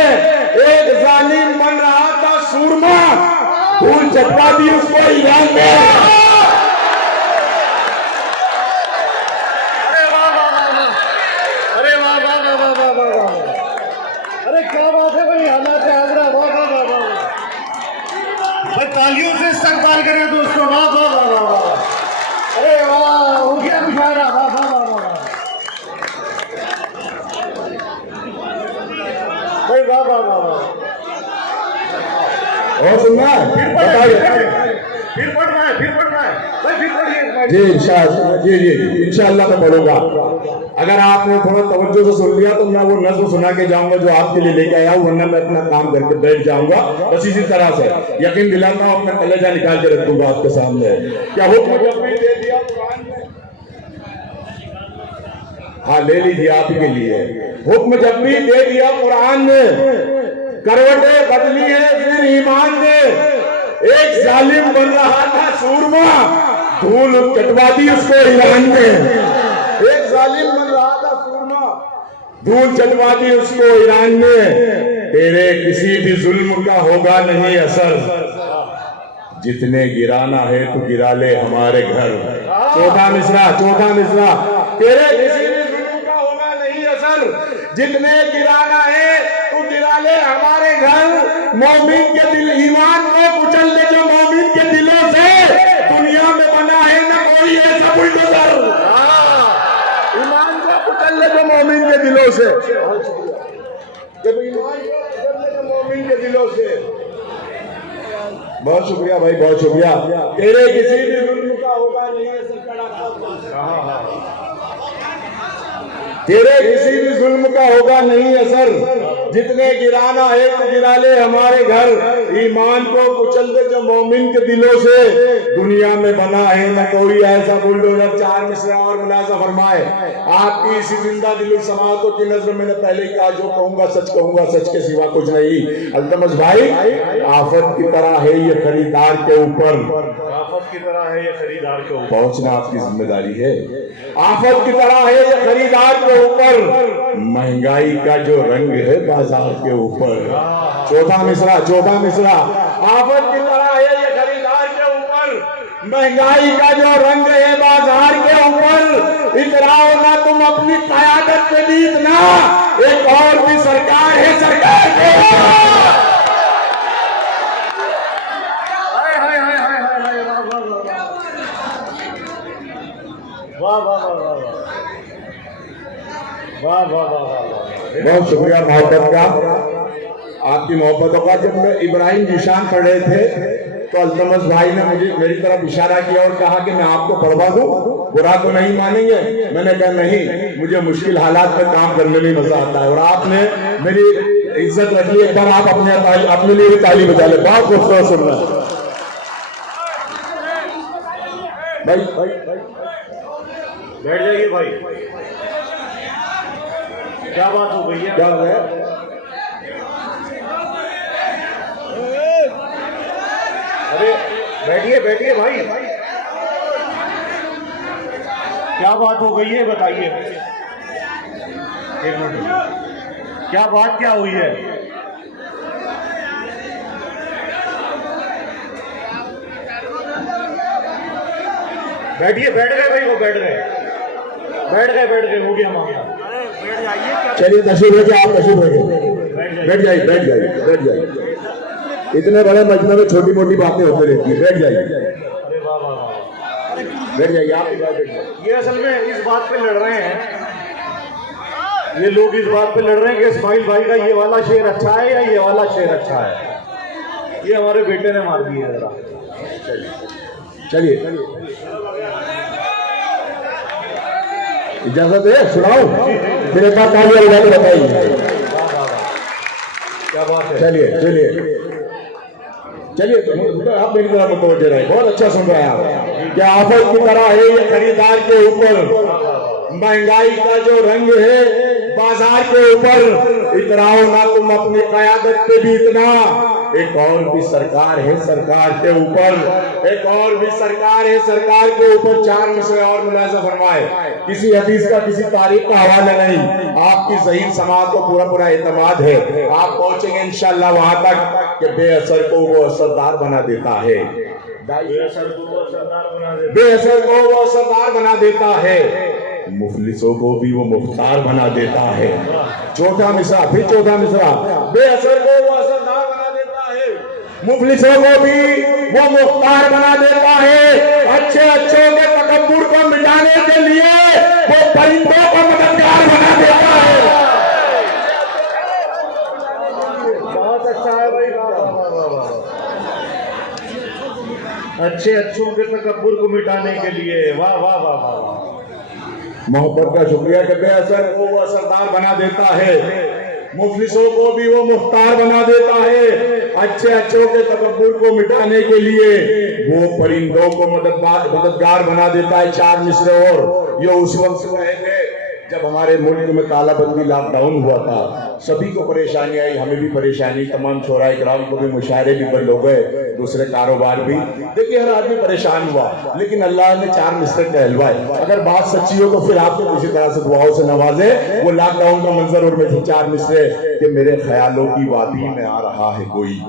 एक जालिम बन रहा था सूरमा, धूल चटवा दी उसको ईरान में। अरे क्या बात है भाई, हालात आगरा, वाह वाह वाह वाह भाई, तालियों से इस्तकबाल करें दोस्तों, वाह वाह वाह वाह वाह। अरे वाह, हो गया मुशायरा, वाह वाह वाह वाह भाई, वाह वाह वाह वाह। और सुनना है, फिर पढ़ना है भाई, फिर पढ़िए जी इंशाअल्लाह, जी इंशाअल्लाह मैं पढ़ूंगा। अगर आपने थोड़ा तवज्जो से सुन लिया तो मैं वो नज़्म सुना के जाऊंगा जो आपके लिए लेके आया हूं, वरना मैं अपना काम करके बैठ जाऊंगा। बस इसी तरह से यकीन दिलाता हूं, अपना कलेजा निकाल के रख दूंगा आपके सामने। क्या हुक्म जब भी दे दिया कुरान ने, हाँ ले लीजिए आप ही के लिए। हुक्म जब भी दे दिया कुरान ने, करवटें बदली है फिर ईमान ने। एक जालिम बन रहा था सूरमा, धूल चटवा दी उसको ईरान में। एक जालिम बन रहा था सूरमा, धूल चटवा दी उसको ईरान में। तेरे किसी भी जुल्म का होगा नहीं असर, जितने गिराना है तो गिरा ले हमारे घर। चौथा मिसरा, तेरे किसी भी जुल्म का होगा नहीं असर, जितने गिराना है तो गिरा ले हमारे घर। मोमिन के दिल ईमान को कुचल दे जो मोमिन के दिलों से, दुनिया में बना है न कोई ऐसा बुलडोजर। ईमान को कुचल दे जो मोमिन के दिलों से, जब ईमान को कुचल दे जो मोमिन के दिलों से। बहुत शुक्रिया भाई, बहुत शुक्रिया। तेरे किसी भी जुल्म का होगा नहीं असर, तेरे किसी भी जुल्म का होगा नहीं असर, जितने गिराना है तो गिरा ले हमारे घर। ईमान को कुचल दे जो मोमिन के दिलों से, दुनिया में बना है न कोई ऐसा बुलडोजर। 4 मिसरे और मुलाजा फरमाए। आपकी इसी जिंदा दिल समातों की नजर मैंने पहले ही कहा, जो कहूंगा सच कहूंगा, सच के सिवा कुछ नहीं। अल्तमस भाई, आफत की तरह है ये खरीदार के ऊपर, आफत की तरह है ये खरीदार के ऊपर, पहुंचना आपकी जिम्मेदारी है। आफत की तरह है ये खरीदार के ऊपर, महंगाई का जो रंग है बाजार के ऊपर। चौथा मिसरा, आफत की तरह है ये खरीदार के ऊपर, महंगाई का जो रंग है बाजार के ऊपर। इतराओ ना तुम अपनी क़यादत पे जीतना, एक और भी सरकार है सरकार के वाह वाह वाह वाह वाह वाह वाह वाह। बहुत शुक्रिया मोहब्बत का, आपकी मोहब्बतों का। जब मैं इब्राहिम निशान पढ़ रहे थे तो अल्तमस भाई ने मुझे मेरी तरफ इशारा किया और कहा कि मैं आपको पढ़वा दूं, बुरा तो नहीं मानेंगे? मैंने कहा नहीं, मुझे मुश्किल हालात में काम करने में मजा आता है। और आपने मेरी इज्जत रखी। एक बार आप अपने लिए भी ताली बजा ले, बहुत खूबसूरत सुन रहा है भाई। बैठ जाइए भाई, क्या बात हो गई है, क्या हो गया? अरे बैठिए भाई, क्या बात हो गई है बताइए। 1 मिनट, क्या बात क्या हुई है? बैठ गए भाई, वो बैठ गए, हो गया मामला। चलिए तशरीफ रखिए, आप तशरीफ रखिए, बैठ जाइए बैठ जाइए बैठ जाइए। इतने बड़े मजमे में छोटी मोटी बातें होती रहती है, बैठ जाइए बैठ जाइए आप बैठ जाइए। ये असल में इस बात पे लड़ रहे हैं, ये लोग इस बात पे लड़ रहे हैं कि इस्माइल भाई का ये वाला शेर अच्छा है या ये वाला शेर अच्छा है। ये हमारे बेटे ने मार दिया जरा। चलिए इजाजत है, सुनाओ फिर एक बार तालियां बजा के बताइए। क्या बात है। चलिए चलिए चलिए आप मेरी तरफ मुतवज्जह रहे, बहुत अच्छा सुन रहे हैं आप। क्या आफत की तरह है ये खरीदार के ऊपर, महंगाई का जो रंग है बाजार के ऊपर, इतराओ ना तुम अपनी कयादत पे भी इतना। एक और भी सरकार है सरकार के ऊपर, एक और भी सरकार है सरकार के ऊपर। 4 मिसरे और मुलाजा फरमाए, किसी हदीस का किसी तारीख का हवाला नहीं, आपकी ज़हीन समाज को पूरा पूरा एतमाद है। आप पहुंचेंगे इंशाल्लाह वहां तक कि बेअसर को वो असरदार बना देता है, बेअसर को वो असरदार बना देता है, मुफलिसों को भी वो मुख्तार बना देता है। चौथा मिसरा, फिर चौथा मिसरा, बेअसर को वो असरदार बना देता है, मुफलिसों को भी वो मुख्तार बना देता है। अच्छे अच्छों के तकब्बुर को मिटाने के लिए वो परिंदों को मददगार बना देता है। बहुत अच्छा है भाई, अच्छे अच्छों के तकब्बुर को मिटाने के लिए, वाह वाह वाह वाह वाह। मोहब्बत का शुक्रिया कि बेअसर को वो असरदार बना देता है, मुफलिसों को भी वो मुख्तार बना देता है। अच्छे अच्छों के तकब्बुर को मिटाने के लिए वो परिंदों को मददगार बना देता है। 4 मिसरे और ये उस वक्त रहे थे जब हमारे मुल्क में तालाबंदी लॉकडाउन हुआ था, सभी को परेशानी आई, हमें भी परेशानी, तमाम शोरा इकराम को भी, मुशायरे भी बंद हो गए, दूसरे कारोबार भी। देखिए हर आदमी परेशान हुआ, लेकिन अल्लाह ने 4 मिसरे कहलवाए। अगर बात सच्ची हो तो फिर आपको किसी तरह से दुआओं से नवाजे। वो लॉकडाउन का मंजर और में थे 4 मिसरे कि मेरे ख्यालों की वादी में आ रहा है कोई,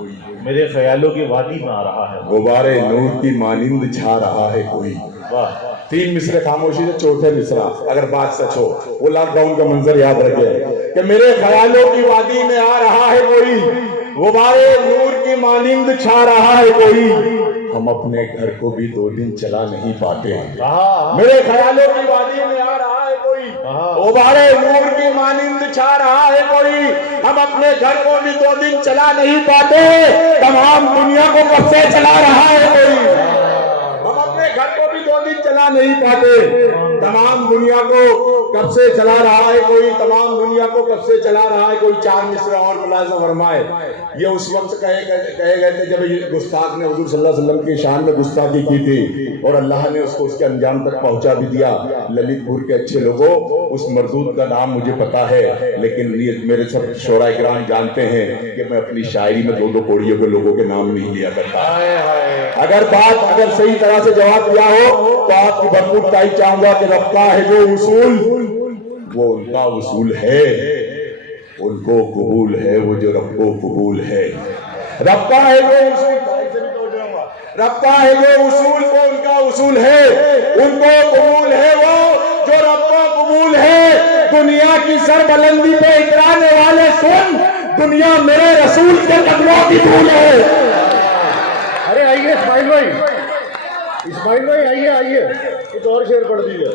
मेरे ख्यालों की वादी में आ रहा है, गुब्बारे नूर की मानिंद छा रहा है कोई। वाह। 3 मिसरे खामोशी से, चौथे मिसरा अगर बात सच हो, वो लॉकडाउन का मंजर याद रखे कि मेरे ख्यालों की वादी में आ रहा है कोई, गुब्बारे नूर की मानिंद छा रहा है कोई। हम अपने घर को भी 2 दिन चला नहीं पाते हैं, मेरे ख्यालों की वादी में आ रहा है कोई, गुब्बारे नूर की मानिंद छा रहा है कोई। हम अपने घर को भी 2 दिन चला नहीं पाते, तमाम दुनिया को कब से चला रहा है कोई। हम अपने घर को भी 2 दिन चला नहीं पाते, तमाम दुनिया को कब से चला रहा है कोई, तमाम दुनिया को कब से चला रहा है कोई। 4 मिसरा और मुलाज़ा फरमाए। ये उस वक्त कहे गए थे जब ये गुस्ताख ने हुजूर सल्लल्लाहु अलैहि वसल्लम की शान में गुस्ताखी की थी, और अल्लाह ने उसको उसके अंजाम तक पहुंचा भी दिया। ललितपुर के अच्छे लोगों, उस मरदूद का नाम मुझे पता है, लेकिन ये मेरे सब शोरा इकराम जानते हैं कि मैं अपनी शायरी में 2-2 कोड़ियों के लोगों के नाम नहीं लिया करता। अगर सही तरह से जवाब दिया हो तो आपकी भरपूर तारीफ चाहूंगा कि रफ्ता है जो उसूल, वो उनका उसूल है, उनको कबूल है वो जो रब को कबूल है। रफ्ता है जो उसूल, रफ्ता है जो उसूल, वो उनका उसूल है, उनको कबूल है वो जो रब को कबूल है। दुनिया की सरबलंदी पे इतराने वाले सुन, दुनिया मेरे रसूल के कदमों की धूल है। अरे आइए इस्माइल भाई, इस्माइल भाई आइए आइए, कुछ और शेर पढ़ दीजिए।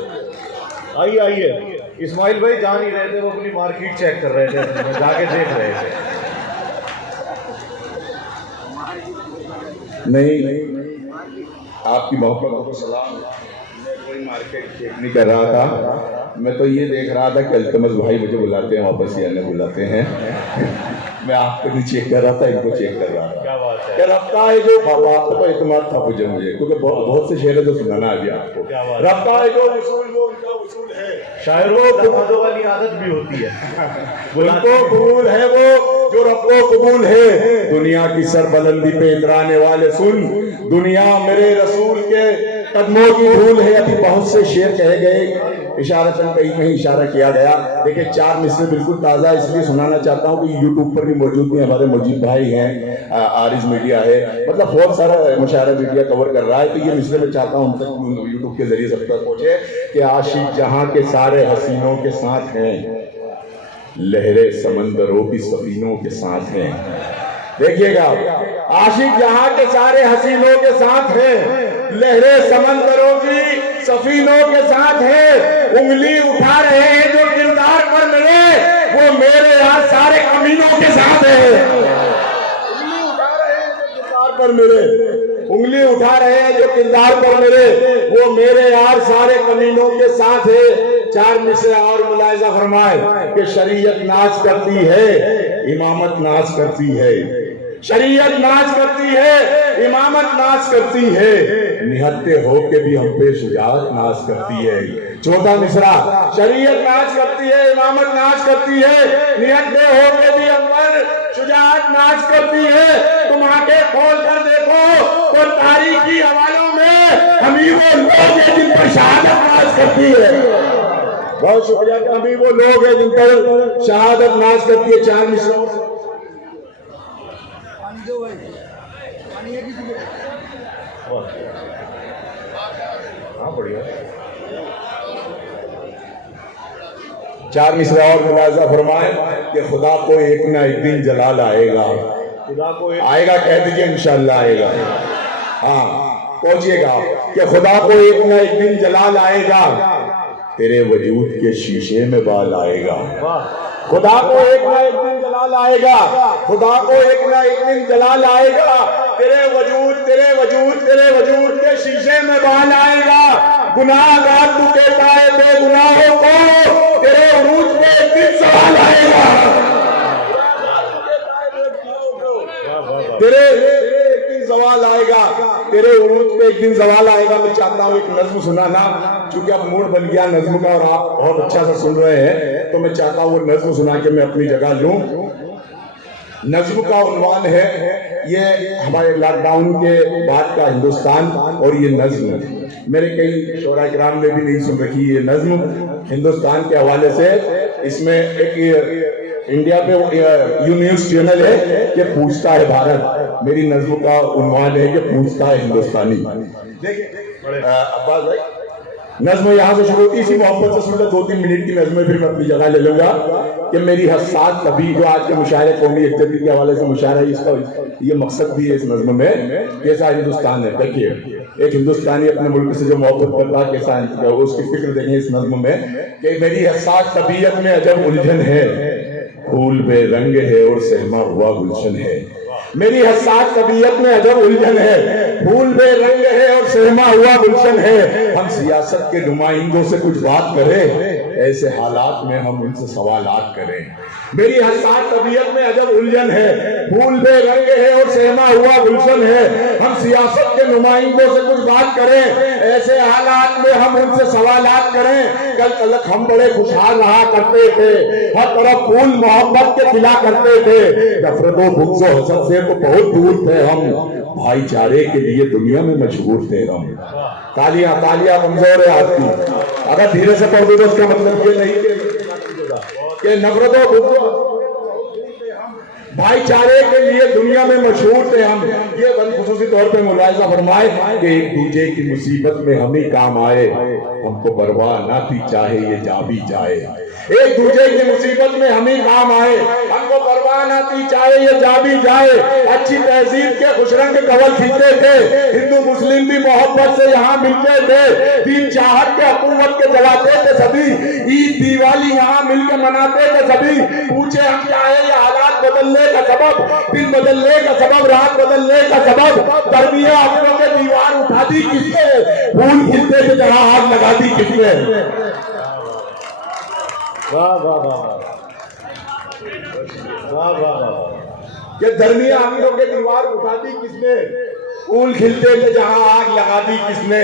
आइए आइए, इस्माइल भाई जा नहीं रहे थे, वो अपनी मार्केट चेक कर रहे थे, जाके देख रहे थे। नहीं, आपकी मोहब्बत को सलाम। मैं कोई मार्केट चेक नहीं कर रहा था, मैं तो ये देख रहा था कि अल्तमस भाई मुझे बुलाते हैं, वापस ही आने बुलाते हैं। मैं आपको नहीं चेक कर रहा था, इनको चेक कर रहा था। क्या बात है। क्या रफ्ता है जो बाप पर इत्मीनान था मुझे, क्योंकि बहुत से शेर है जो सुनाना अभी आपको। रफ्ता है जो उसूल, वो उनका उसूल है। शायरों को वाली आदत भी होती है, उनको कबूल है वो जो रब को कबूल है। दुनिया की सरबलंदी पे इतराने वाले सुन, दुनिया मेरे रसूल के कदमों की धूल है। अभी बहुत से शेर कहे गए, इशारतन कहीं इशारा किया गया। देखिए 4 मिसरे बिल्कुल ताज़ा इसलिए सुनाना चाहता हूँ कि यूट्यूब पर भी मौजूद भी हमारे मुजीब भाई हैं, आरिज मीडिया है, मतलब बहुत सारा मुशायरा मीडिया कवर कर रहा है। तो ये मिसरे मैं चाहता हूँ उन तक यूट्यूब के जरिए सब तक पहुँचे कि आशिक जहाँ के सारे हसीनों के साथ हैं, लहरें समंदरों की सफीनों के साथ हैं। देखिएगा, आशिक यहाँ के सारे हसीनों के साथ हैं, लहरें समंदरों की सफीनों के साथ हैं। उंगली उठा रहे हैं जो किरदार पर मिले, वो मेरे यहाँ सारे कमीनों के साथ है। उंगली उठा रहे हैं जो किरदार पर मिले, उंगली उठा रहे हैं जो किरदार पर मिले, वो मेरे यार सारे कमीनों के साथ है। चार मिसरे और मुलाहिजा फरमाए कि शरीयत नाच करती है, इमामत नाच करती है। शरीयत नाच करती है, इमामत नाच करती है, निहत्ते होके भी हम पे शुजाअत नाच करती है। चौथा मिसरा, शरीयत नाच करती है, इमामत नाच करती है, निहत्ते होके भी हम पर शुजाअत नाच करती है। तुम आंखें खोल कर देखो तो तारीखी हवालों में हम ही वो लोग हैं जिन पर शहादत नाच करती है। बहुत शुक्रिया कि हम ही वो लोग हैं जिन पर शहादत नाच करती है। चार मिसरों चार मिसरा और मुलाजा फरमाए कि खुदा को एक ना एक दिन जलाल आएगा। खुदा को आएगा, कह दीजिए इंशाअल्लाह आएगा। हाँ, पहुंचिएगा कि खुदा को एक ना एक दिन जलाल आएगा, तेरे वजूद के शीशे में बाल आएगा। खुदा को एक ना एक दिन जलाल आएगा, खुदा को एक ना एक दिन जलाल आएगा, तेरे वजूद के शीशे में बाल आएगा। गुनाहगार तू कहता है बेगुनाहों को, तेरे उरूज पे एक दिन सवाल आएगा। तेरे एक दिन सवाल आएगा, तेरे उरूज पे एक दिन सवाल आएगा। मैं चाहता हूँ एक नज्म सुनाना, क्योंकि अब मूड बन गया नज्म का और आप बहुत अच्छा सा सुन रहे हैं, तो मैं चाहता हूँ वो नज्म सुना के मैं अपनी जगह लूं। नज्म का उन्वान है, ये हमारे लॉकडाउन के बाद का हिंदुस्तान, और ये नज्म मेरे कई शोरा किराम ने भी नहीं सुन रखी। ये नज्म हिंदुस्तान के हवाले से, इसमें एक इंडिया पे यू न्यूज चैनल है कि पूछता है भारत, मेरी नज्म का उन्वान है कि पूछता है हिंदुस्तानी। देखिए अब्बास भाई, नज्म यहाँ से शुरू होती, इसी मोहब्बत से सुन ले 2-3 मिनट की नज्म, फिर मैं अपनी जगह ले लूंगा कि मेरी हसास तभी जो आज के मुशायरे कौमी इज्जत के हवाले से मुशायरा, इसका ये मकसद भी है इस नज्म में, कैसा हिंदुस्तान है। देखिए, एक हिंदुस्तानी अपने मुल्क से जो मोहब्बत करता है कैसा है, उसकी फिक्र देखें इस नज्म में कि मेरी हसास तबीयत में अजब उलझन है, फूल बेरंग है और सहमा हुआ गुलशन है। मेरी हसास तबीयत में अजब उलझन है, फूल बेरंग है और सहमा हुआ गुलशन है। हम सियासत के नुमाइंदों से कुछ बात करें, ऐसे हालात में हम उनसे सवालात करें। मेरी हसास तबीयत में अजब उलझन है, फूल बेरंग है और सहमा हुआ गुलशन है। हम सियासत के नुमाइंदों से कुछ बात करें, ऐसे हालात में हम उनसे सवालात करें। कल तलक हम बड़े खुशहाल रहा करते थे, हर तरफ फूल मोहब्बत के खिला करते थे, नफरत और बुग़्ज़ और हसद से तो बहुत दूर थे हम, भाईचारे के लिए दुनिया में मशहूर थे हम। तालियां तालियां कमजोर है आपकी, अगर धीरे से पढ़ दो तो उसका मतलब ये नहीं कि नफरत और बुग़्ज़ भाईचारे के लिए दुनिया में मशहूर थे हम। ये खुसूसी तौर पे मुलाहिजा फरमाए कि एक दूसरे की मुसीबत में हम ही काम आए, हमको परवाह ना थी चाहे ये जा भी जाए। एक दूसरे की मुसीबत में हम ही काम आए, हमको परवाह ना थी चाहे ये जा भी जाए। अच्छी तहजीब के खुशरंग कवल खींचते थे, हिंदू मुस्लिम भी मोहब्बत से यहाँ मिलते थे, दीन चाहत के हुकूमत के जलाते थे सभी, ईद दीवाली यहाँ मिलकर मनाते थे सभी। पूछे हम चाहे ये हालात बदलने का सबब, दिन बदलने का सबब, रात बदलने का सबब, दरमिया अपनों के दीवार उठा दी किसने, फूल खिलते थे जहाँ आग लगा दी किसने। वाह वाह वाह वाह वाह, ये दरमिया अमीरों के दीवार उठा दी किसने, फूल खिलते थे जहां आग लगा दी किसने।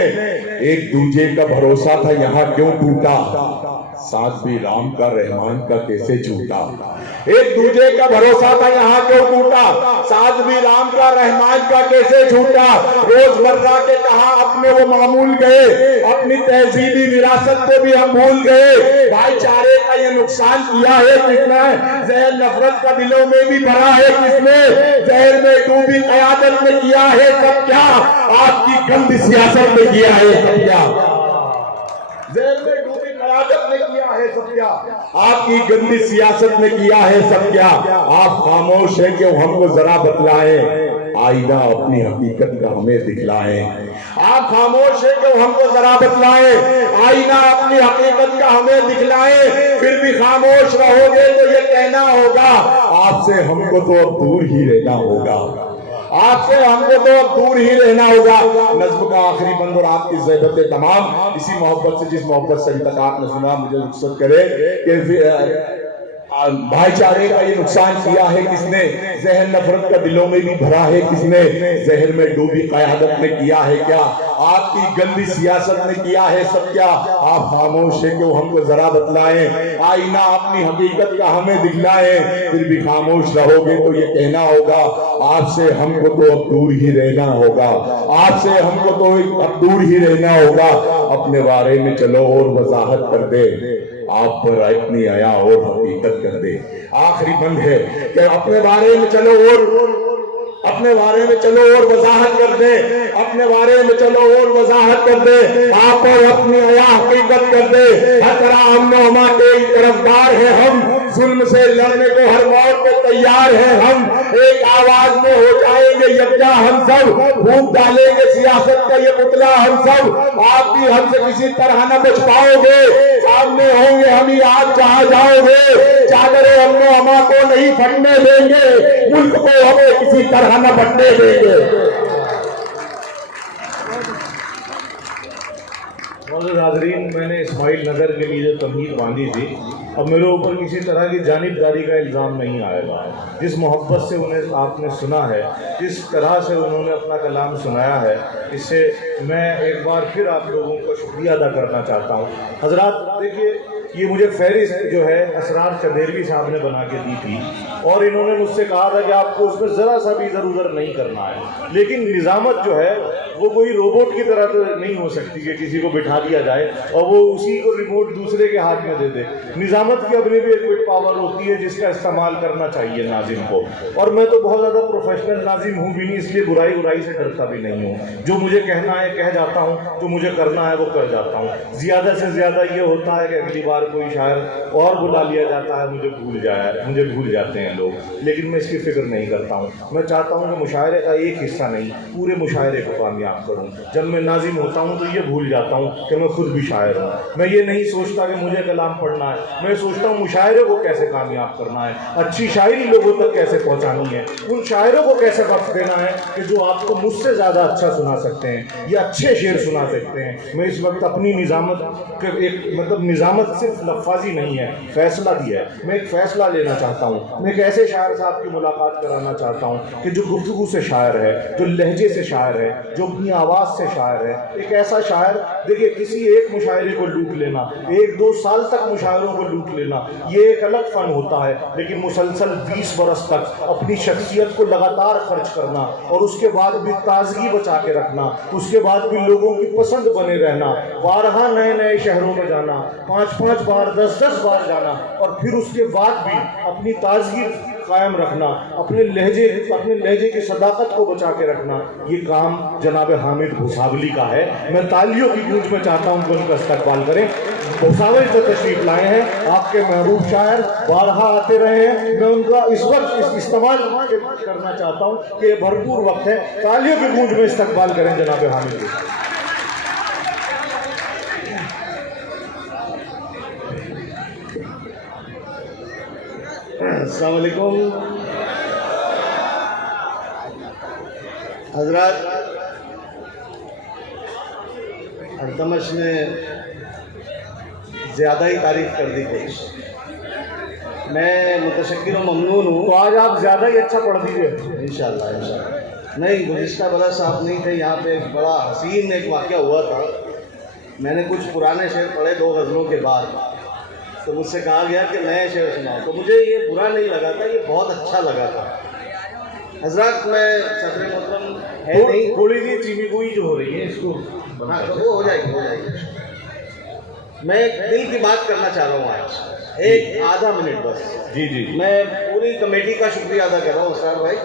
एक दूजे का भरोसा था यहाँ क्यों टूटा, साथ भी राम का रहमान का कैसे झूठा। एक दूजे का भरोसा था यहाँ क्यों टूटा, साथ भी राम का रहमान का कैसे झूठा। रोजमर्रा के कहा अपने वो मामूल गए, अपनी तहजीबी विरासत को भी हम भूल गए। भाईचारे का ये नुकसान किया है किसने, जहर नफरत का दिलों में भी भरा है किसने, जहर में डूबी क़यादत में किया है सब क्या, आपकी गंदी सियासत में किया है सब क्या। जहर में डूबी कयादत ने किया है सब क्या, आपकी गंदी सियासत ने किया है सब क्या। आप खामोश हैं कि हमको जरा बतलाएं, आईना अपनी हकीकत का हमें दिखलाएं। आप खामोश हैं कि हमको जरा बतलाएं, आईना अपनी हकीकत का हमें दिखलाएं। फिर भी खामोश रहोगे तो ये कहना होगा आपसे हमको तो अब दूर ही रहना होगा, आपसे हमको तो अब दूर ही रहना होगा। नज्म का आखिरी बंद और आपकी ज़हबत तमाम, इसी मोहब्बत से जिस मोहब्बत से अभी तक आपने सुना, मुझे रुखसत करे कि भाईचारे का ये नुकसान किया है किसने, जहर नफरत का दिलों में भी भरा है किसने, जहर में डूबी क़यादत ने किया है क्या, आपकी गंदी सियासत ने किया है सब क्या। आप खामोश है कि वो हमको जरा बतलाएं, आईना अपनी हकीकत का हमें दिखलाएं। फिर भी खामोश रहोगे तो ये कहना होगा आपसे हमको तो अब दूर ही रहना होगा, आपसे हमको तो अब दूर ही रहना होगा। अपने बारे में चलो और वजाहत कर दे, आप पर इतनी आया और हकीकत कर दे। आखिरी बंद है कि अपने बारे में चलो और अपने बारे में चलो और वजाहत कर दे, अपने बारे में चलो और वजाहत कर दे, आप और अपनी आया हकीकत कर दे। हर तरह हम के तरफदार है हम, जुल्म से लड़ने को हर मौत पे तैयार है हम। एक आवाज में हो जाएंगे यकजा हम सब, फूंक डालेंगे सियासत का ये पुतला हम सब। आप भी हमसे किसी तरह न बच पाओगे, सामने होंगे हम ही आप जहां जाओगे। चादरे अम्नो अमा को नहीं फटने देंगे, मुल्क को हमें किसी तरह न फटने देंगे। हाज़रीन, मैंने इस्माइल नगर के लिए जो तमहीद बांधी थी, अब मेरे ऊपर किसी तरह की जानिबदारी का इल्ज़ाम नहीं आएगा। जिस मोहब्बत से उन्हें आपने सुना है, जिस तरह से उन्होंने अपना कलाम सुनाया है, इससे मैं एक बार फिर आप लोगों को शुक्रिया अदा करना चाहता हूँ। हज़रात देखिए, ये मुझे फहरिस्त जो है असरार चंदेरवी साहब ने बना के दी थी और इन्होंने मुझसे कहा था कि आपको उसमें ज़रा सा भी इधर उधर नहीं करना है। लेकिन निज़ामत जो है वो कोई रोबोट की तरह तो नहीं हो सकती कि किसी को बिठा दिया जाए और वो उसी को रिमोट दूसरे के हाथ में दे दे। निज़ामत की अपनी भी एक पावर होती है जिसका इस्तेमाल करना चाहिए नाजिम को। और मैं तो बहुत ज़्यादा प्रोफेशनल नाजिम हूँ भी नहीं, इसलिए बुराई से डरता भी नहीं हूँ। जो मुझे कहना है कह जाता हूँ, जो मुझे करना है वो कर जाता हूँ। ज़्यादा से ज़्यादा ये होता है कि अगली बार कोई शायर और बुला लिया जाता है, मुझे भूल जाते हैं लोग, लेकिन मैं इसकी फिक्र नहीं करता हूँ। मैं चाहता हूँ कि मुशायरे का एक हिस्सा नहीं, पूरे मुशायरे को कामयाब करूँ। जब मैं नाजिम होता हूँ तो ये भूल जाता हूँ कि मैं खुद भी शायर हूँ। मैं ये नहीं सोचता कि मुझे कलाम पढ़ना है, मैं सोचता हूँ मुशायरे को कैसे कामयाब करना है, अच्छी शायरी लोगों तक कैसे पहुँचानी है, उन शायरों को कैसे वक्त देना है कि जो आपको मुझसे ज़्यादा अच्छा सुना सकते हैं या अच्छे शेर सुना सकते हैं। मैं इस वक्त अपनी निज़ामत निज़ामत सिर्फ लफ्ज़ी नहीं है, फैसला भी है। मैं एक फ़ैसला लेना चाहता हूँ। मैं एक ऐसे शायर साहब की मुलाकात कराना चाहता हूँ कि जो गुफ्तगू से शायर है, जो लहजे से शायर है, जो अपनी आवाज़ से शायर है। एक ऐसा शायर, देखिए किसी एक मुशायरे को लूट लेना, 1-2 साल तक मुशायरों को लूट लेना, ये एक अलग फ़न होता है। लेकिन मुसलसल 20 बरस तक अपनी शख्सियत को लगातार खर्च करना और उसके बाद भी ताजगी बचा के रखना, उसके बाद भी लोगों की पसंद बने रहना, बारहा नए शहरों में जाना, 5-5 बार 10-10 बार जाना और फिर उसके बाद भी अपनी ताजगी कायम रखना, अपने लहजे की सदाकत को बचा के रखना, ये काम जनाब हामिद भुसावली का है। मैं तालियों की गूंज में चाहता हूँ कि उनका इस्तकबाल करें। भुसावली से तशरीफ लाए हैं, आपके महबूब शायर बारहा आते रहे हैं। मैं उनका इस वक्त इस्तेमाल करना चाहता हूँ कि भरपूर वक्त है, तालियों की गूंज में इस्तकबाल करें जनाब हामिद। अस्सलाम वालेकुम हजरत। अल्तमश ने ज़्यादा ही तारीफ कर दी कुछ। मैं मुतशक्किर और ममनून हूँ। तो आज आप ज़्यादा ही अच्छा पढ़ दीजिए इंशाअल्लाह। नहीं, गुज़िश्ता बरस आप नहीं थे यहाँ पे, बड़ा हसीन एक वाक़या हुआ था। मैंने कुछ पुराने शेर पढ़े 2 गज़लों के बाद, तो मुझसे कहा गया कि नए शेर सुनाओ। तो मुझे ये बुरा नहीं लगा था, ये बहुत अच्छा लगा था। हजरत मैं सदर मोहतरम है नहीं, थोड़ी सी चीनी गोई जो हो रही है इसको हाँ, तो वो हो जाएगी। मैं एक दिल की बात करना चाह रहा हूँ आज, एक आधा मिनट बस। जी। मैं पूरी कमेटी का शुक्रिया अदा कर रहा हूँ सर भाई।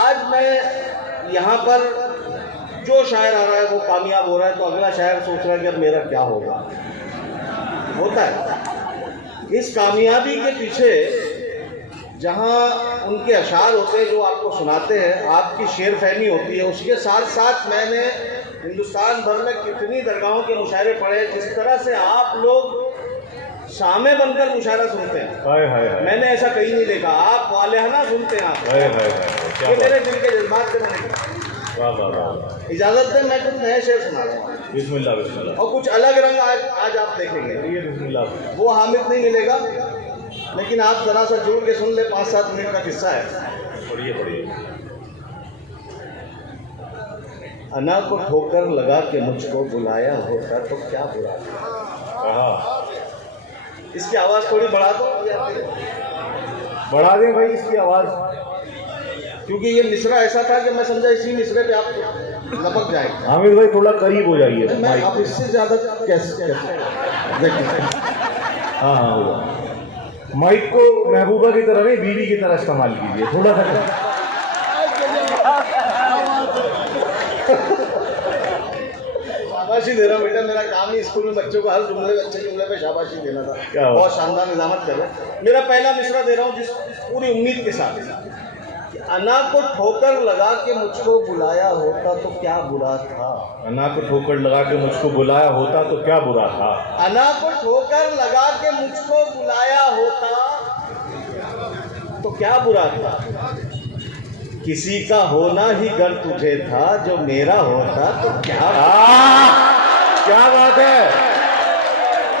आज मैं यहाँ पर जो शायर आ रहा है वो कामयाब हो रहा है, तो अगला शायर सोच रहा है कि अब मेरा क्या होगा। होता है। इस कामयाबी के पीछे जहाँ उनके अशार होते हैं जो आपको सुनाते हैं, आपकी शेर फहमी होती है, उसके साथ साथ मैंने हिंदुस्तान भर में कितनी दरगाहों के मुशायरे पढ़े, जिस तरह से आप लोग सामे बनकर मुशायरा सुनते हैं। हाय हाय हाय। मैंने ऐसा कहीं नहीं देखा। आप वालेहाना सुनते हैं। आप हाय हाय हाय। ये मेरे दिल के जज्बात से मैंने कहा। वाह वाह वाह। इजाज़त दें, मैं कुछ नए शेर सुना रहा हूँ बिस्मिल्लाह बिस्मिल्लाह। और कुछ अलग रंग आज आप देखेंगे। ये बिस्मिल्लाह। वो हामिद नहीं मिलेगा, लेकिन आप जरा सा जोड़ के सुन ले। 5-7 मिनट का किस्सा है। पढ़िए पढ़िए। अना को ठोकर लगा के मुझको बुलाया होता तो क्या बुरा था। कहा इसकी आवाज़ थोड़ी बढ़ा दो, बढ़ा दें भाई इसकी आवाज़, क्योंकि ये मिसरा ऐसा था कि मैं समझा इसी मिसरे पे आप लपक जाएंगे। हामिद भाई थोड़ा करीब हो जाइए। मैं आप इससे ज़्यादा कैसे देखिए। हाँ हाँ होगा। माइक को महबूबा की तरह नहीं, बीवी की तरह इस्तेमाल कीजिए थोड़ा सा। शाबाशी दे रहा हूँ बेटा, मेरा काम ही स्कूल में बच्चों को हर जुमले अच्छे जुमले पे शाबाशी देना था। बहुत शानदार निजामत कर रहे हैं। मेरा पहला मिसरा दे रहा हूँ जिस पूरी उम्मीद के साथ कि अना को ठोकर लगा के मुझको बुलाया होता तो क्या बुरा था। अना को ठोकर लगा के मुझको बुलाया होता तो क्या बुरा था। अना को ठोकर लगा के मुझको बुलाया होता तो क्या बुरा था। किसी का होना ही गर तुझे था, जो मेरा होता तो क्या क्या बात है।